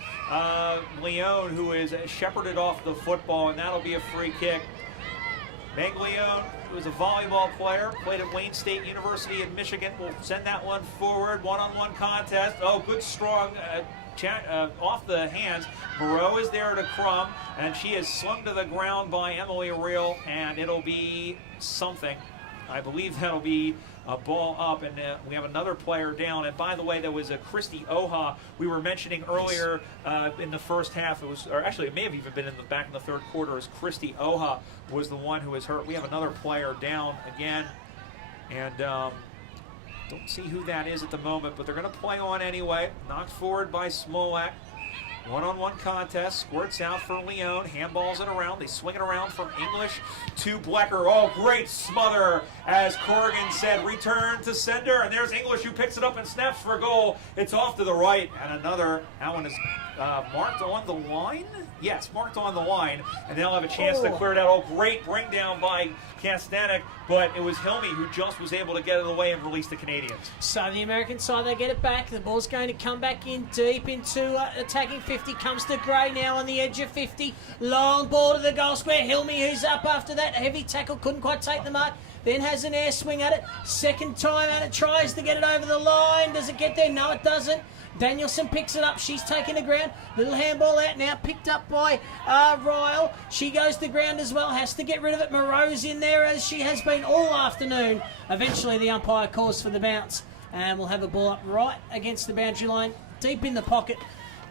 Leone, who is shepherded off the football, and that'll be a free kick. Meg Leone, who is a volleyball player, played at Wayne State University in Michigan, will send that one forward, one-on-one contest. Oh, good strong off the hands. Moreau is there to Crum, and she is slung to the ground by Emily Reel, and it'll be something. I believe that'll be a ball up, and we have another player down. And by the way, there was a Christy Oha we were mentioning earlier in the first half. It was, or actually, it may have even been back in the third quarter. As Christy Oha was the one who was hurt. We have another player down again, and don't see who that is at the moment, but they're going to play on anyway. Knocked forward by Smolak. One-on-one contest, squirts out for Leone, handballs it around, they swing it around from English to Blecker. Oh, great smother, as Corrigan said, return to sender, and there's English who picks it up and snaps for a goal. It's off to the right, and another, that one is marked on the line? Yes, marked on the line, and they'll have a chance to clear it out. Oh, great bring down by Kastanek, but it was Hilmy who just was able to get it away and release the Canadians. So the American side, they get it back. The ball's going to come back in deep into attacking 50. Comes to Gray now on the edge of 50. Long ball to the goal square. Hilmy, who's up after that. Heavy tackle, couldn't quite take the mark. Then has an air swing at it. Second time at it, tries to get it over the line. Does it get there? No, it doesn't. Danielson picks it up. She's taking the ground. Little handball out now, picked up by Ryle. She goes to ground as well. Has to get rid of it. Moreau's in there, as she has been all afternoon. Eventually, the umpire calls for the bounce, and we'll have a ball up right against the boundary line, deep in the pocket.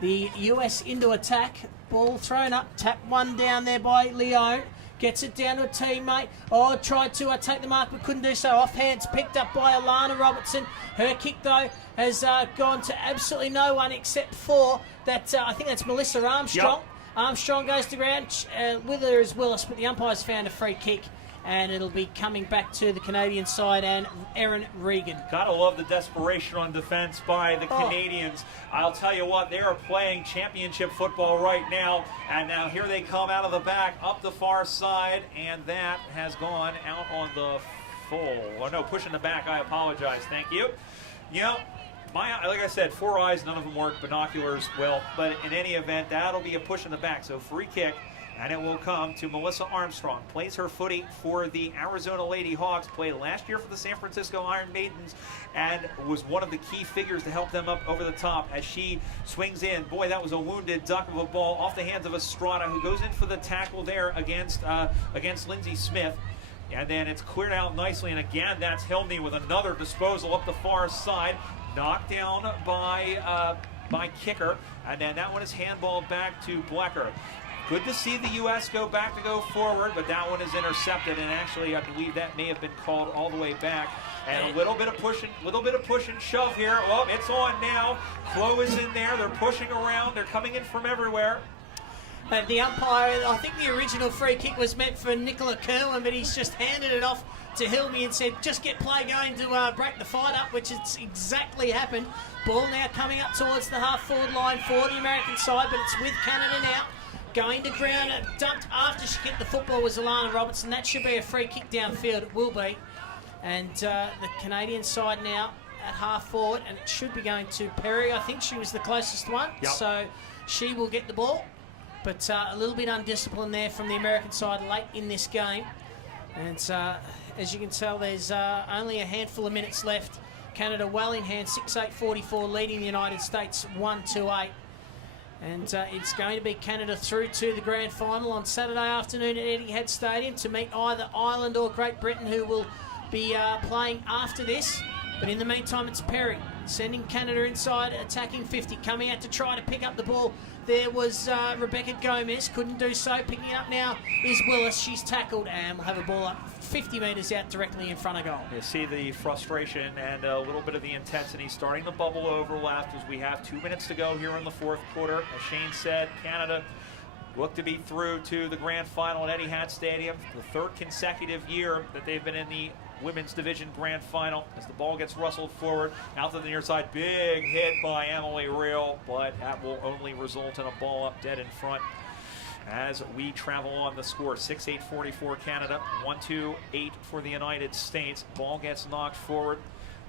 The US into attack. Ball thrown up. Tap one down there by Leone. Gets it down to a teammate. Oh, tried to take the mark but couldn't do so. Off hands picked up by Alana Robertson. Her kick, though, has gone to absolutely no one except for that. I think that's Melissa Armstrong. Yep. Armstrong goes to ground. With her is Willis, but the umpire's found a free kick. And it'll be coming back to the Canadian side and Erin Regan. Gotta love the desperation on defense by the Canadians. I'll tell you what, they are playing championship football right now. And now here they come out of the back, up the far side, and that has gone out on the full. Oh no, pushing the back, I apologize, thank you. You know, like I said, 4 eyes, none of them work, binoculars will. But in any event, that'll be a push in the back. So free kick. And it will come to Melissa Armstrong. Plays her footy for the Arizona Lady Hawks. Played last year for the San Francisco Iron Maidens and was one of the key figures to help them up over the top as she swings in. Boy, that was a wounded duck of a ball off the hands of Estrada, who goes in for the tackle there against Lindsay Smith. And then it's cleared out nicely. And again, that's Hilmy with another disposal up the far side. Knocked down by Kicker. And then that one is handballed back to Blecker. Good to see the U.S. go forward, but that one is intercepted, and actually I believe that may have been called all the way back. And a little bit of push and shove here. Well, it's on now. Chloe is in there. They're pushing around. They're coming in from everywhere. And the umpire, I think the original free kick was meant for Nicola Kerwin, but he's just handed it off to Hilmy and said, just get play going to break the fight up, which has exactly happened. Ball now coming up towards the half-forward line for the American side, but it's with Canada now. Going to ground, dumped after she kicked the football was Alana Robertson. That should be a free kick downfield. It will be. And the Canadian side now at half forward, and it should be going to Perry. I think she was the closest one. Yep. So she will get the ball. But a little bit undisciplined there from the American side late in this game. And as you can tell, there's only a handful of minutes left. Canada well in hand, 6-8-44, leading the United States 1-8. And it's going to be Canada through to the grand final on Saturday afternoon at Etihad Stadium to meet either Ireland or Great Britain, who will be playing after this. But in the meantime, it's Perry sending Canada inside, attacking 50, coming out to try to pick up the ball. There was Rebecca Gomez, couldn't do so. Picking it up now is Willis. She's tackled, and we'll have a ball up 50 metres out directly in front of goal. You see the frustration and a little bit of the intensity starting to bubble over left as we have 2 minutes to go here in the fourth quarter. As Shane said, Canada look to be through to the grand final at Etihad Stadium. The third consecutive year that they've been in the women's division grand final. As the ball gets rustled forward out to the near side, big hit by Emily Real, but that will only result in a ball up dead in front. As we travel on the score, 6-8-44 Canada, 1-2-8 for the United States. Ball gets knocked forward,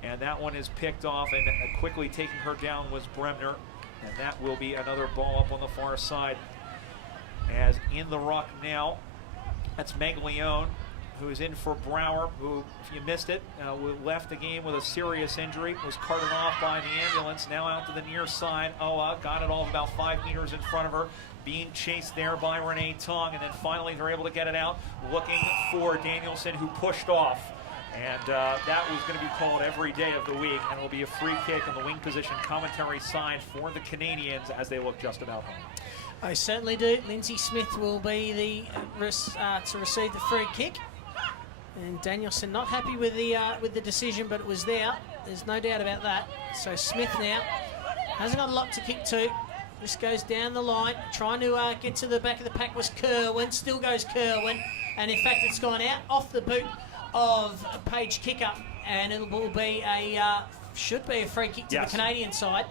and that one is picked off, and quickly taking her down was Bremner, and that will be another ball up on the far side. As in the ruck now, that's Meg Leone, who is in for Brower, who, if you missed it, left the game with a serious injury, was carted off by the ambulance, now out to the near side. Oa got it all about 5 meters in front of her, being chased there by Renee Tong, and then finally they're able to get it out, looking for Danielson, who pushed off. And that was going to be called every day of the week, and it will be a free kick in the wing position, commentary side for the Canadians as they look just about home. I certainly do. Lindsay Smith will be the to receive the free kick. And Danielson not happy with the decision, but it was there. There's no doubt about that. So Smith now hasn't got a lot to kick to. This goes down the line. Trying to get to the back of the pack was Kerwin. Still goes Kerwin. And in fact, it's gone out off the boot of Paige Kicker. And it will be should be a free kick to the Canadian side.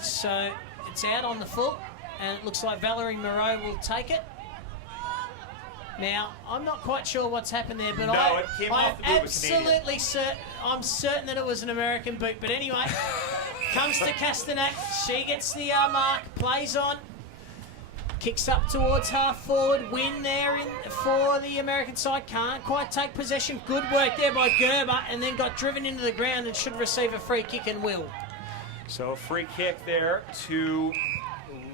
So it's out on the full. And it looks like Valerie Moreau will take it. Now, I'm not quite sure what's happened there, but I'm absolutely certain. I'm certain that it was an American boot. But anyway, comes to Castanet. She gets the mark, plays on, kicks up towards half forward. Win there for the American side. Can't quite take possession. Good work there by Gerber, and then got driven into the ground and should receive a free kick and will. So a free kick there to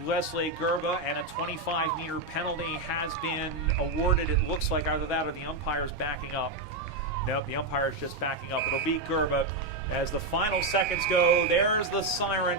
Leslie Gerber, and a 25-meter penalty has been awarded. It looks like either that or the umpire's backing up. Nope, the umpire's just backing up. It'll be Gerber as the final seconds go. There's the siren,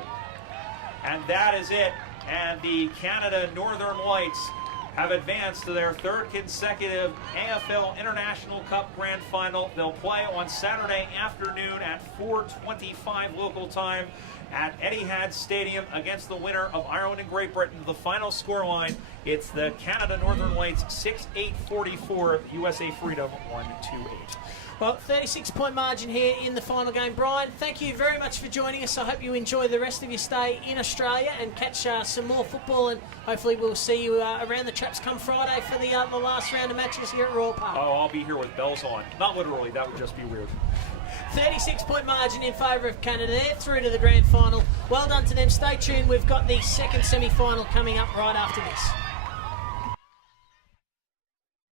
and that is it. And the Canada Northern Lights have advanced to their third consecutive AFL International Cup Grand Final. They'll play on Saturday afternoon at 4:25 local time at Etihad Stadium against the winner of Ireland and Great Britain. The final scoreline, it's the Canada Northern Lights 6-8-44, USA Freedom 1-2-8. Well, 36-point margin here in the final game. Brian, thank you very much for joining us. I hope you enjoy the rest of your stay in Australia and catch some more football, and hopefully we'll see you around the traps come Friday for the last round of matches here at Royal Park. Oh, I'll be here with bells on. Not literally, that would just be weird. 36-point margin in favour of Canada. They're through to the grand final. Well done to them. Stay tuned. We've got the second semi-final coming up right after this.